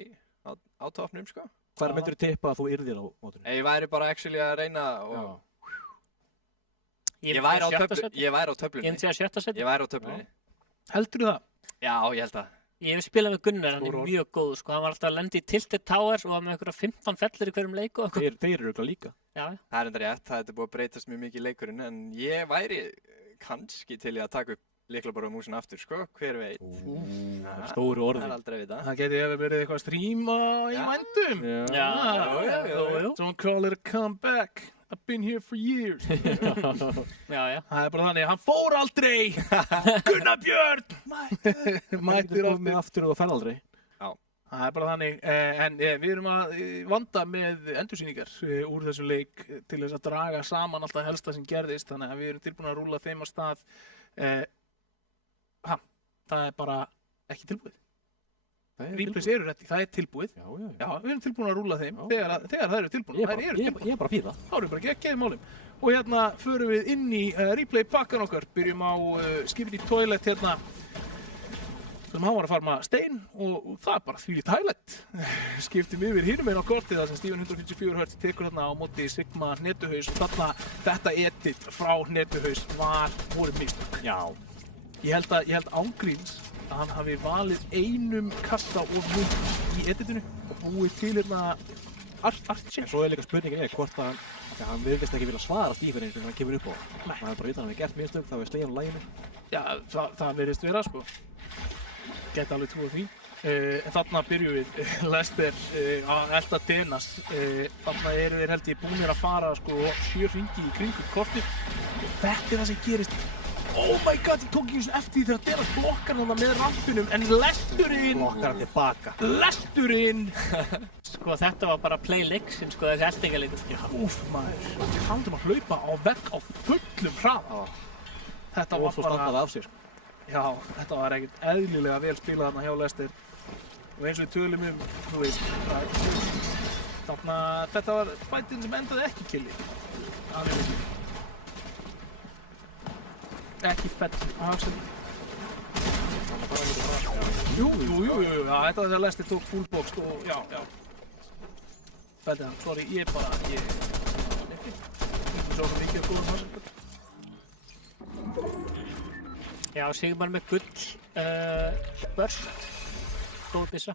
á topnum, sko. Hvar myndir þú tippa að þú yrðir á mótinu? Ég væri bara actually að reyna og Já. ég væri á Ég töflunni. myndi að sjötta seti. Ég væri á töflunni. Heldur það? Já, ég held að. Ég hef spilað með Gunnar, hann Stór er orð. mjög góð, sko. Hann var alltaf að lenda í Tilted Towers og var með einhverja 15 fellur í hverjum leik og eitthvað. Þeir eru örugglega líka. Já, Það er enda rétt, það er búið að breytast mjög mikið í leikurinn, en ég væri kannski til í að taka upp lyklaborð á músina aftur, sko, hver veit. Stóru Það orði. er aldrei að vita. Það geti ef verið eitthvað að stríma í Já. vændum. já. Don't call it a comeback. I've been here for years. Já. Það er bara þannig, hann fór aldrei. Gunnar Björn. Mættir Mættir með aftur og fer aldrei. Það er bara þannig, en við erum að vanda með endursýningar úr þessu leik til þess að draga saman alltaf helsta sem gerðist, þannig að við erum tilbúin að rúlla þeim á stað. Það er bara ekki tilbúið. Replays eru rétti, það er tilbúið. Já. Já, við erum tilbúin að rúlla þeim Já. þegar það eru tilbúin. Ég Þær eru tilbúin. er bara að píða. Þá erum við bara geggjaði málum. Og hérna förum við inn í replay pakkan okkar, byrjum á Skipiti Toilet hérna. Þannig að hann var að farma stein og það er bara þvílíkt highlight. Skiptum yfir hinum einn á kortið þar sem Steven 144 Hz tekur þarna á móti Sigma Netuhaus og þarna þetta edit frá Netuhaus voru mistök. Já. Ég held ángríns að hann hafi valið einum kassa of mjög í editinu og búið til hérna art-check. En svo er líka spurningin hvort að hann virðist ekki vilja svara Stephen eins og hann kemur upp á. Það er bara vita hann hefur gert mistök, þá er slegin á læginu. Já, það verðist vera sko. Gæti alveg trúið því. En þarna byrjum við Lester að elda Denas. Þarna eru þeir held ég búinir að fara sko 7 hringi í kringum kortið. Þetta er það sem gerist. Oh my god, ég tók ekki svona eftir því þegar Denas blokkar þarna með rampinum en Lesturinn Blokkar hann tilbaka. Lesturinn Sko, þetta var bara play leiksinn, sko, þessi eldingaleikur. Úff maður, hann til að hlaupa á vegg á fullum hraða. Þetta Og var svo bara standaði af sér. Já, þetta var ekkert eðlilega vel spilað þarna hjá Lester og eins og við tölum þú veist þarna, þetta var fætinn sem endaði ekki killi ekki fell Jú, já, þetta var þegar Lester tók full box og já felldi hann, sorry, ég svo mikið að góða hann Já, Sigmar með gull, börst, góð byssa.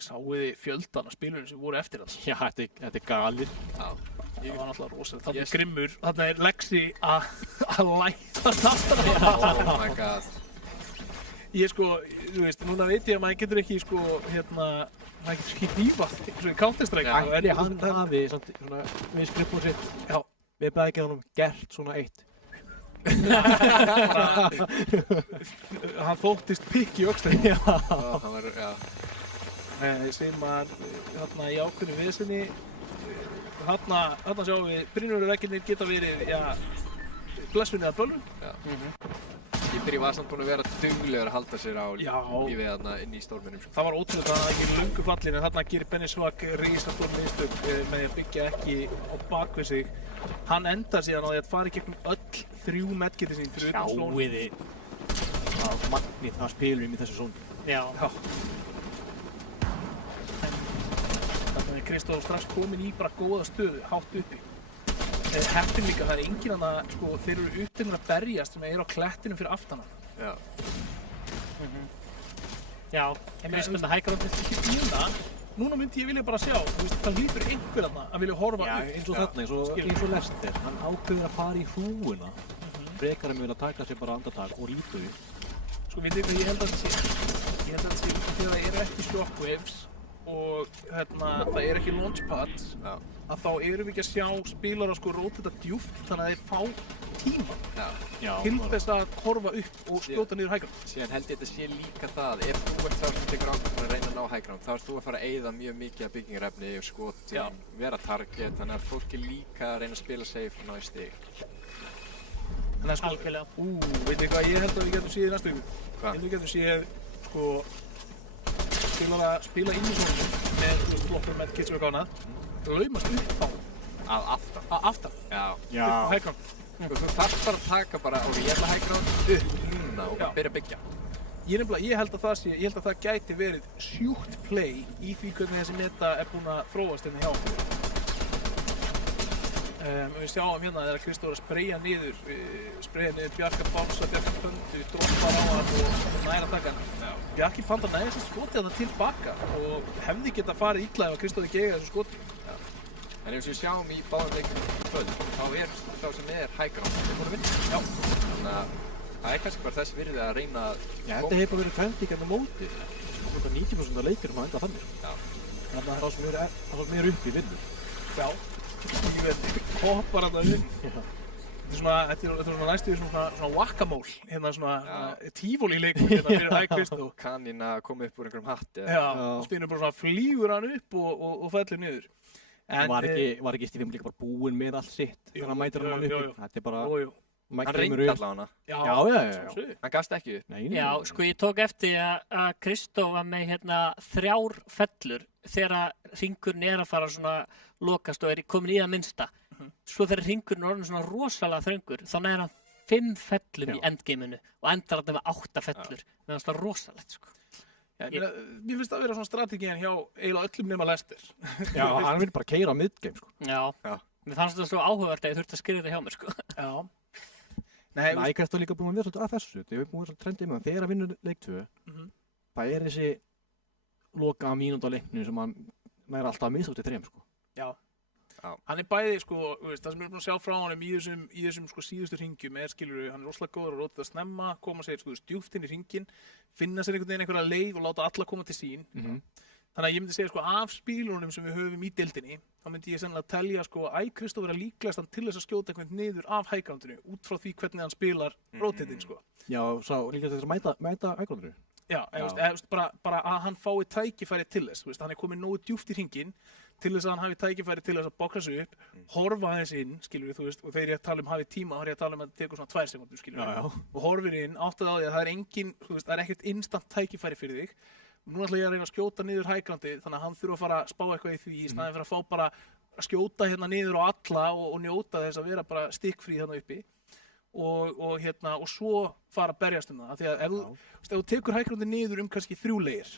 Sáu þið fjöldan af spilunum sem voru eftir það? Já, þetta er galir. Já, það var náttúrulega rosalega. Þarna er Grimmur, þarna er Lexi að læta þetta. Oh my god. Ég sko, þú veist, núna veit ég að maður getur ekki sko, maður getur ekki hnífað, eins og í Counter-Strike. En hann hafi svona við skrifbúið sitt. Já. Við bæði ekki hann gert svona eitt. Hann þóttist pikk í öxlinni. Já, hann var, já. Sigmar þarna í ákveðnu veðsynni. Þarna sjáum við Brynjólfur-veggirnir geta verið, já, blessun eða bölvun. Já. Skipri var samt búinn að vera duglegur að halda sér á lífið þarna inn í stórminum. Það var ótrúlega að það ekki löngu fallin en þarna gerir Benni Svag risastór mistök með að byggja ekki á bakvið sig. Hann endar síðan á því að fara í gegnum öll 3 medkiti sín fyrir utan slónu. Sjáiði að magnið það spilur í þessu sónu. Já. Þannig að Kristóf strax komin í bara góða stöðu, hátt uppi. Heppin líka, það enginn annað, sko, þeir eru uppteknir að berjast sem eru á klettinum fyrir aftan hann. Já. Já, ég meðist með hækkarandi. Ekki bíða, núna myndi ég vilja bara sjá, þú veist, það hlýtur einhver þarna að vilja horfa upp. Eins og þarna, eins og Lester, hann ákveður að fara í hrúuna, frekar að vilja taka sér bara andartak og lítu því. Sko, veit þið hvað ég held að það sé? Ég held að það sé þegar það eru ekki shockwaves og það er ekki launchpads, að þá erum við ekki að sjá spilara sko róta þetta djúpt þannig að þeir fá tíma til þess að horfa upp og skjóta niður high ground. Síðan held ég þetta sé líka það, ef þú ert þá sem tekur ákveðin að reyna að ná high ground, þá ert þú að fara að eyða mjög mikið af byggingarefni og skotum, vera target, þannig að fólk er líka að reyna að spila safe og ná í stig. Þannig að sko, veit þið hvað ég held að við getum séð í næstu viku? Ég held að við getum séð, sko, spila inn í svona með flottur með kits og eitthvað annað, laumast upp þá. Að aftan? Já. Upp á high ground. Þú þarf bara að taka bara, ok, ég ætla high ground upp núna og bara byrja að byggja. Ég held að það gæti verið sjúkt play í því hvernig þessi meta er búin að þróast hérna hjá okkur. Við sjáum hérna þegar Kristóf er að spreyja niður Bjarka bánsa, Bjarka pöndu, droppar á hann og næra taka hann. Bjarki Panda næði þessi skoti þarna tilbaka og hefði geta farið illa ef að Kristóf ekki eiga þessu skoti. En ef við sjáum í báðum leikjum kvöld, þá er þá sem er high ground þeir búin að vinna. Já. Þannig að það er kannski bara þess virði að reyna að þetta hefur bara verið tvend í gennum móti. Sko 90% af leikjum að enda þannig. Já. Þannig að það sem er upp í vinnu. Já. Ég veit, hoppar hann að vinn. Þetta er svona næstu svona whack-a-mole, hérna svona tífólíleikur hérna fyrir high Kristóf. Kanín að koma upp úr einhverjum hatti. Já, og steinur bara svona flýgur hann upp og fellir niður. Var ekki Stífum líka bara búinn með allt sitt þegar hann mætir hann uppi? Þetta er bara... Hann reyndi allavega hana. Já. Hann gafst ekki upp. Já, sko ég tók eftir að Kristóf var með 3 fellur þegar hringurinn er að fara svona lokast og er komin í það minnsta. Svo þegar hringurinn er orðinn svona rosalega þröngur, þá næri hann 5 fellum í endgameinu og endar hann með 8 fellur. Það er svona rosalegt, sko. Mér finnst það að vera svona strategían hjá eiginlega öllum nema Lester. Já, hann vil bara keyra mid-game, sko. Já. Mér fannst þetta svo áhugavert að ég þurfti að skrifa þetta hjá mér, sko. Já. Nei, Kristóf er líka búinn að vera svolítið að þessu. Við erum búinn að trendið með hann. Þegar hann vinnur leik 2, það er þessi loka mínútu á leiknum sem hann nær alltaf að missa út í 3, sko. Já. Hann er bæði, sko, það sem við erum búin að sjá frá honum í þessum sko síðustu hringjum hann er rosalega góður að róta það snemma, koma sér sko djúpt inn í hringinn, finna sér einhverja leið og láta alla koma til sín. Þannig að ég myndi segja sko af spílunum sem við höfum í deildinni, þá myndi ég sennilega telja sko að Kristóf vera líklegast til þess að skjóta einhvern niður af high groundinu út frá því hvernig hann spilar rotating, sko. Já, sá líklegast þess að mæta high groundinu. Já, bara að hann fái tækifæri til þess, hann er komin nógu djúpt í hringinn til þess að hann hafi tækifæri til þess að bokka sig upp, horfa aðeins inn, skilur við, og þegar ég tala hafi tíma, þá er ég að tala að það tekur svona 2 sekúndur, skilur við, og horfir inn, áttað á því að það er það er ekkert instant tækifæri fyrir þig. Nú ætla ég að reyna að skjóta niður high groundið, þannig að hann þurfa að fara að spá eitthvað í því í staðinn fyrir að fá bara að skjóta hérna niður á alla og njóta þess að vera bara stikkfrí þarna uppi og svo fara að berjast það. Af því að ef þú tekur high groundið niður kannski 3 leir,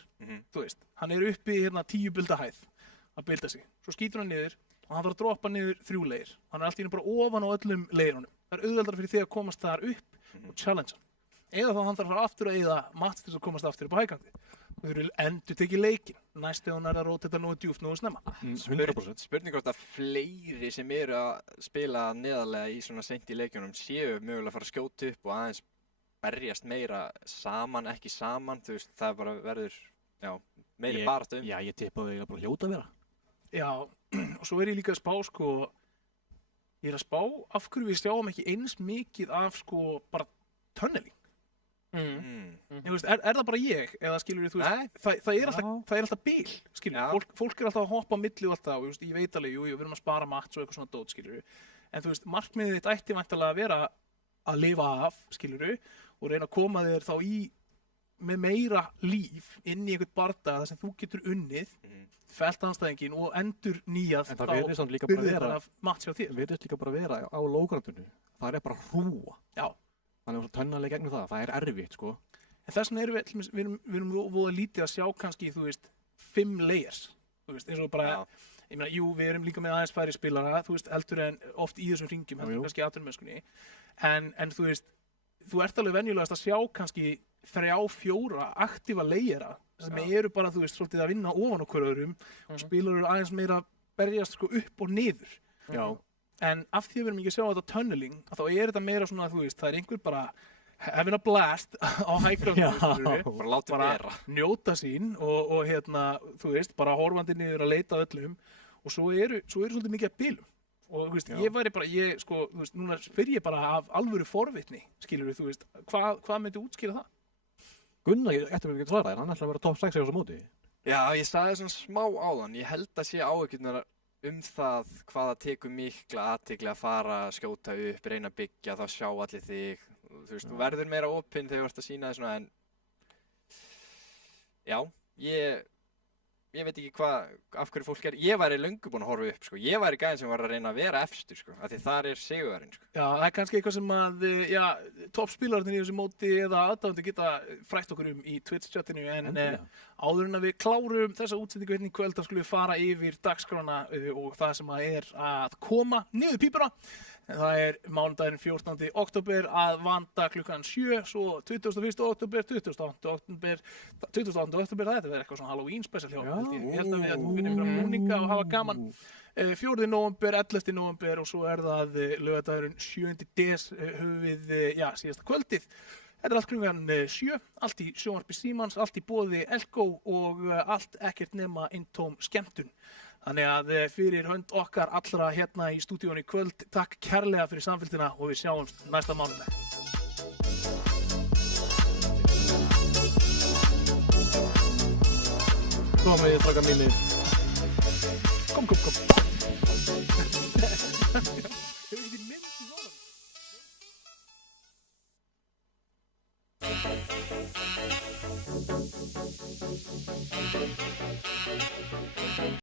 þú veist, hann er uppi 10 bilda hæð að bilda sig. Svo skýtur hann niður og hann þarf að droppa niður 3 leir. Hann er allt í einu bara ofan á öllum leirunum. Það er auðveldara fyrir þig að komast þar upp og challenge hann. Eða þá hann þarf að fara aftur að eyða mats til þess að komast aftur upp á high groundið. Þú þurfir endur tekið leikinn. Næst þegar hún er að róta þetta nógu djúpt, nógu snemma. 100%. Spurning hvort að fleiri sem eru að spila neðarlega í svona seint í leikjunum séu mögulega að fara að skjóta upp og aðeins berjast meira saman, ekki saman. Þú veist, það bara verður, meiri baráttu. Já, ég tippa að það er bara hljóta að vera. Já, og svo er ég líka að spá, sko, ég að spá af hverju við sjáum ekki eins mikið af sko bara tunneling. Þú veist, er það bara ég eða skilur þú veist, það er alltaf bil, skilur, fólk er alltaf að hoppa á milli og alltaf, ég veit alveg, jú, við erum að spara mats og eitthvað svona dót, skilur, en þú veist, markmiðið þitt ætti væntanlega að vera að lifa af, skilur, og reyna að koma þér þá með meira líf inn í einhvern barda þar sem þú getur unnið, fellt anstæðingin og endur nýjað þá byrðir af mats hjá þér. Það virðist líka bara vera á lógrandinu, það er bara hrúa. Já. Þannig að tönnalega gegnum það er erfitt, sko. En þess vegna erum við erum voða lítið að sjá kannski, þú veist, 5 layers, þú veist, eins og bara, ég meina, jú, við erum líka með aðeins færi spilara, þú veist, heldur en oft í þessum hringjum, heldur kannski atvinnumennskunni, en þú veist, þú ert alveg venjulegast að sjá kannski 3-4 aktífa layera, sem eru bara, þú veist, svolítið að vinna ofan okkur öðrum og spilar eru aðeins meira berjast sko upp og niður. Já. En af því að við erum ekki að sjá þetta tunneling, þá er þetta meira svona, þú veist, það er einhver bara having a blast á hæggrafnum, bara njóta sín og þú veist, bara horfandi niður að leita öllum og svo eru svolítið mikið að bilum. Og þú veist, sko, þú veist, núna spyr ég bara af alvöru forvitni, skilur við, þú veist, hvað myndi útskýra það? Gunnar, eftir að við getum svarað, hann ætlaði að vera top 6 á þessu móti. Já, ég sagði svona smá áðan, ég held að sé áhyggjurnar það hvað það tekur mikla athygli að fara að skjóta upp, reyna að byggja, þá sjá allir þig, þú veist, þú verður meira opinn þegar þú ert að sýna þig svona, en já, ég veit ekki af hverju fólk ég væri löngu búinn að horfa upp, sko, ég væri gæðin sem var að reyna að vera efstur, sko, af því þar er sigurinn, sko. Já, það er kannski eitthvað sem að, toppspílararnir í þessu móti eða aðdáðandi geta frætt okkur í Twitch-chatinu, en áður en að við klárum þessa útsendingu hérna í kvöld, þá skulum við fara yfir dagskrána og það sem að að koma niður pípuna. Það er mánudagurinn 14. október að vanda klukkan 7, svo 21. október, 28. október, það verður eitthvað svona Halloween special hjá mér. Ég held að við finnum ykkur búninga og hafa gaman. 4. nóvember, 11. nóvember og svo er það laugardagurinn 7. des höfum við, síðasta kvöldið. Þetta er allt klukkan 7, allt í sjónvarpi Símans, allt í boði Elko og allt ekkert nema eintóm skemmtun. Þannig að fyrir hönd okkar allra hérna í stúdíónu í kvöld, takk kærlega fyrir samfylgdina og við sjáumst næsta mánudag. Komið, strákar mínir. Kom.